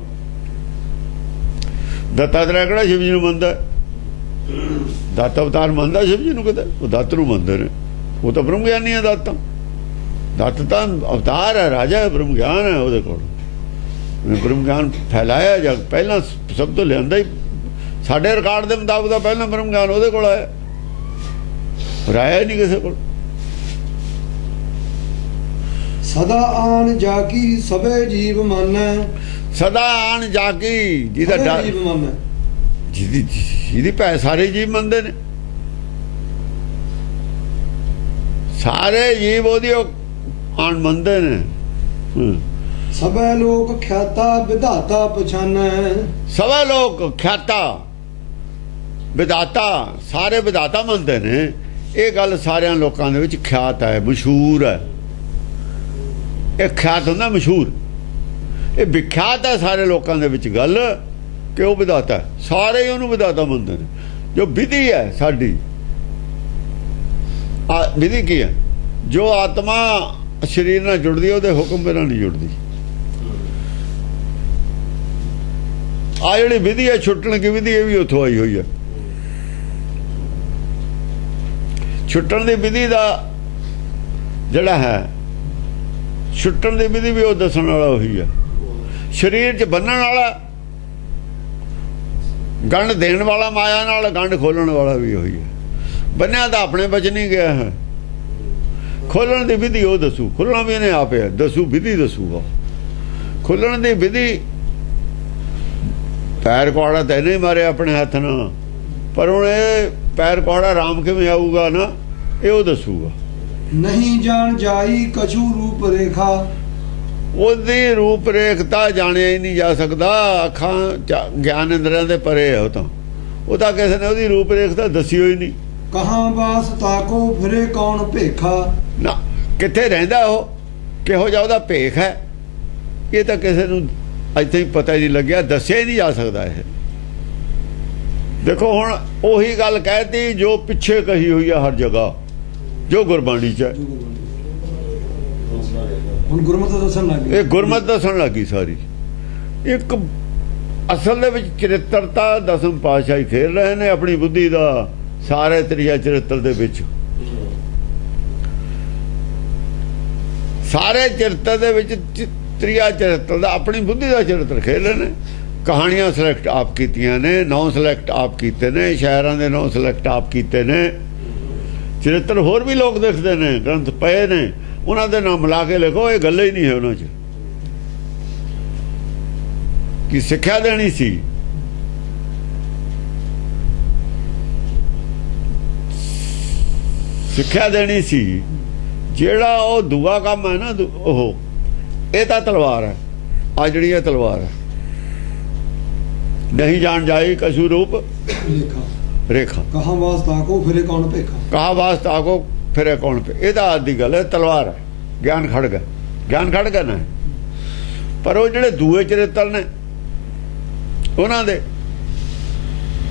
ਦੱਤਾਤਰੇయ ਕਿਹੜਾ ਸ਼ਿਵ ਜੀ ਨੂੰ ਮੰਨਦਾ? ਦੱਤ ਅਵਤਾਰ ਮੰਨਦਾ ਸ਼ਿਵ ਜੀ ਨੂੰ ਕਿਤੇ? ਉਹ ਦੱਤ ਨੂੰ ਮੰਨਦੇ ਨੇ। ਉਹ ਤਾਂ ਬ੍ਰਹਮ ਗਿਆਨੀ ਹੈ। ਦੱਤ ਤਾਂ ਅਵਤਾਰ ਹੈ, ਰਾਜਾ ਹੈ, ਬ੍ਰਹਮ ਗਿਆਨ ਹੈ ਉਹਦੇ ਕੋਲ। ਬ੍ਰਹਮ ਗਿਆਨ ਫੈਲਾਇਆ ਜਾਂ ਪਹਿਲਾਂ ਸਭ ਤੋਂ ਲਿਆਂਦਾ ਹੀ, ਸਾਡੇ ਰਿਕਾਰਡ ਦੇ ਮੁਤਾਬਕ ਤਾਂ ਪਹਿਲਾਂ ਬ੍ਰਹਮ ਗਿਆਨ ਉਹਦੇ ਕੋਲ ਆਇਆ, ਰਾਇਆ ਨਹੀਂ ਕਿਸੇ ਕੋਲ। ਸਦਾ ਆਣ ਜਾਗੀ ਸਭੇ ਜੀਵ ਮੰਨੈ। ਸਦਾ ਆਣ ਜਾਗੀ, ਜਿਹਦਾ ਡਰ, ਜੀਵ ਮੰਨੈ, ਜਿਹਦੀ ਭੈ ਸਾਰੇ ਜੀਵ ਮੰਨਦੇ ਨੇ। ਸਾਰੇ ਜੀਵ ਉਹਦੀ ਆਣ ਮੰਨਦੇ ਨੇ। ਸਭੇ ਲੋਕ ਖਿਆਤਾ ਵਿਧਾਤਾ ਪਛਾਨੈ। ਸਭੇ ਲੋਕ ਖਿਆਤਾ ਵਿਧਾਤਾ, ਸਾਰੇ ਵਿਧਾਤਾ ਮੰਨਦੇ ਨੇ। ਇਹ ਗੱਲ ਸਾਰਿਆਂ ਲੋਕਾਂ ਦੇ ਵਿੱਚ ਖਿਆਤ ਹੈ, ਮਸ਼ਹੂਰ ਹੈ। ਇਹ ਖਿਆਤ ਹੁੰਦਾ ਮਸ਼ਹੂਰ, ਇਹ ਵਿਖਿਆਤ ਹੈ ਸਾਰੇ ਲੋਕਾਂ ਦੇ ਵਿੱਚ ਗੱਲ ਕਿ ਉਹ ਵਿਧਾਤਾ ਹੈ। ਸਾਰੇ ਉਹਨੂੰ ਵਿਧਾਤਾ ਮੰਨਦੇ ਨੇ। ਜੋ ਵਿਧੀ ਹੈ ਸਾਡੀ, ਵਿਧੀ ਕੀ ਹੈ? ਜੋ ਆਤਮਾ ਸਰੀਰ ਨਾਲ ਜੁੜਦੀ, ਉਹਦੇ ਹੁਕਮ ਬਿਨਾਂ ਨਹੀਂ ਜੁੜਦੀ। ਆ ਜਿਹੜੀ ਵਿਧੀ ਹੈ ਛੁੱਟਣ ਦੀ ਵਿਧੀ, ਇਹ ਵੀ ਉੱਥੋਂ ਆਈ ਹੋਈ ਹੈ। ਛੁੱਟਣ ਦੀ ਵਿਧੀ ਦਾ ਜਿਹੜਾ ਹੈ, ਛੁੱਟਣ ਦੀ ਵਿਧੀ ਵੀ ਉਹ ਦੱਸਣ ਵਾਲਾ ਉਹੀ ਹੈ। ਸਰੀਰ 'ਚ ਬੰਨਣ ਵਾਲਾ, ਗੰਢ ਦੇਣ ਵਾਲਾ ਮਾਇਆ ਨਾਲ, ਗੰਢ ਖੋਲਣ ਵਾਲਾ ਵੀ ਉਹੀ ਹੈ। ਬੰਨਿਆ ਤਾਂ ਆਪਣੇ ਬਚ ਨਹੀਂ ਗਿਆ ਹੈ, ਖੋਲਣ ਦੀ ਵਿਧੀ ਉਹ ਦੱਸੂ। ਖੁੱਲਣਾ ਵੀ ਇਹਨੇ ਆਪੇ ਦੱਸੂ, ਵਿਧੀ ਦੱਸੂਗਾ। ਖੁੱਲਣ ਦੀ ਵਿਧੀ, ਪੈਰ ਕੁਹਾੜਾ ਤਾਂ ਇਹਨੇ ਮਾਰਿਆ ਆਪਣੇ ਹੱਥ ਨਾਲ, ਪਰ ਹੁਣ ਇਹ ਪੈਰ ਕੁਹਾੜਾ ਰਾਮ ਕਿਵੇਂ ਆਊਗਾ ਨਾ, ਇਹ ਉਹ ਦੱਸੂਗਾ। ਨਹੀਂ ਜਾਣ ਜਾਈ ਕਛੂ ਰੂਪ ਰੇਖਾ। ਉਹਦੀ ਰੂਪ ਰੇਖਤਾ ਜਾਣਿਆ ਹੀ ਨਹੀਂ ਜਾ ਸਕਦਾ। ਅੱਖਾਂ ਗਿਆਨ ਇੰਦਰੀਆਂ ਦੇ ਪਰੇ ਹੈ। ਉਹ ਤਾਂ ਕਿਸੇ ਨੇ ਉਹਦੀ ਰੂਪ ਰੇਖਤਾ ਦੱਸੀ ਹੋਈ ਨਹੀਂ। ਕਹਾਂ ਬਾਸ ਤਾਕੋ ਫਿਰੇ ਕੌਣ ਭੇਖਾ। ਨਾ ਕਿੱਥੇ ਰਹਿੰਦਾ ਉਹ, ਕਿਹੋ ਜਿਹਾ ਉਹਦਾ ਭੇਖ ਹੈ, ਇਹ ਤਾਂ ਕਿਸੇ ਨੂੰ ਅੱਜ ਤਾਈਂ ਪਤਾ ਹੀ ਨਹੀਂ ਲੱਗਿਆ, ਦੱਸਿਆ ਹੀ ਨਹੀਂ ਜਾ ਸਕਦਾ। ਇਹ ਦੇਖੋ ਹੁਣ ਉਹੀ ਗੱਲ ਕਹਿਤੀ ਜੋ ਪਿੱਛੇ ਕਹੀ ਹੋਈ ਹੈ ਹਰ ਜਗ੍ਹਾ, ਜੋ ਗੁਰਬਾਣੀ 'ਚ ਹੈ। ਹੁਣ ਗੁਰਮਤਿ ਦੱਸਣ ਲੱਗੀ, ਇਹ ਗੁਰਮਤਿ ਦੱਸਣ ਲੱਗੀ ਸਾਰੀ। ਇੱਕ ਅਸਲ ਦੇ ਵਿੱਚ ਚਰਿੱਤਰਤਾ ਦਸਮ ਪਾਤਸ਼ਾਹੀ ਖੇਲ ਰਹੇ ਨੇ ਆਪਣੀ ਬੁੱਧੀ ਦਾ, ਸਾਰੇ ਤ੍ਰਿਆ ਚਰਿੱਤਰ ਦੇ ਵਿੱਚ, ਸਾਰੇ ਚਰਿੱਤਰ ਦੇ ਵਿੱਚ ਤ੍ਰਿਆ ਚਰਿੱਤਰ ਦਾ ਆਪਣੀ ਬੁੱਧੀ ਦਾ ਚਰਿੱਤਰ ਖੇਲ ਰਹੇ ਨੇ। ਕਹਾਣੀਆਂ ਸਿਲੈਕਟ ਆਪ ਕੀਤੀਆਂ ਨੇ, ਨਾਂ ਸਿਲੈਕਟ ਆਪ ਕੀਤੇ ਨੇ, ਸ਼ਾਇਰਾਂ ਦੇ ਨਾਂ ਸਿਲੈਕਟ ਆਪ ਕੀਤੇ ਨੇ। ਚਰਿੱਤਰ ਹੋਰ ਵੀ ਲੋਕ ਦੇਖਦੇ ਨੇ, ਗ੍ਰੰਥ ਪਏ ਨੇ, ਉਹਨਾਂ ਦੇ ਨਾਮ ਮਿਲਾ ਕੇ ਲਿਖੋ। ਇਹ ਗੱਲ ਹੀ ਨਹੀਂ ਹੈ ਉਹਨਾਂ 'ਚ। ਕੀ ਸਿੱਖਿਆ ਦੇਣੀ ਸੀ, ਸਿੱਖਿਆ ਦੇਣੀ ਸੀ। ਜਿਹੜਾ ਉਹ ਦੂਆ ਕੰਮ ਹੈ ਨਾ ਉਹ ਇਹ ਤਾਂ ਤਲਵਾਰ ਹੈ। ਆ ਜਿਹੜੀ ਇਹ ਤਲਵਾਰ ਹੈ, ਨਹੀਂ ਜਾਣ ਜਾਈ ਕਛੂ ਰੂਪ ਰੇਖਾ ਕਹਾਂ ਵਾਸਤਾ ਕੋ ਫਿਰੇ ਕੌਣ ਭੇਖਾ, ਕਹਾ ਵਾਸਤਾ ਕੋ ਫਿਰੇ ਕੌਣ ਪੇ। ਇਹ ਤਾਂ ਆਦੀ ਗੱਲ ਹੈ। ਤਲਵਾਰ ਹੈ, ਗਿਆਨ ਖੜਗ ਹੈ, ਗਿਆਨ ਖੜਗ ਨਾ। ਪਰ ਉਹ ਜਿਹੜੇ ਦੂਏ ਚਰਿੱਤਰ ਨੇ ਉਹਨਾਂ ਦੇ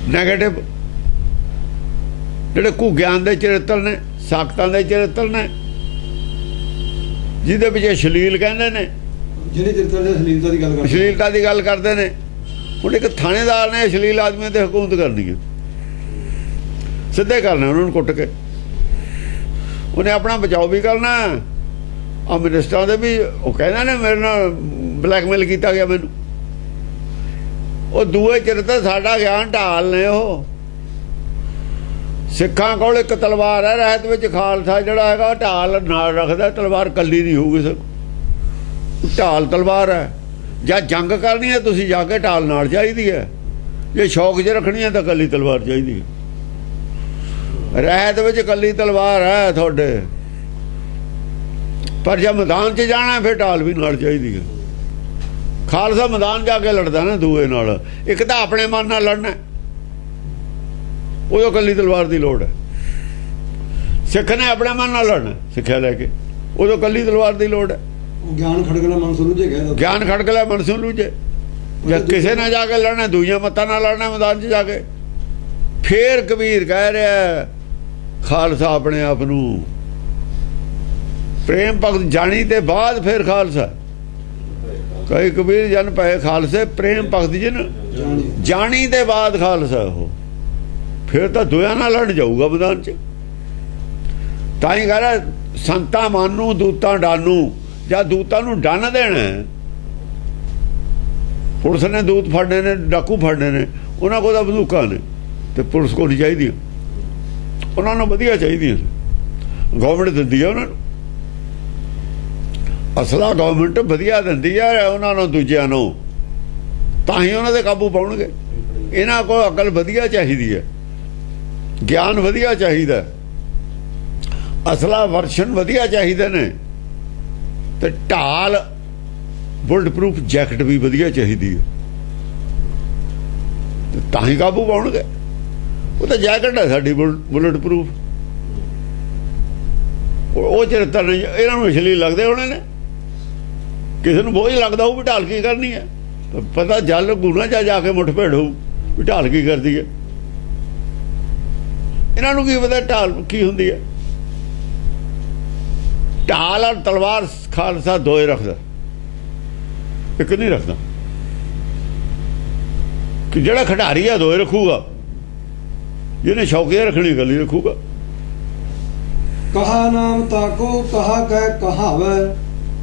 ਨੈਗੇਟਿਵ, ਜਿਹੜੇ ਕੁ ਗਿਆਨ ਦੇ ਚਰਿੱਤਰ ਨੇ, ਸਾਖਤਾਂ ਦੇ ਚਰਿੱਤਰ ਨੇ, ਜਿਹਦੇ ਵਿੱਚ ਅਸ਼ਲੀਲ ਕਹਿੰਦੇ ਨੇ, ਜਿਹੜੇ ਚਰਿੱਤਰ ਦੇ ਅਸ਼ਲੀਲਤਾ ਦੀ ਗੱਲ ਕਰਦੇ ਨੇ। ਹੁਣ ਇੱਕ ਥਾਣੇਦਾਰ ਨੇ ਅਸ਼ਲੀਲ ਆਦਮੀਆਂ ਤੇ ਹਕੂਮਤ ਕਰਨੀ ਹੈ, ਸਿੱਧੇ ਕਰਨਾ ਉਹਨਾਂ ਨੂੰ ਕੁੱਟ ਕੇ। ਉਹਨੇ ਆਪਣਾ ਬਚਾਓ ਵੀ ਕਰਨਾ। ਆ ਮਿਨਿਸਟਰਾਂ ਦੇ ਵੀ ਉਹ ਕਹਿੰਦੇ ਨੇ ਮੇਰੇ ਨਾਲ ਬਲੈਕਮੇਲ ਕੀਤਾ ਗਿਆ ਮੈਨੂੰ। ਉਹ ਦੂਏ ਚਰਿੱਤਰ ਸਾਡਾ ਗਿਆਨ ਢਾਲ ਨੇ। ਉਹ ਸਿੱਖਾਂ ਕੋਲ ਇੱਕ ਤਲਵਾਰ ਹੈ, ਰਹਿਤ ਵਿੱਚ ਖਾਲਸਾ ਜਿਹੜਾ ਹੈਗਾ ਢਾਲ ਨਾਲ ਰੱਖਦਾ। ਤਲਵਾਰ ਕੱਲੀ ਨਹੀਂ ਹੋਊਗੀ, ਸਰ ਢਾਲ ਤਲਵਾਰ ਹੈ। ਜਾਂ ਜੰਗ ਕਰਨੀ ਹੈ ਤੁਸੀਂ ਜਾ ਕੇ ਢਾਲ ਨਾਲ ਚਾਹੀਦੀ ਹੈ, ਜੇ ਸ਼ੌਕ 'ਚ ਰੱਖਣੀ ਹੈ ਤਾਂ ਕੱਲੀ ਤਲਵਾਰ ਚਾਹੀਦੀ ਹੈ। ਰਹਿਤ ਵਿੱਚ ਕੱਲੀ ਤਲਵਾਰ ਹੈ ਤੁਹਾਡੇ, ਪਰ ਜੇ ਮੈਦਾਨ 'ਚ ਜਾਣਾ ਫਿਰ ਢਾਲ ਵੀ ਨਾਲ ਚਾਹੀਦੀ ਹੈ। ਖਾਲਸਾ ਮੈਦਾਨ ਜਾ ਕੇ ਲੜਦਾ ਨਾ ਦੂਏ ਨਾਲ। ਇੱਕ ਤਾਂ ਆਪਣੇ ਮਨ ਨਾਲ ਲੜਨਾ, ਉਦੋਂ ਕੱਲੀ ਤਲਵਾਰ ਦੀ ਲੋੜ ਹੈ। ਸਿੱਖ ਨੇ ਆਪਣੇ ਮਨ ਨਾਲ ਲੜਨਾ, ਸਿੱਖਿਆ ਲੈ ਕੇ, ਉਦੋਂ ਕੱਲੀ ਤਲਵਾਰ ਦੀ ਲੋੜ ਹੈ। ਗਿਆਨ ਖੜਗਲਾ ਮਨ ਸੁਲਝੇ ਗਿਆ, ਗਿਆਨ ਖੜਗਲਾ ਮਨ ਸੁਲਝੇ। ਜੇ ਕਿਸੇ ਨਾਲ ਜਾ ਕੇ ਲੜਨਾ, ਦੂਜੀਆਂ ਮੱਤਾਂ ਨਾਲ ਲੜਨਾ ਮੈਦਾਨ 'ਚ ਜਾ ਕੇ। ਫੇਰ ਕਬੀਰ ਕਹਿ ਰਿਹਾ ਖਾਲਸਾ ਆਪਣੇ ਆਪ ਨੂੰ ਪ੍ਰੇਮ ਭਗਤ ਜਾਣੀ ਤੇ ਬਾਅਦ ਫਿਰ ਖਾਲਸਾ। ਕਈ ਕਬੀਰ ਜਨ ਪਏ ਖਾਲਸੇ, ਪ੍ਰੇਮ ਭਗਤ ਜਨ ਜਾਣੀ ਤੇ ਬਾਅਦ ਖਾਲਸਾ। ਉਹ ਫਿਰ ਤਾਂ ਦੋਆਂ ਨਾਲ ਲੜ ਜਾਊਗਾ ਮੈਦਾਨ 'ਚ। ਤਾਂ ਹੀ ਕਹਿ ਰਿਹਾ ਸੰਤਾਂ ਮਾਨੂ ਦੂਤਾਂ ਡਾਨੂ। ਜਾਂ ਦੂਤਾਂ ਨੂੰ ਡੰਨ ਦੇਣਾ, ਪੁਲਿਸ ਨੇ ਦੂਤ ਫੜਨੇ ਨੇ, ਡਾਕੂ ਫੜਨੇ ਨੇ, ਉਹਨਾਂ ਕੋਲ ਤਾਂ ਬੰਦੂਕਾਂ ਨੇ ਤੇ ਪੁਲਿਸ ਕੋਲ ਨਹੀਂ ਚਾਹੀਦੀ। ਉਹਨਾਂ ਨੂੰ ਵਧੀਆ ਚਾਹੀਦੀਆਂ, ਗਵਰਨਮੈਂਟ ਦਿੰਦੀ ਹੈ ਉਹਨਾਂ ਨੂੰ ਅਸਲਾ। ਗਵਰਨਮੈਂਟ ਵਧੀਆ ਦਿੰਦੀ ਹੈ ਉਹਨਾਂ ਨੂੰ, ਦੂਜਿਆਂ ਨੂੰ, ਤਾਂ ਹੀ ਉਹਨਾਂ ਦੇ ਕਾਬੂ ਪਾਉਣਗੇ। ਇਹਨਾਂ ਕੋਲ ਅਕਲ ਵਧੀਆ ਚਾਹੀਦੀ ਹੈ, ਗਿਆਨ ਵਧੀਆ ਚਾਹੀਦਾ, ਅਸਲਾ ਵਰਸ਼ਨ ਵਧੀਆ ਚਾਹੀਦੇ ਨੇ, ਤੇ ਢਾਲ ਬੁਲਟ ਪ੍ਰੂਫ ਜੈਕਟ ਵੀ ਵਧੀਆ ਚਾਹੀਦੀ ਹੈ, ਤੇ ਤਾਂ ਹੀ ਕਾਬੂ ਪਾਉਣਗੇ। ਉਹ ਤਾਂ ਜੈਕਟ ਹੈ ਸਾਡੀ ਬੁਲਟ ਪ੍ਰੂਫ। ਉਹ ਚਰਿੱਤਰ ਨੇ ਇਹਨਾਂ ਨੂੰ ਅਸ਼ਲੀਲ ਲੱਗਦੇ ਹੋਣੇ ਨੇ। ਕਿਸੇ ਨੂੰ ਬੋਝ ਲੱਗਦਾ ਉਹ ਵੀ ਢਾਲ ਕੀ ਕਰਨੀ ਹੈ, ਪਤਾ ਜਲ ਗੁਣਾ ਜਾ ਕੇ ਮੁੱਠ ਭੇੜ ਹੋਊ ਵੀ ਢਾਲ ਕੀ ਕਰਦੀ ਹੈ। ਇਹਨਾਂ ਨੂੰ ਕੀ ਪਤਾ ਢਾਲ ਕੀ ਹੁੰਦੀ ਹੈ। ਢਾਲ ਔਰ ਤਲਵਾਰ ਖਾਲਸਾ ਦੋਏ ਰੱਖਦਾ, ਇੱਕ ਨਹੀਂ ਰੱਖਦਾ। ਕਿ ਜਿਹੜਾ ਖਿਡਾਰੀ ਆ ਦੋਏ ਰੱਖੂਗਾ, ਜਿਹਨੇ ਸ਼ੌਕੀਆ ਰੱਖਣੀ ਗੱਲ ਹੀ ਰੱਖੂਗਾ। ਕਹਾ ਨਾਮ ਤਾਕੋ ਕਹਾ ਕਹਿ ਕਹਾਵੇ।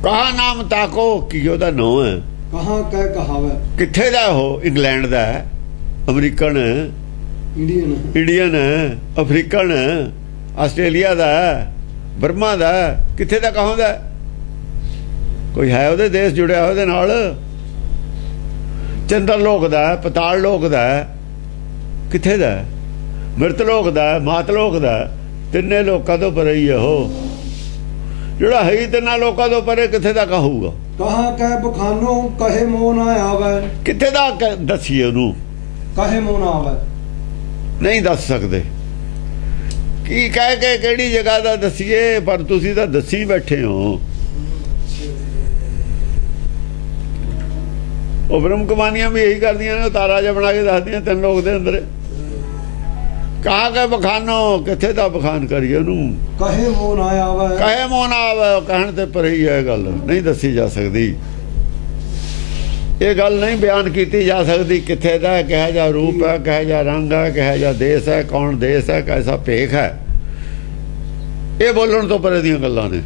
ਕਹਾ ਨਾਮ ਤਾਕੋ ਕੀ ਉਹਦਾ ਨਾਂ ਹੈ, ਕਹਾ ਕਹਿ ਕਹਾਵੇ। ਕਿੱਥੇ ਦਾ ਉਹ? ਇੰਗਲੈਂਡ ਦਾ, ਅਮਰੀਕਨ, ਇੰਡੀਅਨ, ਅਫਰੀਕਨ, ਆਸਟ੍ਰੇਲੀਆ ਦਾ, ਬਰਮਾ ਦਾ, ਕਿੱਥੇ ਦਾ ਕਹਾਉਂਦਾ? ਕੋਈ ਹੈ ਉਹਦੇ ਦੇਸ਼ ਜੁੜਿਆ ਉਹਦੇ ਨਾਲ? ਚੰਦਰ ਲੋਕ ਦਾ, ਪਤਾਲ ਲੋਕ ਦਾ, ਕਿੱਥੇ ਦਾ? ਮਿਰਤ ਲੋਕ ਦਾ, ਮਾਤ ਲੋਕ ਦਾ। ਤਿੰਨੇ ਲੋਕਾਂ ਤੋਂ ਪਰੇ ਹੀ ਉਹ ਜਿਹੜਾ ਹੈ। ਤਿੰਨਾਂ ਲੋਕਾਂ ਤੋਂ ਪਰੇ ਕਿੱਥੇ ਦਾ ਕਹੂਗਾ? ਕਹਾ ਕਹਿ ਬਖਾਨੋ ਕਹੇ ਮੋਹ ਨਾ ਆਵੇ। ਕਿੱਥੇ ਦਾ ਦੱਸੀਏ ਉਹਨੂੰ? ਕਹੇ ਮੋਹ ਨਾ ਆਵੇ, ਨਹੀਂ ਦੱਸ ਸਕਦੇ। ਕੀ ਕਹਿ ਕੇ ਕਿਹੜੀ ਜਗ੍ਹਾ ਦਾ ਦੱਸੀਏ? ਪਰ ਤੁਸੀਂ ਤਾਂ ਦੱਸੀ ਬੈਠੇ ਹੋ। ਉਹ ਬ੍ਰਹਮ ਕਮਾਨੀਆਂ ਵੀ ਇਹੀ ਕਰਦੀਆਂ ਨੇ, ਤਾਰਾ ਜਿਹਾ ਬਣਾ ਕੇ ਦੱਸਦੀਆਂ ਤਿੰਨ ਲੋਕ ਦੇ ਅੰਦਰ। ਕਹਾ ਕੇ ਬਖਾਨੋ, ਕਿੱਥੇ ਦਾ ਬਖਾਨ ਕਰੀਏ ਉਹਨੂੰ? ਕਹੇ ਮੋਹ ਨਾ ਆਵੇ, ਕਹੇ ਮੋਹ ਨਾ ਆਵੇ, ਕਹਿਣ ਤੇ ਪਰੇ ਹੀ ਹੈ ਗੱਲ, ਨਹੀਂ ਦੱਸੀ ਜਾ ਸਕਦੀ। ਇਹ ਗੱਲ ਨਹੀਂ ਬਿਆਨ ਕੀਤੀ ਜਾ ਸਕਦੀ ਕਿੱਥੇ ਦਾ, ਕਿਹੋ ਜਿਹਾ ਰੂਪ ਹੈ, ਕਿਹੋ ਜਿਹਾ ਰੰਗ ਹੈ, ਕਿਹੋ ਜਿਹਾ ਦੇਸ਼ ਹੈ, ਕੌਣ ਦੇਸ਼ ਹੈ, ਕੈਸਾ ਭੇਖ ਹੈ। ਇਹ ਬੋਲਣ ਤੋਂ ਪਰੇ ਦੀਆਂ ਗੱਲਾਂ ਨੇ,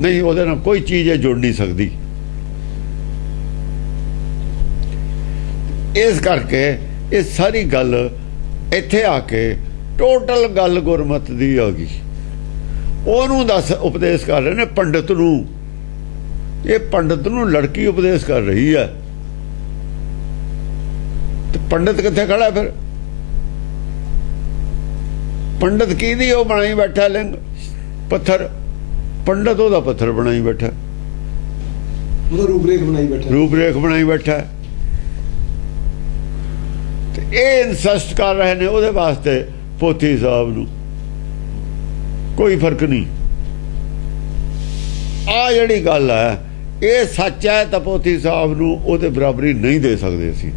ਨਹੀਂ ਉਹਦੇ ਨਾਲ ਕੋਈ ਚੀਜ਼ ਜੁੜ ਨਹੀਂ ਸਕਦੀ। ਇਸ ਕਰਕੇ ਇਹ ਸਾਰੀ ਗੱਲ ਇੱਥੇ ਆ ਕੇ ਟੋਟਲ ਗੱਲ ਗੁਰਮਤ ਦੀ ਆ ਗਈ। ਉਹਨੂੰ ਦੱਸ ਉਪਦੇਸ਼ ਕਰ ਰਹੇ ਨੇ ਪੰਡਤ ਨੂੰ। ਇਹ ਪੰਡਤ ਨੂੰ ਲੜਕੀ ਉਪਦੇਸ਼ ਕਰ ਰਹੀ ਹੈ, ਤੇ ਪੰਡਤ ਕਿੱਥੇ ਖੜਾ? ਫਿਰ ਪੰਡਤ ਕਿਹਦੀ ਉਹ ਬਣਾਈ ਬੈਠਾ ਲਿੰਗ? पत्थर पंडित ਉਹਦਾ पत्थर बनाई बैठा, ਉਹਦਾ ਰੂਪਰੇਖ ਬਣਾਈ बैठा, रूपरेख बनाई बैठा। ਤੇ ਇਹ ਇਨਸੈਸਟ ਕਰ ਰਹੇ ਨੇ ਉਹਦੇ ਵਾਸਤੇ ਪੋਥੀ ਸਾਹਿਬ ਨੂੰ ਕੋਈ ਫਰਕ ਨਹੀਂ। ਆ ਜਿਹੜੀ ਗੱਲ ਹੈ ਇਹ ਸੱਚ ਹੈ ਤਾਂ ਪੋਥੀ ਸਾਹਿਬ ਨੂੰ ਉਹਦੇ ਬਰਾਬਰੀ ਨਹੀਂ ਦੇ ਸਕਦੇ ਅਸੀਂ,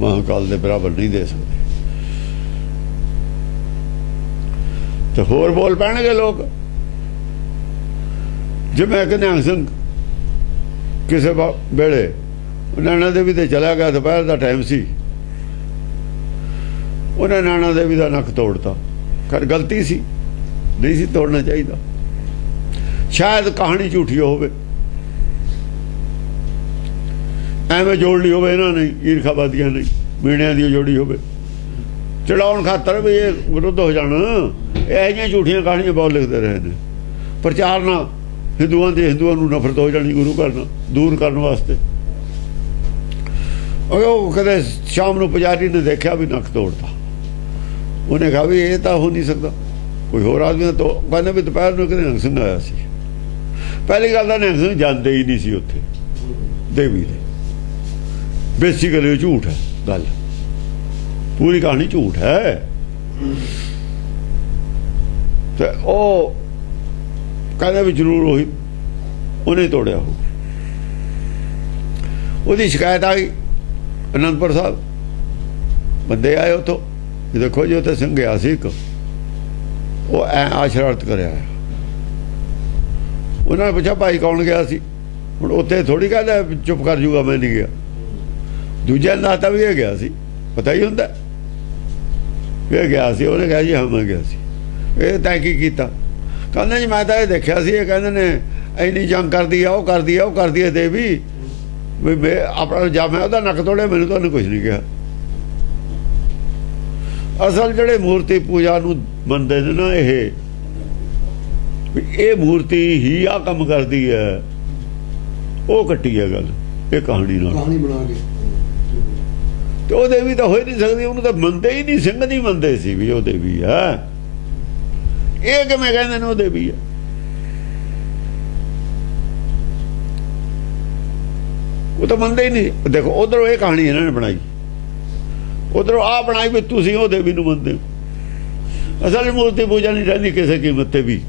ਮਹਾਕਾਲ ਦੇ ਬਰਾਬਰ ਨਹੀਂ ਦੇ ਸਕਦੇ। ਤੇ ਹੋਰ ਬੋਲ ਪੈਣਗੇ ਲੋਕ। ਜਿਵੇਂ ਕਿ ਨਿਹੰਗ ਸਿੰਘ ਕਿਸੇ ਵੇਲੇ ਨੈਣਾ ਦੇਵੀ ਤੇ ਚਲਾ ਗਿਆ, ਦੁਪਹਿਰ ਦਾ ਟਾਈਮ ਸੀ, ਉਹਨੇ ਨੈਣਾ ਦੇਵੀ ਦਾ ਨੱਕ ਤੋੜਤਾ। ਖੈਰ ਗਲਤੀ ਸੀ, ਨਹੀਂ ਸੀ ਤੋੜਨਾ ਚਾਹੀਦਾ। ਸ਼ਾਇਦ ਕਹਾਣੀ ਝੂਠੀ ਹੋਵੇ, ਐਵੇਂ ਜੋੜ ਲਈ ਹੋਵੇ ਇਹਨਾਂ ਨੇ, ਈਰਖਾਬਾਦੀਆਂ ਨੇ ਮੀਣਿਆਂ ਦੀ ਜੋੜੀ ਹੋਵੇ ਚੜਾਉਣ ਖਾਤਰ ਵੀ ਇਹ ਵਿਰੁੱਧ ਹੋ ਜਾਣ। ਇਹੋ ਜਿਹੀਆਂ ਝੂਠੀਆਂ ਕਹਾਣੀਆਂ ਬਹੁਤ ਲਿਖਦੇ ਰਹੇ ਨੇ, ਪ੍ਰਚਾਰ ਨਾਲ ਹਿੰਦੂਆਂ ਨੂੰ ਨਫ਼ਰਤ ਹੋ ਜਾਣੀ ਗੁਰੂ ਘਰ ਨਾਲ ਦੂਰ ਕਰਨ ਵਾਸਤੇ। ਉਹ ਕਦੇ ਸ਼ਾਮ ਨੂੰ ਪੁਜਾਰੀ ਨੇ ਦੇਖਿਆ ਵੀ ਨੱਕ ਤੋੜਤਾ, ਉਹਨੇ ਕਿਹਾ ਵੀ ਇਹ ਤਾਂ ਹੋ ਨਹੀਂ ਸਕਦਾ, ਕੋਈ ਹੋਰ ਆਦਮੀ ਤਾਂ ਕਹਿੰਦੇ ਵੀ ਦੁਪਹਿਰ ਨੂੰ ਕਿਤੇ ਨਿਹੰਗ ਸਿੰਘ ਆਇਆ ਸੀ। ਪਹਿਲੀ ਗੱਲ ਤਾਂ ਨਿਹੰਗ ਸਿੰਘ ਜਾਂਦੇ ਹੀ ਨਹੀਂ ਸੀ ਉੱਥੇ ਦੇਵੀ ਦੇ। ਬੇਸਿਕਲੀ ਝੂਠ ਹੈ ਗੱਲ, ਪੂਰੀ ਕਹਾਣੀ ਝੂਠ ਹੈ। ਤੇ ਉਹ ਕਹਿੰਦੇ ਵੀ ਜ਼ਰੂਰ ਉਹਨੇ ਤੋੜਿਆ ਹੋ। ਉਹਦੀ ਸ਼ਿਕਾਇਤ ਆ ਗਈ ਅਨੰਦਪੁਰ ਸਾਹਿਬ, ਬੰਦੇ ਆਏ ਉੱਥੋਂ, ਦੇਖੋ ਜੀ ਉੱਥੇ ਸਿੰਘ ਗਿਆ ਸੀ ਇੱਕ, ਉਹ ਐ ਸ਼ਰਾਰਤ ਕਰਿਆ। ਉਹਨਾਂ ਨੇ ਪੁੱਛਿਆ ਭਾਈ ਕੌਣ ਗਿਆ ਸੀ? ਹੁਣ ਉੱਥੇ ਥੋੜੀ ਕਹਿੰਦਾ ਚੁੱਪ ਕਰ ਜੂਗਾ ਮੈਂ ਨਹੀਂ ਗਿਆ, ਦੂਜਾ ਨਾਤਾ ਵੀ ਇਹ ਗਿਆ ਸੀ, ਪਤਾ ਹੀ ਹੁੰਦਾ ਇਹ ਗਿਆ ਸੀ। ਉਹਨੇ ਕਿਹਾ ਜੀ ਹਾਂ ਮੈਂ ਗਿਆ ਸੀ। ਇਹ ਤੈਂ ਕੀ ਕੀਤਾ? ਕਹਿੰਦੇ ਜੀ ਮੈਂ ਤਾਂ ਇਹ ਦੇਖਿਆ ਸੀ, ਇਹ ਕਹਿੰਦੇ ਨੇ ਇੰਨੀ ਜੰਗ ਕਰਦੀ ਆ, ਉਹ ਕਰਦੀ ਆ, ਉਹ ਕਰਦੀ ਆ ਦੇਵੀ ਵੀ ਮੈਂ ਆਪਣਾ ਜਾਂ ਮੈਂ ਉਹਦਾ ਨੱਕ ਤੋੜਿਆ, ਮੈਨੂੰ ਤਾਂ ਉਹਨੇ ਕੁਛ ਨਹੀਂ ਕਿਹਾ। ਅਸਲ ਜਿਹੜੇ ਮੂਰਤੀ ਪੂਜਾ ਨੂੰ ਮੰਨਦੇ ਨੇ ਨਾ, ਇਹ ਮੂਰਤੀ ਹੀ ਆ ਕੰਮ ਕਰਦੀ ਹੈ, ਉਹ ਕੱਟੀ ਹੈ ਗੱਲ ਇਹ ਕਹਾਣੀ ਨਾਲ, ਕਹਾਣੀ ਬਣਾ ਕੇ। ਤੇ ਉਹ ਦੇਵੀ ਤਾਂ ਹੋ ਹੀ ਨਹੀਂ ਸਕਦੀ, ਉਹਨੂੰ ਤਾਂ ਮੰਨਦੇ ਹੀ ਨਹੀਂ, ਸਿੰਘ ਨਹੀਂ ਮੰਨਦੇ ਸੀ ਵੀ ਉਹ ਦੇਵੀ ਹੈ। ਇਹ ਕਿਵੇਂ ਕਹਿੰਦੇ ਨੇ ਉਹ ਦੇਵੀ ਹੈ? ਉਹ ਤਾਂ ਮੰਨਦੇ ਹੀ ਨਹੀਂ। ਦੇਖੋ ਉਧਰੋਂ ਇਹ ਕਹਾਣੀ ਇਹਨਾਂ ਨੇ ਬਣਾਈ, ਉਧਰੋਂ ਆ ਬਣਾਈ ਵੀ ਤੁਸੀਂ ਉਹ ਦੇਵੀ ਨੂੰ ਮੰਨਦੇ ਹੋ। ਅਸਲ ਮੂਰਤੀ ਪੂਜਾ ਨਹੀਂ ਰਹਿੰਦੀ ਕਿਸੇ ਕੀਮਤ ਤੇ ਵੀ,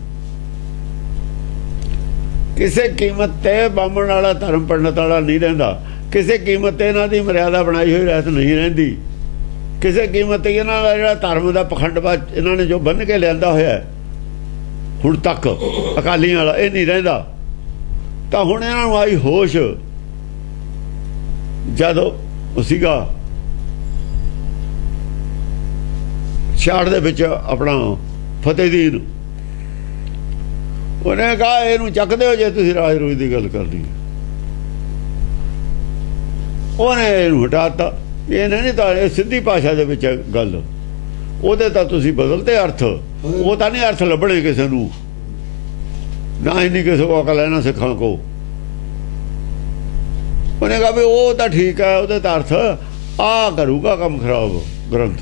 ਕਿਸੇ ਕੀਮਤ ਤੇ ਬਾਹਮਣ ਵਾਲਾ ਧਰਮ ਪੰਡਤ ਵਾਲਾ ਨਹੀਂ ਰਹਿੰਦਾ, ਕਿਸੇ ਕੀਮਤ ਤੇ ਇਹਨਾਂ ਦੀ ਮਰਿਆਦਾ ਬਣਾਈ ਹੋਈ ਰਹਿਤ ਨਹੀਂ ਰਹਿੰਦੀ, ਕਿਸੇ ਕੀਮਤ ਤੇ ਇਹਨਾਂ ਦਾ ਜਿਹੜਾ ਧਰਮ ਦਾ ਪਖੰਡਵਾ ਇਹਨਾਂ ਨੇ ਜੋ ਬੰਨ ਕੇ ਲਿਆਂਦਾ ਹੋਇਆ ਹੁਣ ਤੱਕ ਅਕਾਲੀਆਂ ਵਾਲਾ, ਇਹ ਨਹੀਂ ਰਹਿੰਦਾ। ਤਾਂ ਹੁਣ ਇਹਨਾਂ ਨੂੰ ਆਈ ਹੋਸ਼ ਜਦੋਂ ਸੀਗਾ ਛਾੜ ਦੇ ਵਿੱਚ ਆਪਣਾ ਫਤਿਹਦੀਨ, ਉਹਨੇ ਕਹਾ ਇਹਨੂੰ ਚੱਕਦੇ ਹੋ ਜੇ ਤੁਸੀਂ ਰਾਜ ਰੋਜ਼ ਦੀ ਗੱਲ ਕਰਨੀ ਹੈ। ਉਹਨੇ ਇਹਨੂੰ ਹਟਾਤਾ। ਇਹ ਨਹੀਂ ਤਾਂ ਇਹ ਸਿੱਧੀ ਭਾਸ਼ਾ ਦੇ ਵਿੱਚ ਗੱਲ, ਉਹਦੇ ਤਾਂ ਤੁਸੀਂ ਬਦਲਤੇ ਅਰਥ, ਉਹ ਤਾਂ ਨਹੀਂ ਅਰਥ ਲੱਭਣੇ ਕਿਸੇ ਨੂੰ, ਨਾ ਹੀ ਨਹੀਂ ਕਿਸੇ ਕੋ ਅਕਲ ਹੈ ਨਾ ਸਿੱਖਾਂ ਕੋ। ਉਹਨੇ ਕਹਾ ਵੀ ਉਹ ਤਾਂ ਠੀਕ ਹੈ, ਉਹਦੇ ਤਾਂ ਅਰਥ ਆ ਕਰੂਗਾ ਕੰਮ ਖਰਾਬ ਗ੍ਰੰਥ,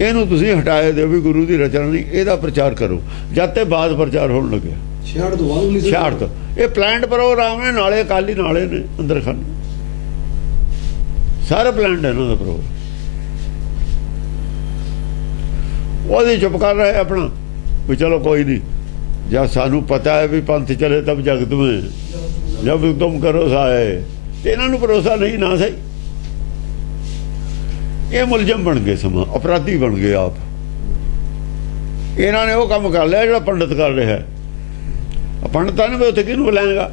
ਇਹਨੂੰ ਤੁਸੀਂ ਹਟਾਏ ਦਿਓ ਵੀ ਗੁਰੂ ਦੀ ਰਚਨਾ ਨਹੀਂ, ਇਹਦਾ ਪ੍ਰਚਾਰ ਕਰੋ। ਜਦ ਤੇ ਬਾਅਦ ਪ੍ਰਚਾਰ ਹੋਣ ਲੱਗਿਆ 66 ਤੋਂ ਬਾਅਦ 66 ਤੋਂ। ਇਹ ਪਲਾਂਟ ਪ੍ਰੋਗਰਾਮ ਨੇ, ਨਾਲੇ ਅਕਾਲੀ ਨਾਲੇ ਨੇ ਅੰਦਰ ਖਾਨ, ਸਾਰਾ ਪਲਾਂਟ ਹੈ ਇਹਨਾਂ ਦਾ ਪ੍ਰੋਗਰਾਮ। ਉਹਦੀ ਚੁੱਪ ਕਰ ਰਹੇ ਆਪਣਾ ਵੀ ਚਲੋ ਕੋਈ ਨਹੀਂ, ਜਦ ਸਾਨੂੰ ਪਤਾ ਹੈ ਵੀ ਪੰਥ ਚਲੇ ਤਬ ਜਗਤ ਮੇਂ, ਜਬ ਤੁਮ ਕਰੋ ਸਾਏ। ਤੇ ਇਹਨਾਂ ਨੂੰ ਭਰੋਸਾ ਨਹੀਂ ਨਾ ਸਹੀ, ਇਹ ਮੁਲਜ਼ਮ ਬਣ ਗਏ, ਸਮਾਂ ਅਪਰਾਧੀ ਬਣ ਗਏ ਆਪ। ਇਹਨਾਂ ਨੇ ਉਹ ਕੰਮ ਕਰ ਲਿਆ ਜਿਹੜਾ ਪੰਡਤ ਕਰ ਰਿਹਾ। ਪੰਡਤਾਂ ਨੇ ਵੀ ਉੱਥੇ ਕਿਹਨੂੰ ਬੁਲਾਏਗਾ?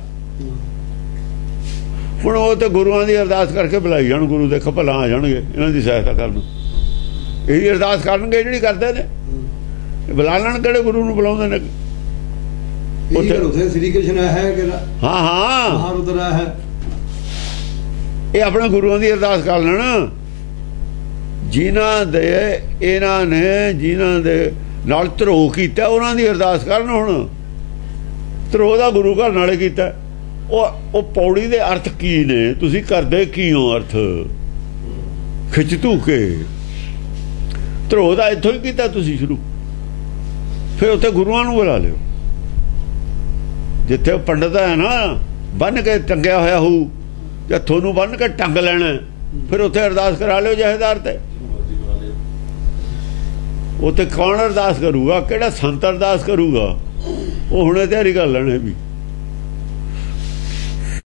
ਹੁਣ ਉਹ ਤੇ ਗੁਰੂਆਂ ਦੀ ਅਰਦਾਸ ਕਰਕੇ ਬੁਲਾਈ ਜਾਣ, ਗੁਰੂ ਦੇ ਭਲਾ ਆ ਜਾਣਗੇ ਇਹਨਾਂ ਦੀ ਸਹਾਇਤਾ ਕਰਨ। ਇਹੀ ਅਰਦਾਸ ਕਰਨਗੇ ਜਿਹੜੀ ਕਰਦੇ ਨੇ, ਬੁਲਾ ਲੈਣ ਕਿਹੜੇ ਗੁਰੂ ਨੂੰ ਬੁਲਾਉਂਦੇ ਨੇ। ਉੱਥੇ ਸ੍ਰੀ ਕ੍ਰਿਸ਼ਨ ਹੈ ਕਿ ਹਾਂ ਹਾਂ ਮਹਾਰੁਦਰ ਹੈ, ਇਹ ਆਪਣੇ ਗੁਰੂਆਂ ਦੀ ਅਰਦਾਸ ਕਰ ਲੈਣ। ਜਿਨ੍ਹਾਂ ਦੇ ਇਹਨਾਂ ਨੇ ਜਿਨ੍ਹਾਂ ਦੇ ਨਾਲ ਧਰੋਹ ਕੀਤਾ ਉਹਨਾਂ ਦੀ ਅਰਦਾਸ ਕਰਨ। ਹੁਣ ਧਰੋਹ ਦਾ ਗੁਰੂ ਘਰ ਨਾਲੇ ਕੀਤਾ। ਉਹ ਪੌੜੀ ਦੇ ਅਰਥ ਕੀ ਨੇ? ਤੁਸੀਂ ਕਰਦੇ ਕੀ ਹੋ ਅਰਥ? ਖਿੱਚ ਧੂ ਕੇ ਧਰੋਹ ਦਾ ਇੱਥੋਂ ਹੀ ਕੀਤਾ ਤੁਸੀਂ ਸ਼ੁਰੂ। ਫਿਰ ਉੱਥੇ ਗੁਰੂਆਂ ਨੂੰ ਬੁਲਾ ਲਿਓ। ਜਿੱਥੇ ਪੰਡਤ ਹੈ ਨਾ ਬੰਨ ਕੇ ਟੰਗਿਆ ਹੋਇਆ ਹੋਊ, ਜਾਂ ਤੁਹਾਨੂੰ ਬੰਨ ਕੇ ਟੰਗ ਲੈਣਾ, ਫਿਰ ਉੱਥੇ ਅਰਦਾਸ ਕਰਾ ਲਿਓ ਜਹੇਦਾਰ ਤੇ। ਉੱਥੇ ਕੌਣ ਅਰਦਾਸ ਕਰੂਗਾ? ਕਿਹੜਾ ਸੰਤ ਅਰਦਾਸ ਕਰੂਗਾ? ਉਹ ਹੁਣੇ ਤਿਆਰੀ ਕਰ ਲੈਣੇ ਵੀ